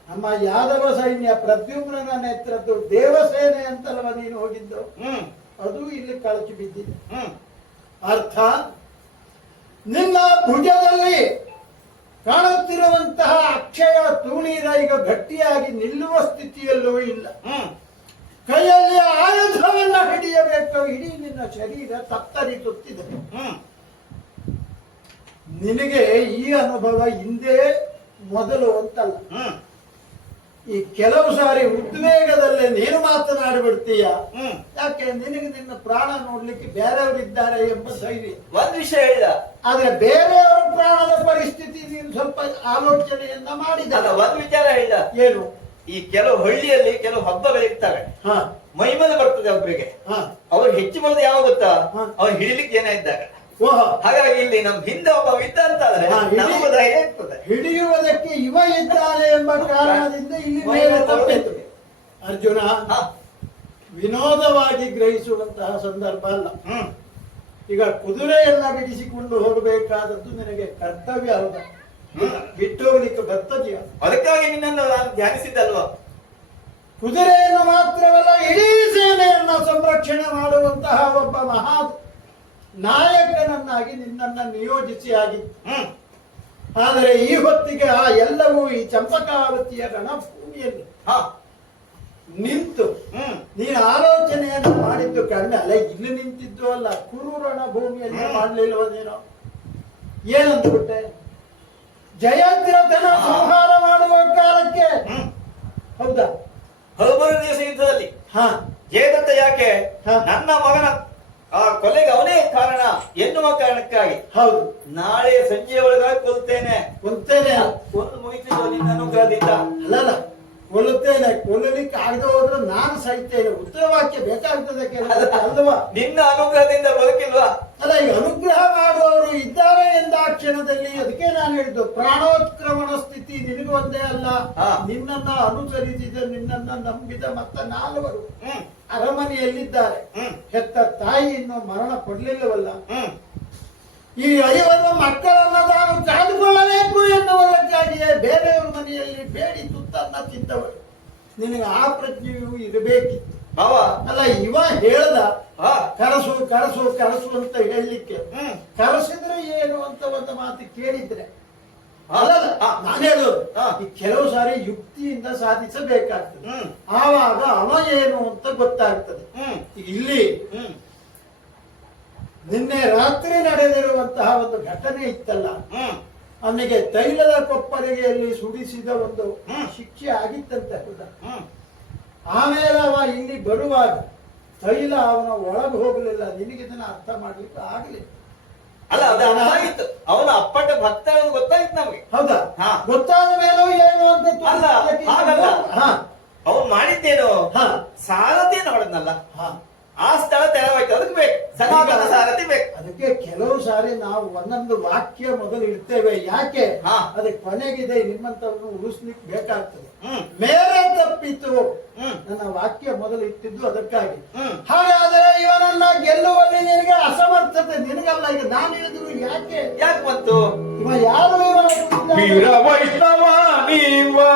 ನಮ್ಮ ಯಾದವ ಸೈನ್ಯ ಪ್ರದ್ಯುಮ್ನ ನೇತೃತ್ವ ದೇವಸೇನೆ ಅಂತಲ್ವ ನೀನು ಹೋಗಿದ್ದು, ಅದು ಇಲ್ಲಿ ಕಳಚಿ ಬಿದ್ದಿದೆ. ಅರ್ಥ, ನಿನ್ನ ಭುಜದಲ್ಲಿ ಕಾಣುತ್ತಿರುವಂತಹ ಅಕ್ಷಯ ತೂಣೀರ ಈಗ ಗಟ್ಟಿಯಾಗಿ ನಿಲ್ಲುವ ಸ್ಥಿತಿಯಲ್ಲೂ ಇಲ್ಲ. ಕೈಯಲ್ಲಿ ಆಯುಧವನ್ನ ಹಿಡಿಯಬೇಕು, ಇಡೀ ನಿನ್ನ ಶರೀರ ತತ್ತರಿಸುತ್ತಿದೆ. ನಿನಗೆ ಈ ಅನುಭವ ಹಿಂದೆ ಮೊದಲು ಅಂತಲ್ಲ. ಈ ಕೆಲವು ಸಾರಿ ಉದ್ವೇಗದಲ್ಲೇ ನೀನು ಮಾತನಾಡಿಬಿಡ್ತೀಯ. ಯಾಕೆ? ನಿನಗೆ ನಿನ್ನ ಪ್ರಾಣ ನೋಡ್ಲಿಕ್ಕೆ ಬೇರೆಯವರಿದ್ದಾರೆ ಎಂಬ ಧೈರ್ಯ. ಒಂದ್ ವಿಷಯ ಹೇಳಿದ, ಆದ್ರೆ ಬೇರೆಯವರ ಪ್ರಾಣದ ಪರಿಸ್ಥಿತಿ ನೀನು ಸ್ವಲ್ಪ ಆಲೋಚನೆಯನ್ನ ಮಾಡಿದ. ಒಂದ್ ವಿಚಾರ ಹೇಳಿದ, ಏನು? ಈ ಕೆಲವು ಹಳ್ಳಿಯಲ್ಲಿ ಕೆಲವು ಹಬ್ಬಗಳಿರ್ತವೆ, ಮೈಮೇಲೆ ಬರ್ತದೆ ಒಬ್ಬರಿಗೆ. ಅವ್ರು ಹೆಚ್ಚು ಬರೋದು ಯಾವಾಗ ಗೊತ್ತಾ? ಅವ್ರು ಹಿಡಿಲಿಕ್ಕೆ ಜನ ಇದ್ದಾಗ. ಹಾಗಾಗಿ ಇಲ್ಲಿ ನಮ್ ಹಿಂದೆ ಒಬ್ಬ ಇದ್ದ ಅಂತಾದ್ರೆ ನಮಗೂ ಧೈರ್ಯ ಇರ್ತದೆ. ಹಿಡಿಯುವುದಕ್ಕೆ ಇವ ಇದ್ದಾನೆ ಎಂಬ ಕಾರಣದಿಂದ ಇಲ್ಲಿ ಮೇಲೆ ತಪ್ಪಿತು. ಅರ್ಜುನ, ವಿನೋದವಾಗಿ ಗ್ರಹಿಸುವಂತಹ ಸಂದರ್ಭ ಅಲ್ಲ. ಈಗ ಕುದುರೆಯನ್ನ ಬಿಡಿಸಿಕೊಂಡು ಹೋಗಬೇಕಾದದ್ದು ನಿನಗೆ ಕರ್ತವ್ಯ ಅಲ್ಲ. ಬಿಟ್ಟು ಹೋಗ್ಲಿಕ್ಕೆ ಬರ್ತದೆಯ? ಅದಕ್ಕಾಗಿ ನಿನ್ನನ್ನು ನಾನು ಧ್ಯಾನಿಸಿದ್ದಲ್ವಾ? ಕುದುರೆಯನ್ನು ಮಾತ್ರವಲ್ಲ, ಇಡೀ ಸೇನೆಯನ್ನ ಸಂರಕ್ಷಣೆ ಮಾಡುವಂತಹ ಒಬ್ಬ ಮಹಾ ನಾಯಕನನ್ನಾಗಿ ನಿನ್ನನ್ನ ನಿಯೋಜಿಸಿ ಆಗಿತ್ತು. ಆದರೆ ಈ ಹೊತ್ತಿಗೆ ಆ ಎಲ್ಲವೂ ಈ ಚಂಪಕಾವತಿಯ ರಣಭೂಮಿಯಲ್ಲಿ ನಿಂತು ನೀನು ಆಲೋಚನೆಯನ್ನು ಮಾಡಿದ್ದು ಕಡಿಮೆ ಅಲ್ಲ. ಇಲ್ಲಿ ನಿಂತಿದ್ದು ಅಲ್ಲ, ಕುರು ರಣಭೂಮಿಯಲ್ಲಿ ಮಾಡಲಿಲ್ಲವನೇನೋ. ಏನಂದ್ಬಿಟ್ಟೆ? ಜಯದ್ರಥನ ಸಂಹಾರ ಮಾಡುವ ಕಾಲಕ್ಕೆ, ಹೌದಾ? 13 ದಿವಸ ಯುದ್ಧದಲ್ಲಿ ಜಯದತ್ತ ಯಾಕೆ? ನನ್ನ ಮಗನ ಆ ಕೊಲೆಗೆ ಅವನೇ ಕಾರಣ ಎನ್ನುವ ಕಾರಣಕ್ಕಾಗಿ ಹೌದು, ನಾಳೆ ಸಂಜೆ ಒಳಗಾಗಿ ಕೊಲ್ತೇನೆ. ಕೊಲ್ತೇನೆ. ಒಂದು ಮುಗಿತಿದ್ದು ನಿನ್ನ ಅನುಗ್ರಹದಿಂದ. ಅಲ್ಲಲ್ಲ, ಕೊಲ್ಲುತ್ತೇನೆ. ಕೊಲ್ಲಲಿಕ್ಕೆ ಆಗದೆ ಹೋದ್ರೆ ನಾನು ಸಾಯ್ತೇನೆ. ಉತ್ತರ ವಾಕ್ಯ ಬೇಕಾಗ್ತದೆ ಕೆಲವರಿಗೆ, ಅಲ್ವಾ? ನಿನ್ನ ಅನುಗ್ರಹದಿಂದ ಬದುಕಿಲ್ವಾ? ಅಲ್ಲ, ಈಗ ಅನುಗ್ರಹ ಮಾಡುವವರು ಇದ್ದಾರೆ ಎಂದ ಆ ಕ್ಷಣದಲ್ಲಿ ಅದಕ್ಕೆ ನಾನು ಹೇಳಿದ್ದು ಪ್ರಾಣೋತ್ಕ್ರಮಣ ಸ್ಥಿತಿ ನಿನಗೆ ಒಂದೇ ಅಲ್ಲ, ನಿನ್ನನ್ನ ಅನುಸರಿಸಿದ, ನಿನ್ನನ್ನ ನಂಬಿದ ಮತ್ತ ನಾಲ್ವರು ಅರಮನೆಯಲ್ಲಿದ್ದಾರೆ. ಹೆತ್ತ ತಾಯಿ ಇನ್ನು ಮರಣ ಪಡಲಿಲ್ಲವಲ್ಲ. ಈ 5 ಮಕ್ಕಳನ್ನ ನಾನು ಕಾದುಕೊಳ್ಳಬೇಕು ಎನ್ನುವುದಕ್ಕಾಗಿಯೇ ಬೇರೆಯವರ ಮನೆಯಲ್ಲಿ ಬೇಡಿ ತುತ್ತನ್ನ ತಿಂದವರು. ನಿನಗೆ ಆ ಪ್ರಜ್ಞೆಯು ಇರಬೇಕಿತ್ತು. ಅಲ್ಲ, ಇವ ಹೇಳ್ದ ಕರಸು ಕರಸು ಕರಸು ಅಂತ ಹೇಳಲಿಕ್ಕೆ. ಕರಸಿದ್ರೆ ಏನು ಅಂತ ಒಂದು ಮಾತು ಕೇಳಿದ್ರೆ ಅಲ್ಲಲ್ಲ, ನಾನು ಹೇಳೋದು ಈ ಕೆಲವು ಸಾರಿ ಯುಕ್ತಿಯಿಂದ ಸಾಧಿಸಬೇಕಾಗ್ತದೆ. ಆವಾಗ ಅವ ಏನು ಅಂತ ಗೊತ್ತಾಗ್ತದೆ. ಈಗ ಇಲ್ಲಿ ನಿನ್ನೆ ರಾತ್ರಿ ನಡೆದಿರುವಂತಹ ಒಂದು ಘಟನೆ ಇತ್ತಲ್ಲ, ಅವನಿಗೆ ತೈಲದ ಕೊಪ್ಪರಿಗೆಯಲ್ಲಿ ಸುಡಿಸಿದ ಒಂದು ಶಿಕ್ಷೆ ಆಗಿತ್ತಂತೆ. ಹೌದಾ? ಆಮೇಲೆ ಅವ ಇಲ್ಲಿ ಬರುವಾಗ ತೈಲ ಅವನ ಒಳಗೆ ಹೋಗಲಿಲ್ಲ. ನಿನಗೆ ಇದನ್ನ ಅರ್ಥ ಮಾಡ್ಲಿಕ್ಕೆ ಆಗಲಿಲ್ಲ. ಅಲ್ಲ, ಅದು ಅದಾಗಿತ್ತು. ಅವನ ಅಪ್ಪಟ ಭಕ್ತ ಗೊತ್ತಾಗಿತ್ತು ನಮ್ಗೆ. ಹೌದಾ? ಗೊತ್ತಾದ ಮೇಲೂ ಏನು ಅಂತ ಅಲ್ಲ, ಹಾಗಲ್ಲ. ಅವನು ಮಾಡಿದ್ದೇನು ಸಾರಥಿಯನ್ನು ಹೊಡೆದ್ನಲ್ಲ, ಆ ಸ್ಥಳ ತೆರವಾಯ್ತು. ಅದಕ್ಕೆ ಬೇಕು ಸನಾತನ ಸಾರಥಿ ಬೇಕು. ಅದಕ್ಕೆ ಕೆಲವು ಸಾರಿ ನಾವು ಒಂದೊಂದು ವಾಕ್ಯ ಮೊದಲು ಇಡ್ತೇವೆ. ಯಾಕೆ? ಅದಕ್ಕೆ ಕೊನೆಗಿದೆ ನಿಮ್ಮಂತವ್ರನ್ನು ಉಳಿಸ್ಲಿಕ್ಕೆ ಬೇಕಾಗ್ತದೆ. ಮೇರೆ ತಪ್ಪಿತು ನನ್ನ ವಾಕ್ಯ ಮೊದಲು ಇಟ್ಟಿದ್ದು ಅದಕ್ಕಾಗಿ. ಹಾಗಾದರೆ ಇವನನ್ನ ಗೆಲ್ಲುವಲ್ಲಿ ನಿನಗೆ ಅಸಮರ್ಥತೆ ನಿನಗಲ್ಲ. ಈಗ ನಾನು ಹೇಳಿದ್ರು ಯಾಕೆ ಬಂತು? ಇವ ಯಾರು? ವೀರ ವೈಷ್ಣವ ನೀವಾ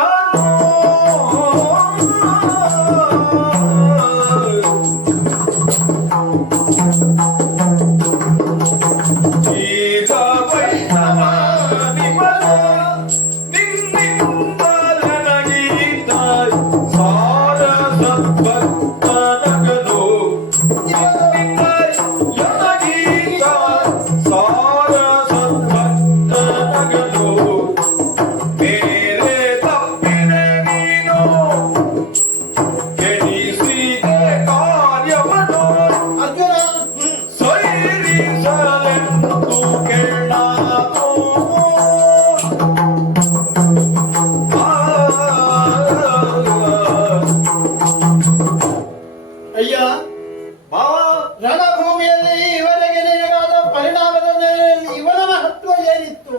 ರಣಭೂಮಿಯಲ್ಲಿ ಇವರಿಗೆ ನಿನಗಾದ ಪರಿಣಾಮದ ಮೇಲೆ ಇವನ ಮಹತ್ವ ಏನಿತ್ತು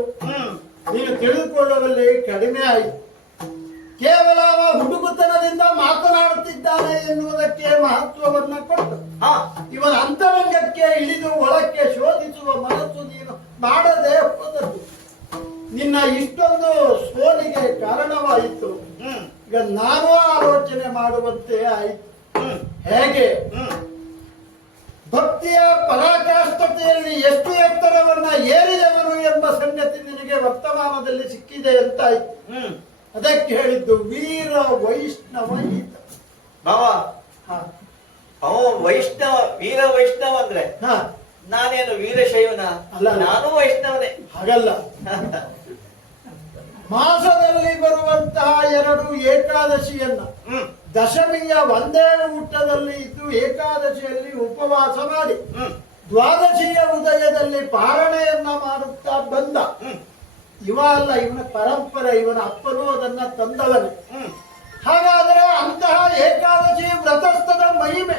ನೀನು ತಿಳಿದುಕೊಳ್ಳುವಲ್ಲಿ ಕಡಿಮೆ ಆಯಿತು. ಕೇವಲ ಅವ ಹುಡುಗುತನದಿಂದ ಮಾತನಾಡುತ್ತಿದ್ದಾನೆ ಎನ್ನುವುದಕ್ಕೆ ಮಹತ್ವವನ್ನು ಕೊಟ್ಟು ಇವನ ಅಂತರಂಗಕ್ಕೆ ಇಳಿದು ಒಳಕ್ಕೆ ಶೋಧಿಸುವ ಮನಸ್ಸು ನೀನು ಮಾಡದೆ ಹೋದದ್ದು ನಿನ್ನ ಇಷ್ಟೊಂದು ಸೋಲಿಗೆ ಕಾರಣವಾಯಿತು. ಈಗ ನಾನು ಆಲೋಚನೆ ಮಾಡುವಂತೆ ಆಯಿತು. ಹೇಗೆ ಭಕ್ತಿಯ ಪರಾಕಾಷ್ಠತೆಯಲ್ಲಿ ಎಷ್ಟು ಎತ್ತರವನ್ನ ಏರಿದವನು ಎಂಬ ಸಂಗತಿ ನಿನಗೆ ವರ್ತಮಾನದಲ್ಲಿ ಸಿಕ್ಕಿದೆ ಅಂತಾಯ್ತು. ಅದಕ್ಕೆ ಹೇಳಿದ್ದು ವೀರ ವೈಷ್ಣವ ಈತ. ವೈಷ್ಣವ, ವೀರ ವೈಷ್ಣವ ಅಂದ್ರೆ ನಾನೇನು ವೀರಶೈವನ ಅಲ್ಲ, ನಾನು ವೈಷ್ಣವನೇ. ಹಾಗಲ್ಲ, ಮಾಸದಲ್ಲಿ ಬರುವಂತಹ 2 ಏಕಾದಶಿಯನ್ನ ದಶಮಿಯ ಒಂದೇ ಊಟದಲ್ಲಿ ಇದ್ದು ಏಕಾದಶಿಯಲ್ಲಿ ಉಪವಾಸ ಮಾಡಿ ದ್ವಾದಶಿಯ ಉದಯದಲ್ಲಿ ಪಾರಣೆಯನ್ನ ಮಾಡುತ್ತಾ ಬಂದ ಇವ ಅಲ್ಲ, ಇವನ ಪರಂಪರೆ, ಇವನ ಅಪ್ಪನೂ ಅದನ್ನ ತಂದವನೇ. ಹಾಗಾದರೆ ಅಂತಹ ಏಕಾದಶಿ ವ್ರತಸ್ಥದ ಮಹಿಮೆ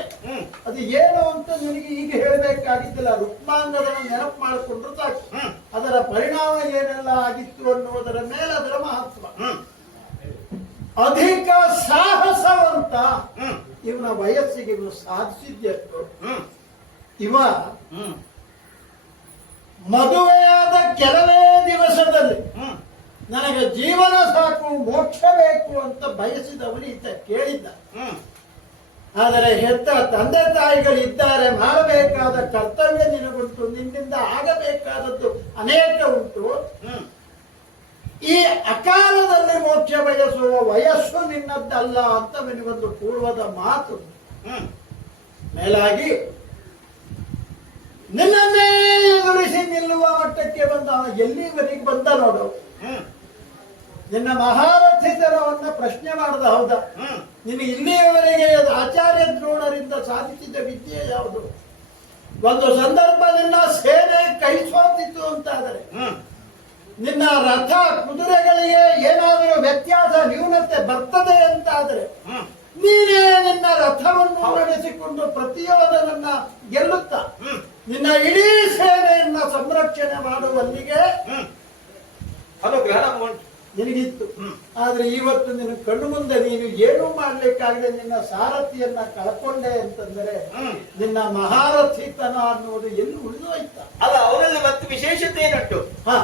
ಅದು ಏನು ಅಂತ ನಿನಗೆ ಈಗ ಹೇಳಬೇಕಾಗಿದ್ದಿಲ್ಲ. ರುಕ್ಮಾಂಗದನ್ನು ನೆನಪು ಮಾಡಿಕೊಂಡ್ರು ಸಾಕು. ಅದರ ಪರಿಣಾಮ ಏನೆಲ್ಲ ಆಗಿತ್ತು ಅನ್ನುವುದರ ಮೇಲೆ ಅದರ ಮಹತ್ವ. ಅಧಿಕ ಸಾಹಸವಂತ ಇವನ ವಯಸ್ಸಿಗೆ ಇವನು ಸಾಧಿಸಿದ್ದೆಷ್ಟು. ಇವ ಮದುವೆಯಾದ ಕೆಲವೇ ದಿವಸದಲ್ಲಿ ನನಗೆ ಜೀವನ ಸಾಕು, ಮೋಕ್ಷ ಬೇಕು ಅಂತ ಬಯಸಿದವನು ಈತ ಕೇಳಿದ್ದ. ಆದರೆ ಹೆತ್ತ ತಂದೆ ತಾಯಿಗಳಿದ್ದಾರೆ, ಮಾಡಬೇಕಾದ ಕರ್ತವ್ಯ ನಿನಗುಂಟು, ನಿನ್ನಿಂದ ಆಗಬೇಕಾದದ್ದು ಅನೇಕ ಉಂಟು. ಈ ಅಕಾಲದಲ್ಲಿ ಮೋಕ್ಷ ಬಯಸುವ ವಯಸ್ಸು ನಿನ್ನದ್ದಲ್ಲ ಅಂತ ನಿನಗೊಂದು ಪೂರ್ವದ ಮಾತು. ಮೇಲಾಗಿ ನಿನ್ನನ್ನೇ ಎದುರಿಸಿ ನಿಲ್ಲುವ ಮಟ್ಟಕ್ಕೆ ಬಂದ ಎಲ್ಲಿವರೆಗೆ ಬಂದ ನೋಡು. ನಿನ್ನ ಮಹಾರಥಿತನವನ್ನ ಪ್ರಶ್ನೆ ಮಾಡದ. ಹೌದಾ? ನಿನ್ನ ಇಲ್ಲಿಯವರೆಗೆ ಆಚಾರ್ಯ ದ್ರೋಣರಿಂದ ಸಾಧಿಸಿದ ವಿದ್ಯೆ ಯಾವುದು? ಒಂದು ಸಂದರ್ಭ ನಿನ್ನ ರಥ ಕುದುರೆಗಳಿಗೆ ಏನಾದರೂ ವ್ಯತ್ಯಾಸ ನ್ಯೂನತೆ ಬರ್ತದೆ ಅಂತಾದ್ರೆ ನೀನೇ ನಿನ್ನ ರಥವನ್ನು ನಡೆಸಿಕೊಂಡು ಪ್ರತಿಯೋಧನನ್ನ ಗೆಲ್ಲುತ್ತಾ ನಿನ್ನ ಇಡೀ ಸೇನೆಯನ್ನ ಸಂರಕ್ಷಣೆ ಮಾಡುವಲ್ಲಿಗೆ ಅನುಗ್ರಹ ನಮಗುಂಟು. ನಿನಗಿತ್ತು. ಆದ್ರೆ ಇವತ್ತು ನಿನ್ನ ಕಣ್ಣು ಮುಂದೆ ನೀನು ಏನೂ ಮಾಡ್ಲಿಕ್ಕಾಗದೆ ನಿನ್ನ ಸಾರಥಿಯನ್ನ ಕಳ್ಕೊಂಡೆ ಅಂತಂದ್ರೆ ನಿನ್ನ ಮಹಾರಥಿತನ ಅನ್ನುವುದು ಎಲ್ಲಿ ಉಳಿದೋಯ್ತ? ಅಲ್ಲ, ಅವರಲ್ಲಿ ಮತ್ತೆ ವಿಶೇಷತೆ ಏನುಂಟು? ಹ,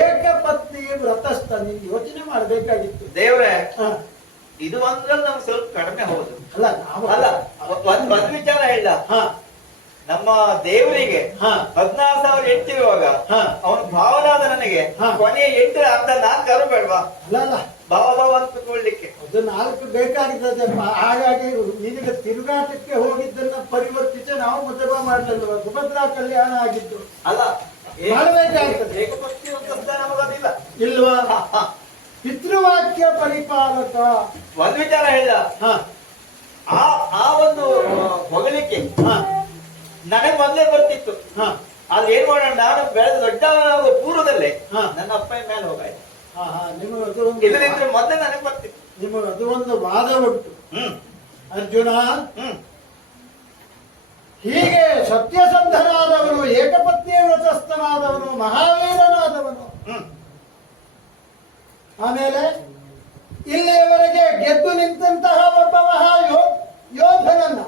ಏಕಪತ್ನಿ ವ್ರತಸ್ಥ. ನೀನು ಯೋಚನೆ ಮಾಡ್ಬೇಕಾಗಿತ್ತು ದೇವ್ರೆ. ಹ. ಇದು ಅಂದ್ರಲ್ಲಿ ನಮ್ಗೆ ಸ್ವಲ್ಪ ಕಡಿಮೆ. ಹೌದು, ಅಲ್ಲ ನಾವು ಅಲ್ಲ ಒಂದ್ ವಿಚಾರ ಹೇಳ. ಹ ನಮ್ಮ ದೇವರಿಗೆ 16,000 ಹೆಂಡತಿರುವಾಗ ಅವನು ಭಾವನಾದ ನನಗೆ ಕೊನೆಯ 8 ಅರ್ಧ 4 ಬೇಡವಾ? ಅಲ್ಲ ಭಾವ ಅಂತ ಕುತ್ಕೊಳ್ಲಿಕ್ಕೆ ಅದು 4 ಬೇಕಾಗಿದ್ದದಪ್ಪ. ಹಾಗಾಗಿ ನಿನಗೆ ತಿರುಗಾಟಕ್ಕೆ ಹೋಗಿದ್ದನ್ನ ಪರಿವರ್ತಿಸಿ ನಾವು ಮದುವೆ ಮಾಡಲಿಲ್ವ? ಸುಭದ್ರಾ ಕಲ್ಯಾಣ ಆಗಿದ್ದು ಅಲ್ಲ, ಮಾಡಬೇಕಾಗ್ತದೆ. ಏಕಪತ್ನಿ ಅಂತ ನಮಗದಿಲ್ಲ ಇಲ್ವಾ? ಪಿತೃವಾಕ್ಯ ಪರಿಪಾಲಕ. ಒಂದ್ ವಿಚಾರ ಹೇಳ. ಆ ಒಂದು ಹೊಗಳಿಕೆ ನನಗೆ ಮೊದಲೇ ಬರ್ತಿತ್ತು. ಅಲ್ಲಿ ಏನ್ ಮಾಡೋಣ, ನಾನು ಬೆಳೆದ ದೊಡ್ಡ ಪೂರ್ವದಲ್ಲೇ ನನ್ನ ಅಪ್ಪನ ಮೇಲೆ ಹೋಗಾಯ್ತು. ಇಲ್ಲದಿದ್ರೆ ಮೊದಲೇ ನನಗೆ ಬರ್ತಿತ್ತು. ನಿಮಗೆ ಅದು ಒಂದು ವಾದ ಉಂಟು ಅರ್ಜುನ. ಹೀಗೆ ಸತ್ಯಸಂಧನಾದವನು, ಏಕಪತ್ನಿ ವ್ರತಸ್ಥನಾದವನು, ಮಹಾವೀರನಾದವನು, ಆಮೇಲೆ ಇಲ್ಲಿಯವರೆಗೆ ಗೆದ್ದು ನಿಂತಹ ಒಬ್ಬ ಯೋಧನನ್ನ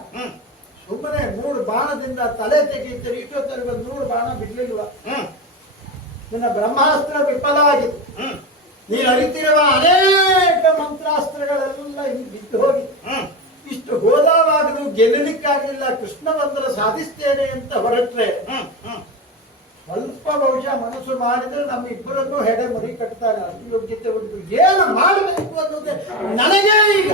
ಸುಮ್ಮನೆ 3 ಬಾಣದಿಂದ ತಲೆ ತೆಗೀತಾರೆ. ಇಷ್ಟೊತ್ತರೆಗೆ 100 ಬಾಣ ಬಿಡ್ಲಿಲ್ವ? ನಿನ್ನ ಬ್ರಹ್ಮಾಸ್ತ್ರ ವಿಫಲವಾಗಿತ್ತು. ನೀನು ಅರಿತಿರುವ ಅನೇಕ ಮಂತ್ರಾಸ್ತ್ರಗಳೆಲ್ಲ ಇಲ್ಲಿ ಬಿದ್ದು ಹೋಗಿತ್ತು. ಇಷ್ಟು ಹೋದಾವಾಗಲೂ ಗೆಲ್ಲಲಿಕ್ಕಾಗಲಿಲ್ಲ. ಕೃಷ್ಣ ಬಂದರೆ ಸಾಧಿಸ್ತೇನೆ ಅಂತ ಹೊರಟ್ರೆ ಸ್ವಲ್ಪ ಬಹುಶಃ ಮನಸ್ಸು ಮಾಡಿದ್ರೆ ನಮ್ಮಿಬ್ಬರನ್ನು ಹೆಡೆ ಮರಿ ಕಟ್ತಾರೆ. ಅಷ್ಟು ಯೋಗ್ಯತೆ ಉಂಟು. ಏನು ಮಾಡಬೇಕು ಅನ್ನೋದೇ ನನಗೇ ಈಗ.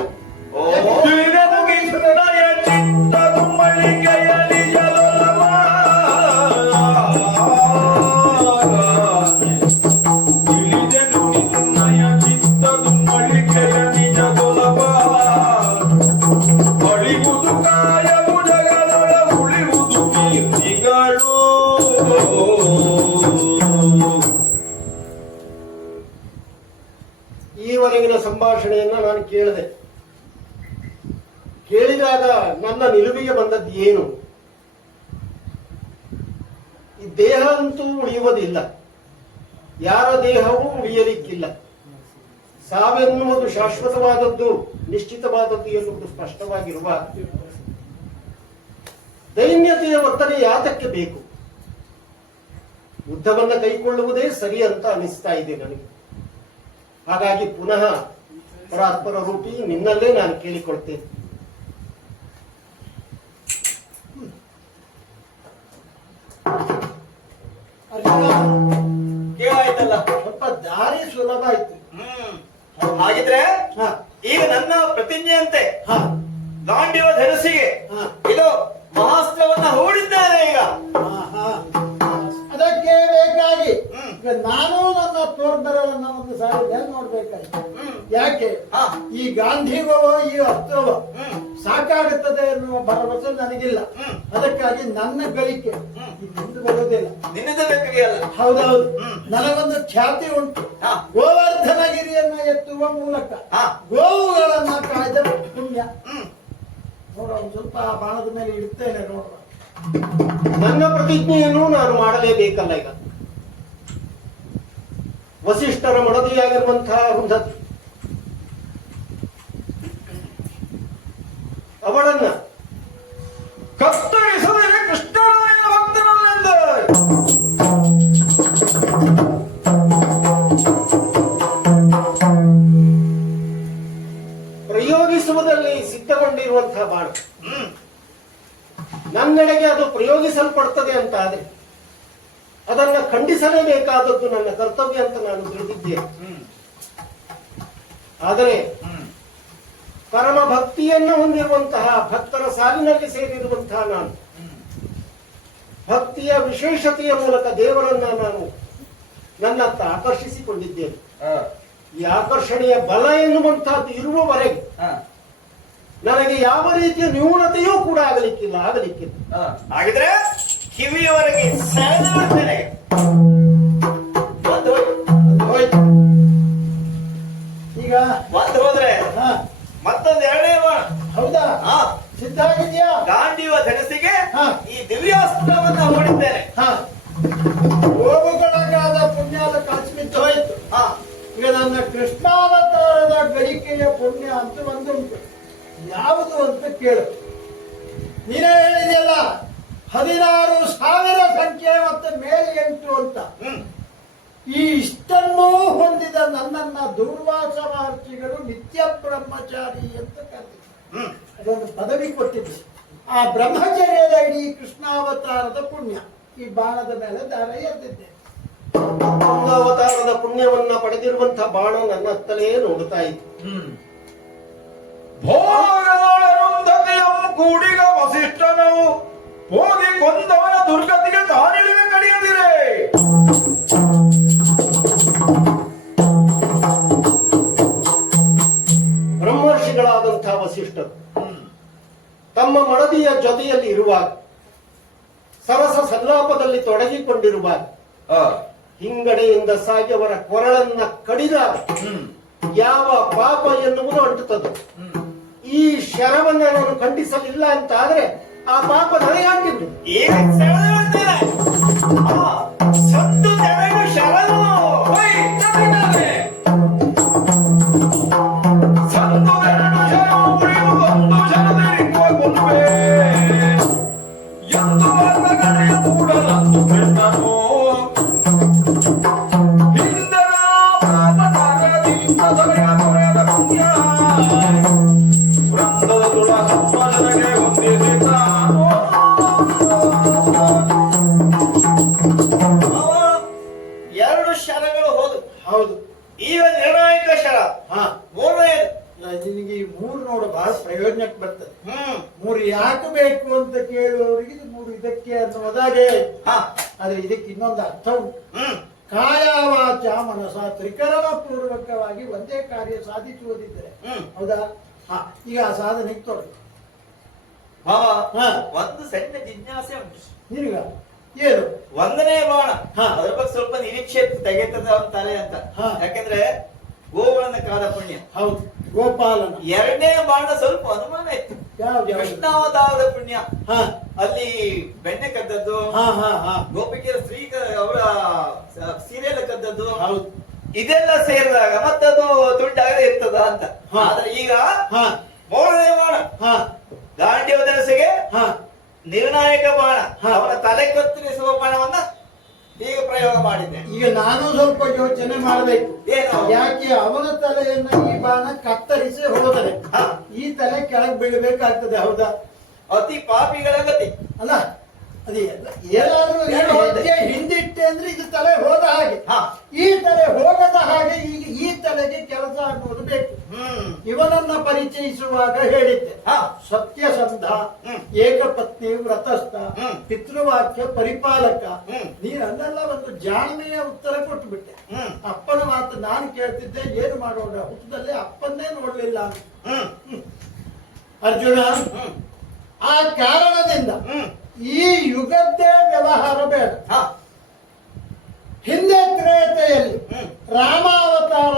ಈವರೆಗಿನ ಸಂಭಾಷಣೆಯನ್ನ ನಾನು ಕೇಳಿದೆ. ಕೇಳಿದಾಗ ನನ್ನ ನಿಲುವಿಗೆ ಬಂದದ್ದು ಏನು? ಈ ದೇಹ ಅಂತೂ ಉಳಿಯುವುದಿಲ್ಲ, ಯಾರ ದೇಹವೂ ಉಳಿಯಲಿಕ್ಕಿಲ್ಲ. ಸಾವೆನ್ನುವುದು ಶಾಶ್ವತವಾದದ್ದು, ನಿಶ್ಚಿತವಾದದ್ದು ಎನ್ನುವುದು ಸ್ಪಷ್ಟವಾಗಿರುವ ದೈನ್ಯತೆಯ ವರ್ತನೆ ಯಾತಕ್ಕೆ ಬೇಕು? ಯುದ್ಧವನ್ನ ಕೈಗೊಳ್ಳುವುದೇ ಸರಿ ಅಂತ ಅನಿಸ್ತಾ ಇದೆ ನನಗೆ. ಹಾಗಾಗಿ ಪುನಃ ಪರಾತ್ಪರ ರೂಪಿ ನಿನ್ನಲ್ಲೇ ನಾನು ಕೇಳಿಕೊಳ್ತೇನೆ. ಕೇಳಾಯ್ತಲ್ಲ, ಸ್ವಲ್ಪ ದಾರಿ ಸುಲಭ ಆಯ್ತು. ಹಾಗಿದ್ರೆ ಈಗ ನನ್ನ ಪ್ರತಿಜ್ಞೆಯಂತೆ ಗಾಂಡಿವ ಧನಸ್ಸಿಗೆ ಇದು ಮಹಾಸ್ತ್ರವನ್ನ ಹೂಡಿದ್ದಾರೆ. ಈಗ ಅದಕ್ಕೆ ಬೇಕಾಗಿ ನಾನು ನನ್ನ ತೋರ್ಬೆರಳನ್ನ ಒಂದು ಸಾರಿ ನೋಡ್ಬೇಕಾಯ್ತು. ಯಾಕೆ ಈ ಗಾಂಧಿಗೋ ಈ ಅಸ್ತ್ರವೋ ಸಾಕಾಗುತ್ತದೆ ಎನ್ನುವ ಭರವಸೆ ನನಗಿಲ್ಲ. ಅದಕ್ಕಾಗಿ ನನ್ನ ಗಳಿಕೆ ನಿಂದು ಬರುವುದಿಲ್ಲ, ನಿನ್ನಿಂದ ಬೇಕಾಗಿಲ್ಲ. ಹೌದೌದು, ನನಗೊಂದು ಖ್ಯಾತಿ ಉಂಟು. ಗೋವರ್ಧನಗಿರಿಯನ್ನ ಎತ್ತುವ ಮೂಲಕ ಗೋವುಗಳನ್ನ ಕಾಯ್ದ ಪುಣ್ಯ. ನೋಡ, ಒಂದು ಸ್ವಲ್ಪ ಆ ಬಾಣದ ಮೇಲೆ ಇಡ್ತೇನೆ ನೋಡುವ. ನನ್ನ ಪ್ರತಿಜ್ಞೆಯನ್ನು ನಾನು ಮಾಡಲೇಬೇಕಲ್ಲ. ಈಗ ವಸಿಷ್ಠರ ಮಡದಿಯಾಗಿರುವಂತಹ ಅರುಂಧತಿ, ಅವಳನ್ನ ಕತ್ತರಿಸದೆ ಕೃಷ್ಣರಾಯನ ಭಕ್ತನಲ್ಲೆಂದ ಪ್ರಯೋಗಿಸುವುದರಲ್ಲಿ ಸಿದ್ಧಗೊಂಡಿರುವಂತಹ ಬಾಣ ನನ್ನೆಡೆಗೆ ಅದು ಪ್ರಯೋಗಿಸಲ್ಪಡ್ತದೆ ಅಂತ ಆದ್ರೆ ಅದನ್ನ ಖಂಡಿಸಲೇಬೇಕಾದದ್ದು ನನ್ನ ಕರ್ತವ್ಯ ಅಂತ ನಾನು ತಿಳಿದಿದ್ದೇನೆ. ಆದರೆ ಪರಮ ಭಕ್ತಿಯನ್ನು ಹೊಂದಿರುವಂತಹ ಭಕ್ತರ ಸಾಲಿನಲ್ಲಿ ಸೇರಿರುವಂತಹ ನಾನು ಭಕ್ತಿಯ ವಿಶೇಷತೆಯ ಮೂಲಕ ದೇವರನ್ನ ನಾನು ನನ್ನತ್ತ ಆಕರ್ಷಿಸಿಕೊಂಡಿದ್ದೇನೆ. ಈ ಆಕರ್ಷಣೆಯ ಬಲ ಎನ್ನುವಂತಹದ್ದು ಇರುವವರೆಗೆ ನನಗೆ ಯಾವ ರೀತಿಯ ನ್ಯೂನತೆಯೂ ಕೂಡ ಆಗಲಿಕ್ಕಿಲ್ಲ. ಹಾಗಿದ್ರೆ ಕಿವಿಯವರೆಗೆ ಸೆಳೆದು ಬಿಡ್ತೇನೆ. ಒಂದು ಕೇಳು. ನೀನೇ ಹೇಳಿದೆಯಲ್ಲ 16,000 ಸಂಖ್ಯೆ ಮತ್ತೆ ಮೇಲೆ 8 ಅಂತ. ಈ ಇಷ್ಟನ್ನೂ ಹೊಂದಿದ ನನ್ನನ್ನ ದುರ್ವಾಸ ಮಹರ್ಷಿಗಳು ನಿತ್ಯ ಬ್ರಹ್ಮಚಾರಿ ಅಂತ ಕರೆದಿದ್ರು. ಅದೊಂದು ಪದವಿ ಕೊಟ್ಟಿದ್ರು. ಆ ಬ್ರಹ್ಮಚರ್ಯದ ಇಡೀ ಕೃಷ್ಣಾವತಾರದ ಪುಣ್ಯ ಈ ಬಾಣದ ಮೇಲೆ ದಾರ ಎದ್ದಿದ್ದೆ. ಅವತಾರದ ಪುಣ್ಯವನ್ನ ಪಡೆದಿರುವಂತ ಬಾಣ ನನ್ನ ಹತ್ತಲೇ ನೋಡ್ತಾ ಇತ್ತು. ಭೋಗದೊಳರುಂಧತೆಯಂ ಕೂಡಿಗ ವಸಿಷ್ಠನು ಹೋಗಿ ಕೊಂದವನ ದುರ್ಗತಿಗೆ ತಾನಿಳಿದ ಕಡಿಯದಿರೆ. ಬ್ರಹ್ಮರ್ಷಿಗಳಾದಂತಹ ವಸಿಷ್ಠರು ತಮ್ಮ ಮಡದಿಯ ಜೊತೆಯಲ್ಲಿ ಇರುವಾಗ, ಸರಸ ಸಲ್ಲಾಪದಲ್ಲಿ ತೊಡಗಿಕೊಂಡಿರುವಾಗ ಹಿಂಗಡೆಯಿಂದ ಸಾಗಿ ಅವರ ಕೊರಳನ್ನ ಕಡಿದಾಗ ಯಾವ ಪಾಪ ಎನ್ನುವುದು ಅಂಟುತ್ತದೆ. ಈ ಶರವನ್ನ ನಾನು ಖಂಡಿಸಲಿಲ್ಲ ಅಂತ ಆದ್ರೆ ಆ ಪಾಪ ನನಗಾಗಿದ್ದು. ಈಗ ಸೆಳೆದಿದ್ದೇನೆ. ಸಂತು ತೆರೆದು ಶರಣು. ಸಂತು ಎರಡು ಶರವು ಉಳಿದು ಒಂದು ಶರದರಿರುವ ಕೊಲ್ಲುವೆ ಎಂದು ಬಂದ ಕಡೆಯ ಕೂಡಲಂದು ಬಿಟ್ಟನು. ಹಿಂದರ ಪಾಪನಾಗದಿಂದ ಸಭೆಯ ಕೊರೆಯದ ಪುಣ್ಯ ವೃಂದದ ತುಳ ಸಂಪಾದನೆಗೆ ಹೊಂದಿಸಿದ್ದಾನು. ಎರಡು ಶರಗಳು ಹೋದು. ಹೌದು. ಈಗ ನಿರ್ಣಾಯಕ ಶರ ಹಾ, ಮೂರನೇದು. ನಿನಗೆ ಈ 3 ನೋಡು ಬಹಳ ಪ್ರಯೋಜನಕ್ಕೆ ಬರ್ತದೆ. 3 ಯಾಕೆ ಬೇಕು ಅಂತ ಕೇಳುವವರಿಗೆ ಇದು 3 ಇದಕ್ಕೆ ಅನ್ನೋದಾಗೆ. ಆದ್ರೆ ಇದಕ್ಕೆ ಇನ್ನೊಂದು ಅರ್ಥ ಉಂಟು. ಕಾಯ ವಾಚ ಮನಸ ತ್ರಿಕರಣ ಪೂರ್ವಕವಾಗಿ ಒಂದೇ ಕಾರ್ಯ ಸಾಧಿಸುವುದಿದ್ದರೆ ಹೌದಾ. ಈಗ ಆ ಸಾಧನೆಗೆ ತೊಡಗು. ಒಂದು ಸಣ್ಣ ಜಿಜ್ಞಾಸೆ ಉಂಟು ನಿನಗ. ಏನು? ಒಂದನೇ ಬಾಣ ಹಾ. ಅದ್ರ ಬಗ್ಗೆ ಸ್ವಲ್ಪ ನಿರೀಕ್ಷೆ ತೆಗೆತದ ಅಂತಾರೆ ಅಂತ. ಹಾ. ಯಾಕಂದ್ರೆ ಗೋಗಳನ್ನ ಕಾದ ಪುಣ್ಯ. ಹೌದು, ಗೋಪಾಲನ. ಎರಡನೇ ಬಾಣ ಸ್ವಲ್ಪ ಅನುಮಾನ ಇತ್ತು. ಯಾವ್ದು? ಕೃಷ್ಣಾವತಾರದ ಪುಣ್ಯ. ಹಾ, ಅಲ್ಲಿ ಬೆಣ್ಣೆ ಕದ್ದದ್ದು, ಹಾ, ಹಾ, ಹಾ. ಗೋಪಿಕೆಯರ ಸ್ತ್ರೀ ಅವರ ಸೀರೆಲ್ಲ ಕದ್ದದ್ದು, ಹೌದು. ಇದೆಲ್ಲ ಸೇರಿದಾಗ ಮತ್ತದು ತುಂಡಾಗದೆ ಇರ್ತದ ಅಂತ. ಹಾ. ಆದ್ರೆ ಈಗ ಹಾ, ಮೂರನೇ ಬಾಣ ಹಾ, ಗಾಂಡಿಯ ದನಸೆಗೆ ಹಾ. ನಿರ್ಣಾಯಕ ಬಾಣ, ಹಾ. ಅವನ ತಲೆ ಕತ್ತರಿಸುವ ಬಾಣವನ್ನ ಈಗ ಪ್ರಯೋಗ ಮಾಡಿದ್ದೆ. ಈಗ ನಾನು ಸ್ವಲ್ಪ ಯೋಚನೆ ಮಾಡಬೇಕು. ಏನು? ಯಾಕೆ ಅವನ ತಲೆಯನ್ನ ಈ ಬಾಣ ಕತ್ತರಿಸಿ ಹೋದರೆ ಹಾ. ಈ ತಲೆ ಕೆಳಗೆ ಬೀಳಬೇಕಾಗ್ತದೆ. ಹೌದಾ? ಅತಿ ಪಾಪಿಗಳ ಗತಿ ಅಲ್ಲ, ಅದೇ ಏನಾದ್ರೂ ಹೆಜ್ಜೆ ಹಿಂದಿಟ್ಟೆ ಅಂದ್ರೆ ಇದು ತಲೆ ಹೋದ ಹಾಗೆ. ಹಾ. ಈ ತಲೆ ಹೋಗದ ಹಾಗೆ ಈಗ ಈ ತಲೆಗೆ ಕೆಲಸ ಅನ್ನೋದು ಬೇಕು. ಇವನನ್ನ ಪರಿಚಯಿಸುವಾಗ ಹೇಳಿದ್ದೆ, ಹಾ. ಸತ್ಯಸಂಧ, ಏಕಪತ್ನಿ ವ್ರತಸ್ಥ, ಪಿತೃವಾಕ್ಯ ಪರಿಪಾಲಕ. ನೀನನ್ನೆಲ್ಲ ಒಂದು ಜಾಣ್ಮೆಯ ಉತ್ತರ ಕೊಟ್ಟು ಬಿಟ್ಟೆ. ಅಪ್ಪನ ಮಾತು ನಾನು ಕೇಳ್ತಿದ್ದೆ, ಏನು ಮಾಡೋಣ, ಹುಟ್ಟದಲ್ಲಿ ಅಪ್ಪನ್ನೇ ನೋಡ್ಲಿಲ್ಲ. ಅರ್ಜುನ, ಆ ಕಾರಣದಿಂದ ಈ ಯುಗದ್ದೇ ವ್ಯವಹಾರ ಬೇಡ. ಹಿಂದೆ ತ್ರೇತೆಯಲ್ಲಿ ರಾಮಾವತಾರ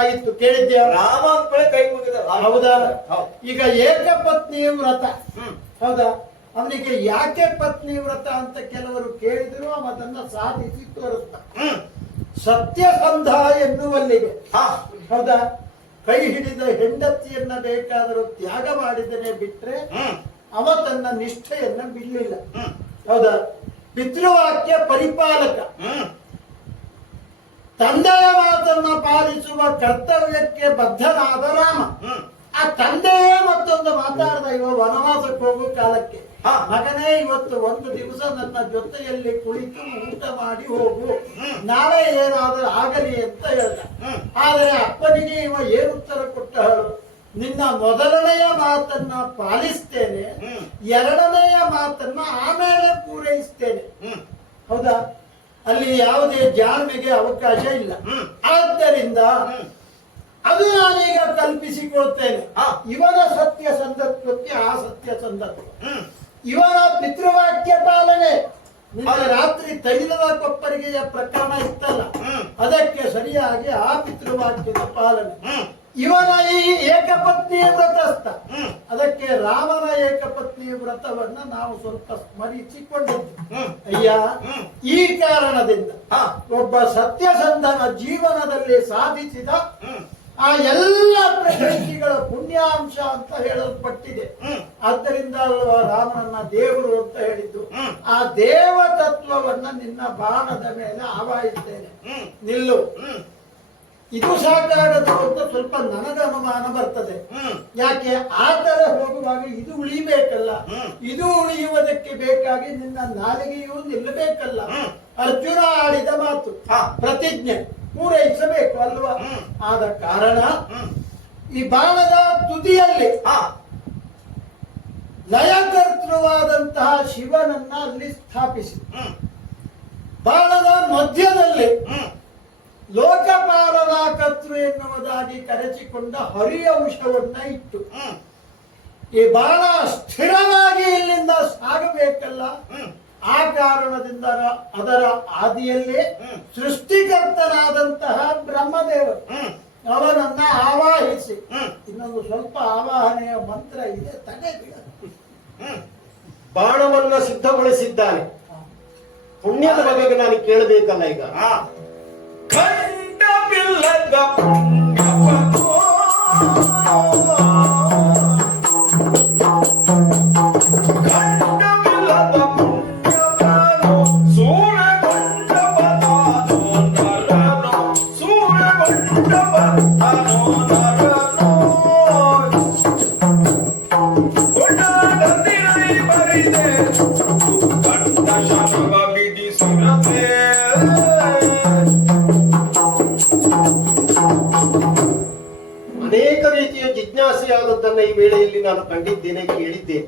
ಆಯಿತು, ಕೇಳಿದ್ಯಾ? ರಾಮ ಅಂದ್ಕೊಳ್ಳೆ ಕೈ ಮುಗಿದ. ಹೌದಾ? ಈಗ ಏಕಪತ್ನಿ ವ್ರತ. ಹೌದಾ? ಅವನಿಗೆ ಯಾಕೆ ಪತ್ನಿ ವ್ರತ ಅಂತ ಕೆಲವರು ಕೇಳಿದ್ರು, ಅದನ್ನ ಸಾಧಿಸಿ ತೋರಿಸ್ತ. ಸತ್ಯಸಂಧ ಎನ್ನುವಲ್ಲಿಗೆ. ಹೌದಾ? ಕೈ ಹಿಡಿದ ಹೆಂಡತಿಯನ್ನ ಬೇಕಾದರೂ ತ್ಯಾಗ ಮಾಡಿದನೆ ಬಿಟ್ರೆ ಅವ ತನ್ನ ನಿಷ್ಠೆಯನ್ನ ಬಿಡಲಿಲ್ಲ. ಹೌದಾ? ಪಿತೃವಾಕ್ಯ ಪರಿಪಾಲಕ, ತಂದೆಯ ಮಾತನ್ನ ಪಾಲಿಸುವ ಕರ್ತವ್ಯಕ್ಕೆ ಬದ್ಧನಾದ ರಾಮ. ಆ ತಂದೆಯೇ ಮತ್ತೊಂದು ಮಾತಾಡ್ದ, ಇವ ವನವಾಸಕ್ಕೆ ಹೋಗೋ ಕಾಲಕ್ಕೆ, ಮಗನೇ ಇವತ್ತು ಒಂದು ದಿವಸ ನನ್ನ ಜೊತೆಯಲ್ಲಿ ಕುಳಿತು ಊಟ ಮಾಡಿ ಹೋಗು, ನಾಳೆ ಏನಾದರೂ ಆಗಲಿ ಅಂತ ಹೇಳ್ದ. ಆದರೆ ಅಪ್ಪನಿಗೆ ಇವ ಏನು ಉತ್ತರ ಕೊಟ್ಟ ಹೇಳು? ನಿನ್ನ ಮೊದಲನೆಯ ಮಾತನ್ನ ಪಾಲಿಸ್ತೇನೆ, ಎರಡನೆಯ ಮಾತನ್ನ ಆಮೇಲೆ ಪೂರೈಸ್ತೇನೆ. ಹೌದಾ? ಅಲ್ಲಿ ಯಾವುದೇ ಜಾಣ್ಮೆಗೆ ಅವಕಾಶ ಇಲ್ಲ. ಆದ್ದರಿಂದ ಅದು ನಾನೀಗ ಕಲ್ಪಿಸಿಕೊಳ್ತೇನೆ. ಇವನ ಸತ್ಯಸಂಧತ್ವಕ್ಕೆ ಆ ಸತ್ಯಸಂಧತ್ವ, ಇವನ ಪಿತೃವಾಕ್ಯ ಪಾಲನೆ. ನಿನ್ನೆ ರಾತ್ರಿ ತೈಲದ ಕೊಪ್ಪರಿಗೆಯ ಪ್ರಕರಣ ಇತ್ತಲ್ಲ, ಅದಕ್ಕೆ ಸರಿಯಾಗಿ ಆ ಪಿತೃವಾಕ್ಯದ ಪಾಲನೆ. ಇವನ ಈ ಏಕಪತ್ನಿ ವ್ರತಸ್ಥ, ಅದಕ್ಕೆ ರಾಮನ ಏಕಪತ್ನಿ ವ್ರತವನ್ನ ನಾವು ಸ್ವಲ್ಪ ಸ್ಮರಿಸಿಕೊಂಡಿದ್ವಿ. ಅಯ್ಯ, ಈ ಕಾರಣದಿಂದ ಒಬ್ಬ ಸತ್ಯಸಂಧನ ಜೀವನದಲ್ಲಿ ಸಾಧಿಸಿದ ಆ ಎಲ್ಲ ಪ್ರಕೃತಿಗಳ ಪುಣ್ಯಾಂಶ ಅಂತ ಹೇಳಲ್ಪಟ್ಟಿದೆ. ಆದ್ದರಿಂದ ಅಲ್ವಾ ರಾಮನನ್ನ ದೇವರು ಅಂತ ಹೇಳಿದ್ದು. ಆ ದೇವ ತತ್ವವನ್ನ ನಿನ್ನ ಬಾಣದ ಮೇಲೆ ಆವಾಹಿಸ್ತೇನೆ, ನಿಲ್ಲು. ಇದು ಸಾಕಾಗದು ಅಂತ ಸ್ವಲ್ಪ ನನಗೆ ಅನುಮಾನ ಬರ್ತದೆ. ಯಾಕೆ ಆ ತರ ಹೋಗುವಾಗ ಇದು ಉಳಿಬೇಕಲ್ಲ, ಇದು ಉಳಿಯುವುದಕ್ಕೆ ಬೇಕಾಗಿ ನಿನ್ನ ನಾಲಿಗೆಯೂ ನಿಲ್ಲಬೇಕಲ್ಲ. ಅರ್ಜುನ ಆಡಿದ ಮಾತು ಪ್ರತಿಜ್ಞೆ ಪೂರೈಸಬೇಕು ಅಲ್ವಾ? ಆದ ಕಾರಣ ಈ ಬಾಣದ ತುದಿಯಲ್ಲಿ ಲಯಕರ್ತೃವಾದಂತಹ ಶಿವನನ್ನ ಅಲ್ಲಿ ಸ್ಥಾಪಿಸಿ, ಬಾಣದ ಮಧ್ಯದಲ್ಲಿ ಲೋಕಪಾಲನ ಕರ್ತೃ ಎನ್ನುವುದಾಗಿ ಕರೆಸಿಕೊಂಡ ಹರಿಯ ಅಂಶವನ್ನ ಇಟ್ಟು, ಈ ಬಾಣ ಸ್ಥಿರವಾಗಿ ಇಲ್ಲಿಂದ ಸಾಗಬೇಕಲ್ಲ. ಆ ಕಾರಣದಿಂದ ಅದರ ಆದಿಯಲ್ಲೇ ಸೃಷ್ಟಿಕರ್ತನಾದಂತಹ ಬ್ರಹ್ಮದೇವರು ಅವನನ್ನ ಆವಾಹಿಸಿ, ಇನ್ನೊಂದು ಸ್ವಲ್ಪ ಆವಾಹನೆಯ ಮಂತ್ರ ಇದೆ, ತಡೆ ಬಾಣವನ್ನ ಸಿದ್ಧಗೊಳಿಸಿದ್ದಾನೆ. ಪುಣ್ಯದ ಬಗೆಗೆ ನಾನು ಕೇಳಬೇಕಲ್ಲ ಈಗ. ಖಂಡವಿಲ್ಲದ ಪುಣ್ಯಪಥೋ ಖಂಡವಿಲ್ಲದ ಪುಣ್ಯಪಥೋ ಸೂರಗೊಂಡ ಪದಾನೋ ನರನೋ ಸೂರಗೊಂಡ ಪದಾನೋ ನರನೋ ಕೊಂಡಾಡದಿರೈ ಬರಿದೆ ಕಂಡ ಶರವ ಬಿಡಿಸಿರದೆ. ಅನೇಕ ರೀತಿಯ ಜಿಜ್ಞಾಸೆಯಾದದ್ದನ್ನ ಈ ವೇಳೆಯಲ್ಲಿ ನಾನು ಕಂಡಿದ್ದೇನೆ, ಕೇಳಿದ್ದೇನೆ.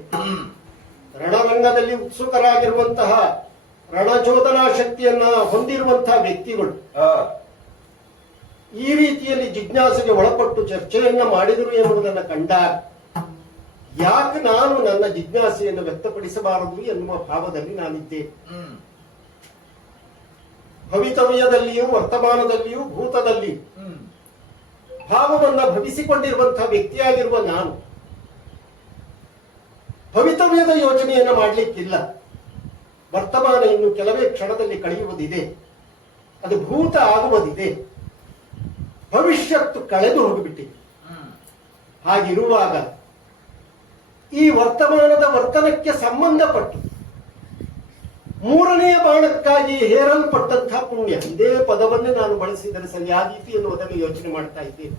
ರಣರಂಗದಲ್ಲಿ ಉತ್ಸುಕರಾಗಿರುವಂತಹ ರಣಚೋದನಾ ಶಕ್ತಿಯನ್ನ ಹೊಂದಿರುವಂತಹ ವ್ಯಕ್ತಿಗಳು ಈ ರೀತಿಯಲ್ಲಿ ಜಿಜ್ಞಾಸೆಗೆ ಒಳಪಟ್ಟು ಚರ್ಚೆಯನ್ನ ಮಾಡಿದರು ಎನ್ನುವುದನ್ನು ಕಂಡಾಗ ಯಾಕೆ ನಾನು ನನ್ನ ಜಿಜ್ಞಾಸೆಯನ್ನು ವ್ಯಕ್ತಪಡಿಸಬಾರದು ಎನ್ನುವ ಭಾವದಲ್ಲಿ ನಾನಿದ್ದೆ. ಭವಿತವ್ಯದಲ್ಲಿಯೂ ವರ್ತಮಾನದಲ್ಲಿಯೂ ಭೂತದಲ್ಲಿಯೂ ಭಾವವನ್ನ ಭವಿಸಿಕೊಂಡಿರುವಂತಹ ವ್ಯಕ್ತಿಯಾಗಿರುವ ನಾನು ಭವಿತವ್ಯದ ಯೋಚನೆಯನ್ನು ಮಾಡಲಿಕ್ಕಿಲ್ಲ. ವರ್ತಮಾನ ಇನ್ನು ಕೆಲವೇ ಕ್ಷಣದಲ್ಲಿ ಕಳೆಯುವುದಿದೆ, ಅದು ಭೂತ ಆಗುವುದಿದೆ, ಭವಿಷ್ಯತ್ತು ಕಳೆದು ಹೋಗಿಬಿಟ್ಟಿದೆ. ಹಾಗಿರುವಾಗ ಈ ವರ್ತಮಾನದ ವರ್ತನಕ್ಕೆ ಸಂಬಂಧಪಟ್ಟು ಮೂರನೆಯ ಬಾಣಕ್ಕಾಗಿ ಹೇರಲ್ಪಟ್ಟಂತಹ ಪುಣ್ಯ, ಇದೇ ಪದವನ್ನೇ ನಾನು ಬಳಸಿದರೆ ಸರಿಯಾದೀತು ಎನ್ನುವುದನ್ನು ಯೋಚನೆ ಮಾಡ್ತಾ ಇದ್ದೇನೆ.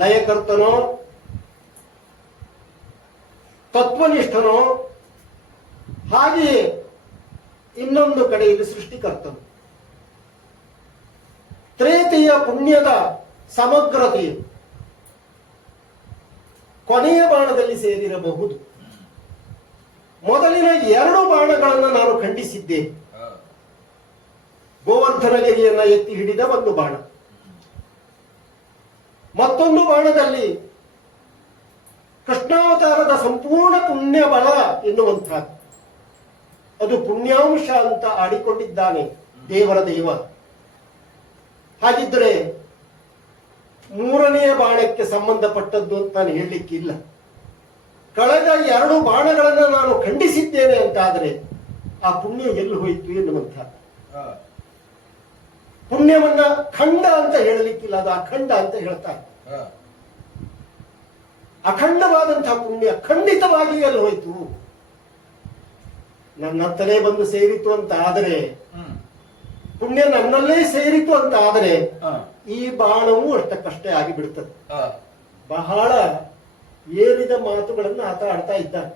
ಲಯಕರ್ತನೋ ತತ್ವನಿಷ್ಠನೋ, ಹಾಗೆಯೇ ಇನ್ನೊಂದು ಕಡೆಯಲ್ಲಿ ಸೃಷ್ಟಿಕರ್ತನು. ತ್ರೇತೆಯ ಪುಣ್ಯದ ಸಮಗ್ರತೆಯು ಕೊನೆಯ ಬಾಣದಲ್ಲಿ ಸೇರಿರಬಹುದು. ಮೊದಲಿನ 2 ಬಾಣಗಳನ್ನು ನಾನು ಖಂಡಿಸಿದ್ದೇನೆ. ಗೋವರ್ಧನಗಿರಿಯನ್ನ ಎತ್ತಿ ಹಿಡಿದ ಒಂದು ಬಾಣ, ಮತ್ತೊಂದು ಬಾಣದಲ್ಲಿ ಕೃಷ್ಣಾವತಾರದ ಸಂಪೂರ್ಣ ಪುಣ್ಯ ಬಲ ಎನ್ನುವಂಥದ್ದು, ಅದು ಪುಣ್ಯಾಂಶ ಅಂತ ಆಡಿಕೊಂಡಿದ್ದಾನೆ ದೇವರ ದೇವ. ಹಾಗಿದ್ರೆ ಮೂರನೆಯ ಬಾಣಕ್ಕೆ ಸಂಬಂಧಪಟ್ಟದ್ದು ಅಂತ ನಾನು ಹೇಳಲಿಕ್ಕಿಲ್ಲ. ಕಳೆದ 2 ಬಾಣಗಳನ್ನು ನಾನು ಖಂಡಿಸಿದ್ದೇನೆ ಅಂತಾದರೆ ಆ ಪುಣ್ಯ ಎಲ್ಲಿ ಹೋಯಿತು ಎನ್ನುವಂಥ. ಪುಣ್ಯವನ್ನ ಖಂಡ ಅಂತ ಹೇಳಲಿಕ್ಕಿಲ್ಲ, ಅದು ಅಖಂಡ ಅಂತ ಹೇಳ್ತಾರೆ. ಅಖಂಡವಾದಂತಹ ಪುಣ್ಯ ಖಂಡಿತವಾಗಿ ಎಲ್ಲಿ ಹೋಯಿತು, ನನ್ನತ್ತಲೇ ಬಂದು ಸೇರಿತು ಅಂತ ಆದರೆ, ಪುಣ್ಯ ನನ್ನಲ್ಲೇ ಸೇರಿತು ಅಂತ ಆದರೆ ಈ ಬಾಣವು ಅಷ್ಟಕ್ಕಷ್ಟೇ ಆಗಿಬಿಡುತ್ತದೆ. ಬಹಳ ಏರಿದ ಮಾತುಗಳನ್ನು ಆತ ಆಡ್ತಾ ಇದ್ದಾನೆ.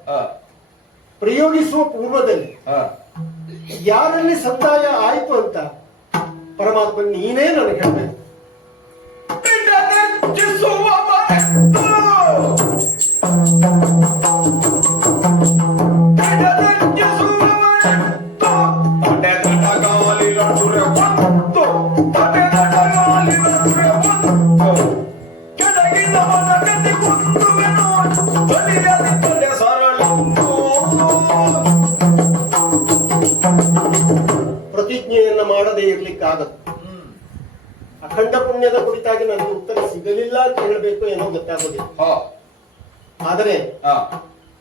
ಪ್ರಯೋಗಿಸುವ ಪೂರ್ವದಲ್ಲಿ ಯಾರಲ್ಲಿ ಸಂದಾಯ ಆಯ್ತು ಅಂತ ಪರಮಾತ್ಮ ನೀನೇ ನನಗೆ ಹೇಳಬೇಕು. ಪ್ರತಿಜ್ಞೆಯನ್ನ ಮಾಡದೇ ಇರ್ಲಿಕ್ಕಾಗದು. ಅಖಂಡ ಪುಣ್ಯದ ಕುರಿತಾಗಿ ನನಗೆ ಉತ್ತರ ಸಿಗಲಿಲ್ಲ ಅಂತ ಹೇಳಬೇಕು ಏನೋ ಗೊತ್ತಾಗೋದಿಲ್ಲ. ಆದರೆ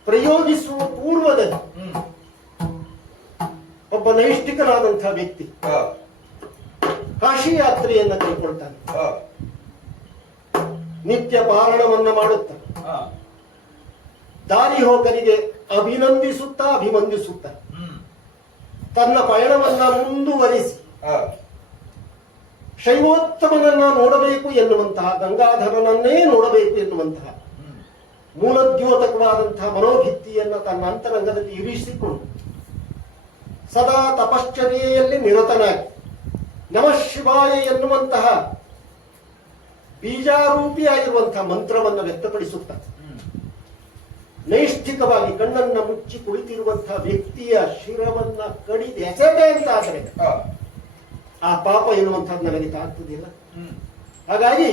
ಪ್ರಯೋಗಿಸುವ ಪೂರ್ವದಲ್ಲಿ ಒಬ್ಬ ನೈಷ್ಠಿಕನಾದಂತಹ ವ್ಯಕ್ತಿ ಕಾಶಿ ಯಾತ್ರೆಯನ್ನ ಕೈಕೊಳ್ತಾನೆ. ನಿತ್ಯ ಪಾರಣವನ್ನ ಮಾಡುತ್ತಾನೆ. ದಾರಿ ಹೋಕರಿಗೆ ಅಭಿವಂದಿಸುತ್ತಾ ತನ್ನ ಪಯಣವನ್ನ ಮುಂದುವರಿಸಿ ಶೈವೋತ್ತಮನನ್ನ ನೋಡಬೇಕು ಎನ್ನುವಂತಹ, ಗಂಗಾಧರನನ್ನೇ ನೋಡಬೇಕು ಎನ್ನುವಂತಹ ಮೂಲದ್ಯೋತಕವಾದಂತಹ ಮನೋಭಿತ್ತಿಯನ್ನ ತನ್ನ ಅಂತರಂಗದಲ್ಲಿ ಇರಿಸಿಕೊಂಡು ಸದಾ ತಪಶ್ಚರ್ಯೆಯಲ್ಲಿ ನಿರತನಾಗಿ ನಮಃ ಶಿವಾಯ ಎನ್ನುವಂತಹ ಬೀಜಾರೂಪಿಯಾಗಿರುವಂತಹ ಮಂತ್ರವನ್ನು ವ್ಯಕ್ತಪಡಿಸುತ್ತಾರೆ. ನೈಷ್ಠಿಕವಾಗಿ ಕಣ್ಣನ್ನ ಮುಚ್ಚಿ ಕುಳಿತಿರುವಂತಹ ವ್ಯಕ್ತಿಯ ಶಿರವನ್ನ ಕಡಿದು ಎಸೆದೆ ಅಂತ ಆದರೆ ಆ ಪಾಪ ಎನ್ನುವಂಥದ್ದು ನನಗೆ ತಾಗ್ತದಿಲ್ಲ. ಹಾಗಾಗಿ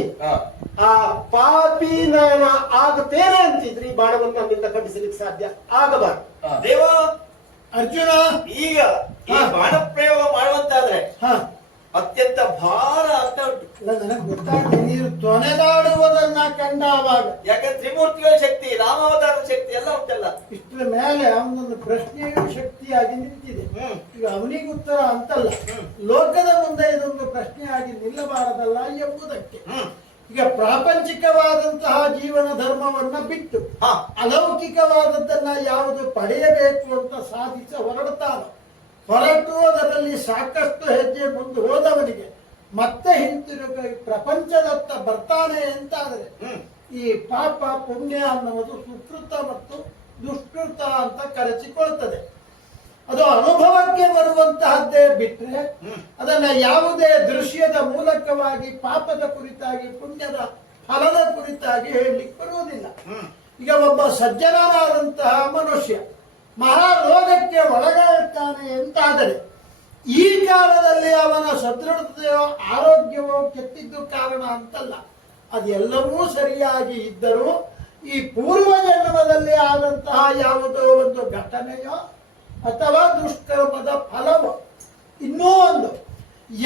ಆ ಪಾಪಿ ನಾನು ಆಗುತ್ತೇನೆ ಅಂತಿದ್ರಿ ಬಾಣವನ್ನು ನನ್ನಿಂದ ಖಂಡಿಸಲಿಕ್ಕೆ ಸಾಧ್ಯ ಆಗಬಾರ್ದು. ದೇವ ಅರ್ಜುನ, ಈಗ ಈ ಬಾಣ ಪ್ರಯೋಗ ಮಾಡುವಂತಾದ್ರೆ ಅತ್ಯಂತ ಭಾರ ಆಗ್ತಾ ಉಂಟು. ನನಗೆ ಗೊತ್ತಾಗ್ತದೆ, ನೀನು ತೊನೆದಾಡುವುದನ್ನ ಕಂಡಾವಾಗ, ಯಾಕಂದ್ರೆ ತ್ರಿಮೂರ್ತಿಗಳ ಶಕ್ತಿ, ರಾಮಾವತಾರದ ಶಕ್ತಿ ಎಲ್ಲ ಉಂಟಲ್ಲ, ಇಷ್ಟರ ಮೇಲೆ ಅವನೊಂದು ಪ್ರಶ್ನೆಯೂ ಶಕ್ತಿಯಾಗಿ ನಿಂತಿದೆ. ಈಗ ಅವನಿಗೆ ಉತ್ತರ ಅಂತಲ್ಲ, ಲೋಕದ ಮುಂದೆ ಇದೊಂದು ಪ್ರಶ್ನೆಯಾಗಿ ನಿಲ್ಲಬಾರದಲ್ಲ ಎಂಬುದಕ್ಕೆ. ಈಗ ಪ್ರಾಪಂಚಿಕವಾದಂತಹ ಜೀವನ ಧರ್ಮವನ್ನ ಬಿಟ್ಟು ಅಲೌಕಿಕವಾದದ್ದನ್ನ ಯಾವುದು ಪಡೆಯಬೇಕು ಅಂತ ಸಾಧಿಸ ಹೊರಟು ಅದರಲ್ಲಿ ಸಾಕಷ್ಟು ಹೆಜ್ಜೆ ಮುಂದೆ ಹೋದವನಿಗೆ ಮತ್ತೆ ಹಿಂತಿರುಗ ಪ್ರಪಂಚದತ್ತ ಬರ್ತಾನೆ ಅಂತಾದರೆ ಈ ಪಾಪ ಪುಣ್ಯ ಅನ್ನುವುದು ಸುಕೃತ ಮತ್ತು ದುಷ್ಕೃತ ಅಂತ ಕರೆಸಿಕೊಳ್ತದೆ. ಅದು ಅನುಭವಕ್ಕೆ ಬರುವಂತಹದ್ದೇ ಬಿಟ್ರೆ ಅದನ್ನ ಯಾವುದೇ ದೃಶ್ಯದ ಮೂಲಕವಾಗಿ ಪಾಪದ ಕುರಿತಾಗಿ ಪುಣ್ಯದ ಫಲದ ಕುರಿತಾಗಿ ಹೇಳಲಿಕ್ಕೆ ಬರುವುದಿಲ್ಲ. ಈಗ ಒಬ್ಬ ಸಜ್ಜನರಾದಂತಹ ಮನುಷ್ಯ ಮಹಾರೋಗಕ್ಕೆ ಒಳಗಾಗುತ್ತಾನೆ ಎಂತಾದರೆ ಈ ಕಾಲದಲ್ಲಿ ಅವನ ಸದೃಢತೆಯೋ ಆರೋಗ್ಯವೋ ಕೆಟ್ಟಿದ್ದು ಕಾರಣ ಅಂತಲ್ಲ, ಅದೆಲ್ಲವೂ ಸರಿಯಾಗಿ ಇದ್ದರೂ ಈ ಪೂರ್ವ ಜನ್ಮದಲ್ಲಿ ಆದಂತಹ ಯಾವುದೋ ಒಂದು ಘಟನೆಯೋ ಅಥವಾ ದುಷ್ಕರ್ಮದ ಫಲವೋ ಇನ್ನೂ ಒಂದು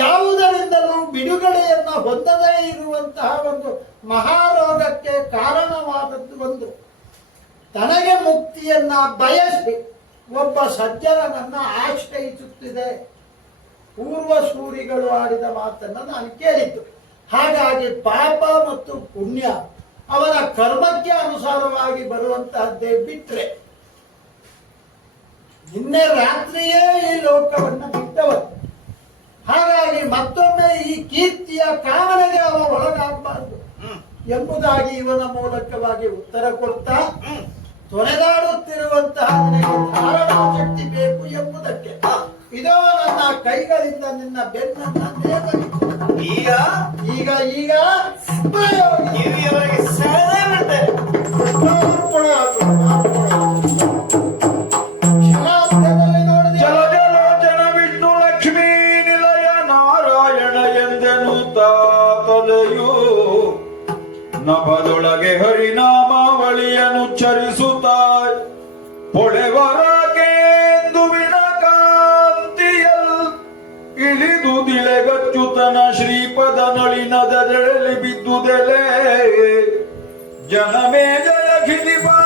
ಯಾವುದರಿಂದಲೂ ಬಿಡುಗಡೆಯನ್ನ ಹೊಂದದೇ ಇರುವಂತಹ ಒಂದು ಮಹಾರೋಗಕ್ಕೆ ಕಾರಣವಾದದ್ದು ಒಂದು ತನಗೆ ಮುಕ್ತಿಯನ್ನ ಬಯಸಿ ಒಬ್ಬ ಸಜ್ಜನನನ್ನ ಆಶ್ರಯಿಸುತ್ತಿದೆ. ಪೂರ್ವ ಸೂರಿಗಳು ಆಡಿದ ಮಾತನ್ನ ನಾನು ಕೇಳಿದ್ದು. ಹಾಗಾಗಿ ಪಾಪ ಮತ್ತು ಪುಣ್ಯ ಅವರ ಕರ್ಮಕ್ಕೆ ಅನುಸಾರವಾಗಿ ಬರುವಂತಹದ್ದೇ ಬಿಟ್ರೆ ನಿನ್ನೆ ರಾತ್ರಿಯೇ ಈ ಲೋಕವನ್ನ ಬಿಟ್ಟವರು. ಹಾಗಾಗಿ ಮತ್ತೊಮ್ಮೆ ಈ ಕೀರ್ತಿಯ ಕಾಮನೆಗೆ ಅವ ಒಳಗಾಗಬಾರದು ಎಂಬುದಾಗಿ ಇವನ ಮೂಲಕವಾಗಿ ಉತ್ತರ ಕೊಡ್ತಾ ತೊರೆದಾಡುತ್ತಿರುವಂತಹ ನಿನಗೆ ಧಾರಣಾ ಶಕ್ತಿ ಬೇಕು ಎಂಬುದಕ್ಕೆ ಇದೋ ನನ್ನ ಕೈಗಳಿಂದ ನಿನ್ನ ಬೆನ್ನನ್ನ ನೇಮರಿಸು. ಈಗ ಈಗ ಈಗ ಪ್ರಯೋಗ ಕಿವಿಯವರಿಗೆ ಸೆಳೆದೇ ಬಿಡ್ತೇನೆ. ಕ್ಷಣಾರ್ಧದಲ್ಲಿ ನೋಡಿದ ಜಲ ಜಲೋಚನ ವಿಷ್ಣು ಲಕ್ಷ್ಮೀ ನಿಲಯ ನಾರಾಯಣ ಎಂದೆನು ತಲೆಯು ನಭದೊಳಗೆ ಹರಿನಾಮಾವಳಿಯನ್ನು ಉಚ್ಚರಿಸುತ್ತಾ ಪೊಳೆವರಗೆಂದುವಿನ ಕಾಂತಿಯಲ್ ಇಳಿದು ದಿಳೆಗಚ್ಚುತನ ಶ್ರೀಪದ ನಳಿನದೆಡೆಲಿ ಬಿದ್ದುದೆಲೆ ಜನಮೇ ಜಯ ಘಿಲಿಬಾ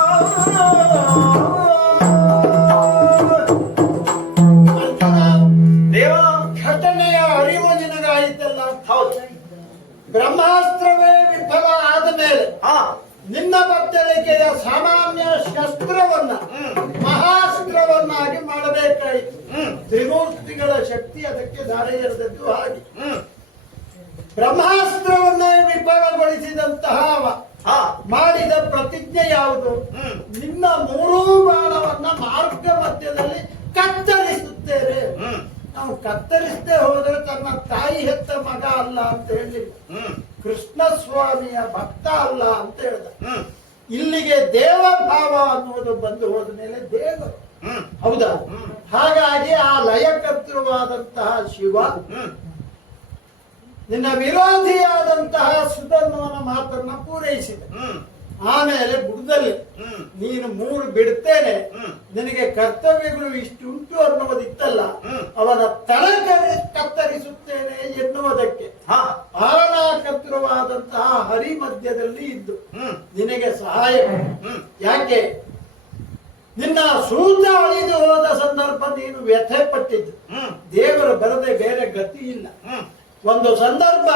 ದೇವ ಘಟನೆಯ ಅರಿವು ನಿನಗಾಯಿತಲ್ಲ. ಹೌದು. ಬ್ರಹ್ಮಾಸ್ತ್ರವೇ ವಿಫಲ ಆದ ಮೇಲೆ ಹಾ ನಿನ್ನ ಬತ್ತಳಿಕೆಯ ಸಾಮಾನ್ಯ ಶಸ್ತ್ರವನ್ನ ಮಹಾಸ್ತ್ರವನ್ನಾಗಿ ಮಾಡಬೇಕಾಯಿತು. ತ್ರಿಮೂರ್ತಿಗಳ ಶಕ್ತಿ ಅದಕ್ಕೆ ದಾರಿ ಎರೆದದ್ದು ಹಾಗೆ. ಬ್ರಹ್ಮಾಸ್ತ್ರವನ್ನ ವಿಫಲಗೊಳಿಸಿದಂತಹ ಮಾಡಿದ ಪ್ರತಿಜ್ಞೆ ಯಾವುದು? ನಿನ್ನ ಮೂರೂ ಬಾಣವನ್ನ ಮಾರ್ಗ ಮಧ್ಯದಲ್ಲಿ ಕತ್ತರಿಸುತ್ತೇವೆ. ನಾವು ಕತ್ತರಿಸದೆ ಹೋದರೆ ತನ್ನ ತಾಯಿ ಹೆತ್ತ ಮಗ ಅಲ್ಲ ಅಂತ ಹೇಳಿಲ್ಲ, ಕೃಷ್ಣ ಸ್ವಾಮಿಯ ಭಕ್ತ ಅಲ್ಲ ಅಂತ ಹೇಳಿದ. ಇಲ್ಲಿಗೆ ದೇವಭಾವ ಅನ್ನುವುದು ಬಂದು ಹೋದ ಮೇಲೆ ದೇವರು ಹೌದಾ? ಹಾಗಾಗಿ ಆ ಲಯಕರ್ತೃವಾದಂತಹ ಶಿವ ನಿನ್ನ ವಿರೋಧಿಯಾದಂತಹ ಸುಧರ್ಮನ ಮಾತನ್ನ ಪೂರೈಸಿದ. ಆಮೇಲೆ ಬುಡದಲ್ಲಿ ನೀನು 3 ಬಿಡ್ತೇನೆ, ನಿನಗೆ ಕರ್ತವ್ಯಗಳು ಇಷ್ಟು ಉಂಟು ಅನ್ನುವುದಿತ್ತಲ್ಲ, ಅವನ ತಲೆ ಕತ್ತರಿಸುತ್ತೇನೆ ಎನ್ನುವುದಕ್ಕೆ ಆರಣಾಕರ್ತೃವಾದಂತಹ ಹರಿ ಮಧ್ಯದಲ್ಲಿ ಇದ್ದು ನಿನಗೆ ಸಹಾಯ. ಯಾಕೆ? ನಿನ್ನ ಸೂತ ಅಳಿದು ಹೋದ ಸಂದರ್ಭ ನೀನು ವ್ಯಥೆ ಪಟ್ಟಿದ್ದು, ದೇವರು ಬರದೆ ಬೇರೆ ಗತಿ ಇಲ್ಲ. ಒಂದು ಸಂದರ್ಭ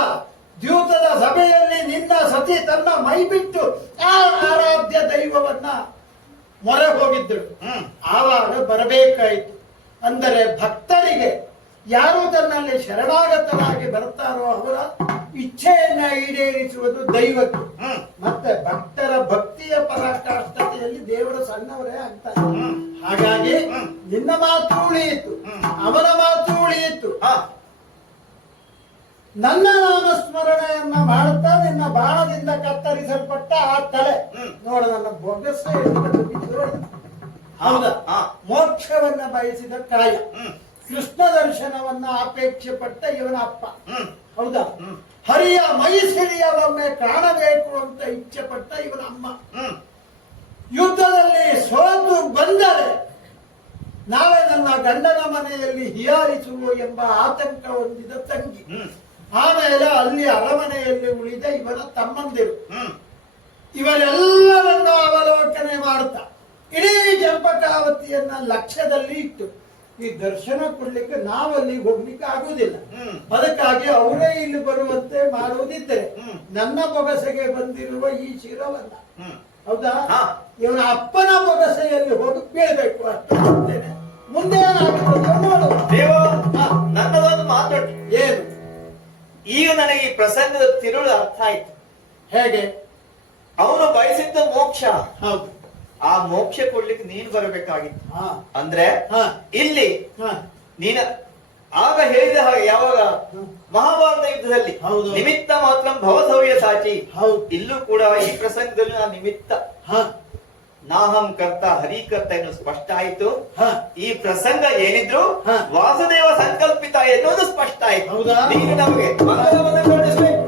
ದ್ಯೂತದ ಸಭೆಯಲ್ಲಿ ನಿನ್ನ ಸತಿ ತನ್ನ ಮೈ ಬಿಟ್ಟು ಆ ಆರಾಧ್ಯ ದೈವವನ್ನ ಮೊರೆ ಹೋಗಿದ್ದಳು. ಆವಾಗ ಬರಬೇಕಾಯಿತು. ಅಂದರೆ ಭಕ್ತರಿಗೆ ಯಾರು ತನ್ನಲ್ಲಿ ಶರಣಾಗತರಾಗಿ ಬರ್ತಾರೋ ಅವರ ಇಚ್ಛೆಯನ್ನ ಈಡೇರಿಸುವುದು ದೈವಕ್ಕೆ. ಮತ್ತೆ ಭಕ್ತರ ಭಕ್ತಿಯ ಪರಾಕಾಷ್ಠತೆಯಲ್ಲಿ ದೇವರ ಸಣ್ಣವರೇ ಆಗ್ತಾರೆ. ಹಾಗಾಗಿ ನಿನ್ನ ಮಾತು ಉಳಿಯಿತು, ಅವನ ಮಾತು ಉಳಿಯಿತು. ನನ್ನ ನಾಮಸ್ಮರಣೆಯನ್ನ ಮಾಡುತ್ತಾ ನಿನ್ನ ಬಾಣದಿಂದ ಕತ್ತರಿಸಲ್ಪಟ್ಟ ಆ ತಲೆ ನೋಡ, ನನ್ನ ಬೊಗಸೆ ಹೌದಾ, ಮೋಕ್ಷವನ್ನ ಬಯಸಿದ ಕಾಯ, ಕೃಷ್ಣ ದರ್ಶನವನ್ನ ಅಪೇಕ್ಷೆ ಪಟ್ಟ ಇವನ ಅಪ್ಪ, ಹೌದಾ, ಹರಿಯ ಮೈಸಿರಿಯ ಒಮ್ಮೆ ಕಾಣಬೇಕು ಅಂತ ಇಚ್ಛೆ ಪಟ್ಟ ಇವನ ಅಮ್ಮ, ಯುದ್ಧದಲ್ಲಿ ಸೋತು ಬಂದರೆ ನಾಳೆ ನನ್ನ ಗಂಡನ ಮನೆಯಲ್ಲಿ ಹಿಯಾರಿಸುವ ಎಂಬ ಆತಂಕ ಹೊಂದಿದ ತಂಗಿ, ಆಮೇಲೆ ಅಲ್ಲಿ ಅರಮನೆಯಲ್ಲಿ ಉಳಿದ ಇವನ ತಮ್ಮಂದಿರು, ಇವರೆಲ್ಲರನ್ನು ಅವಲೋಕನೆ ಮಾಡ್ತಾ ಇಡೀ ಜಂಪಕಾವತಿಯನ್ನ ಲಕ್ಷ್ಯದಲ್ಲಿ ಇಟ್ಟು ಈ ದರ್ಶನ ಕೊಡ್ಲಿಕ್ಕೆ ನಾವಲ್ಲಿ ಹೋಗ್ಲಿಕ್ಕೆ ಆಗುವುದಿಲ್ಲ. ಅದಕ್ಕಾಗಿ ಅವರೇ ಇಲ್ಲಿ ಬರುವಂತೆ ಮಾಡುವುದಿದ್ದರೆ ನನ್ನ ಬೊಗಸೆಗೆ ಬಂದಿರುವ ಈ ಶಿರವನ್ನ, ಹೌದಾ, ಇವನ ಅಪ್ಪನ ಬೊಗಸೆಯಲ್ಲಿ ಹೋಗಿ ಬೀಳ್ಬೇಕು ಅಷ್ಟೇ. ಮುಂದೆ ಏನಾಗುತ್ತದೆ ನೋಡು. ನನ್ನದೊಂದು ಮಾತಾಡು. ಏನು? ಈಗ ನನಗೆ ಈ ಪ್ರಸಂಗದ ತಿರುಳು ಅರ್ಥ ಆಯ್ತು. ಹೇಗೆ? ಅವನು ಬಯಸಿದ್ದ ಮೋಕ್ಷ, ಹೌದು, ಆ ಮೋಕ್ಷ ಕೊಡ್ಲಿಕ್ಕೆ ನೀನು ಬರಬೇಕಾಗಿತ್ತು. ಅಂದ್ರೆ ಹಾ, ಇಲ್ಲಿ ನೀನ ಆಗ ಹೇಳಿದ ಹಾಗೆ ಯಾವಾಗ ಮಹಾಭಾರತ ಯುದ್ಧದಲ್ಲಿ ಹೌದು, ನಿಮಿತ್ತ ಮಾತ್ರ ಭವಸವ್ಯ ಸಾಚಿ, ಹೌದು, ಇಲ್ಲೂ ಕೂಡ ಈ ಪ್ರಸಂಗದಲ್ಲಿ ನಾನು ನಿಮಿತ್ತ, ನಾಹಂ ಕರ್ತ ಹರಿಕರ್ತ ಎನ್ನುವುದು ಸ್ಪಷ್ಟ ಆಯಿತು. ಈ ಪ್ರಸಂಗ ಏನಿದ್ರು ವಾಸುದೇವ ಸಂಕಲ್ಪಿತ ಎನ್ನುವುದು ಸ್ಪಷ್ಟ ಆಯಿತು. ಹೌದಾ? ನೀನು ನಮಗೆ ಮಂಗಳವನ್ನು ತೋರಿಸಬೇಕು.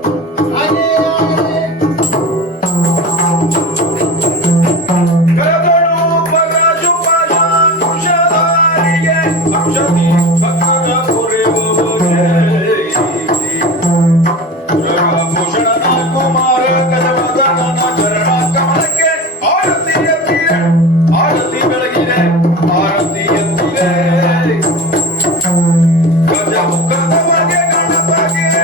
ಆರತಿ ಬೆಳಗಿದೆ, ಆರತಿ ಎತ್ತಿದೆ, ಗಜ ಮುಖದ ಬಗ್ಗೆ ಗಣಪತಿಗೆ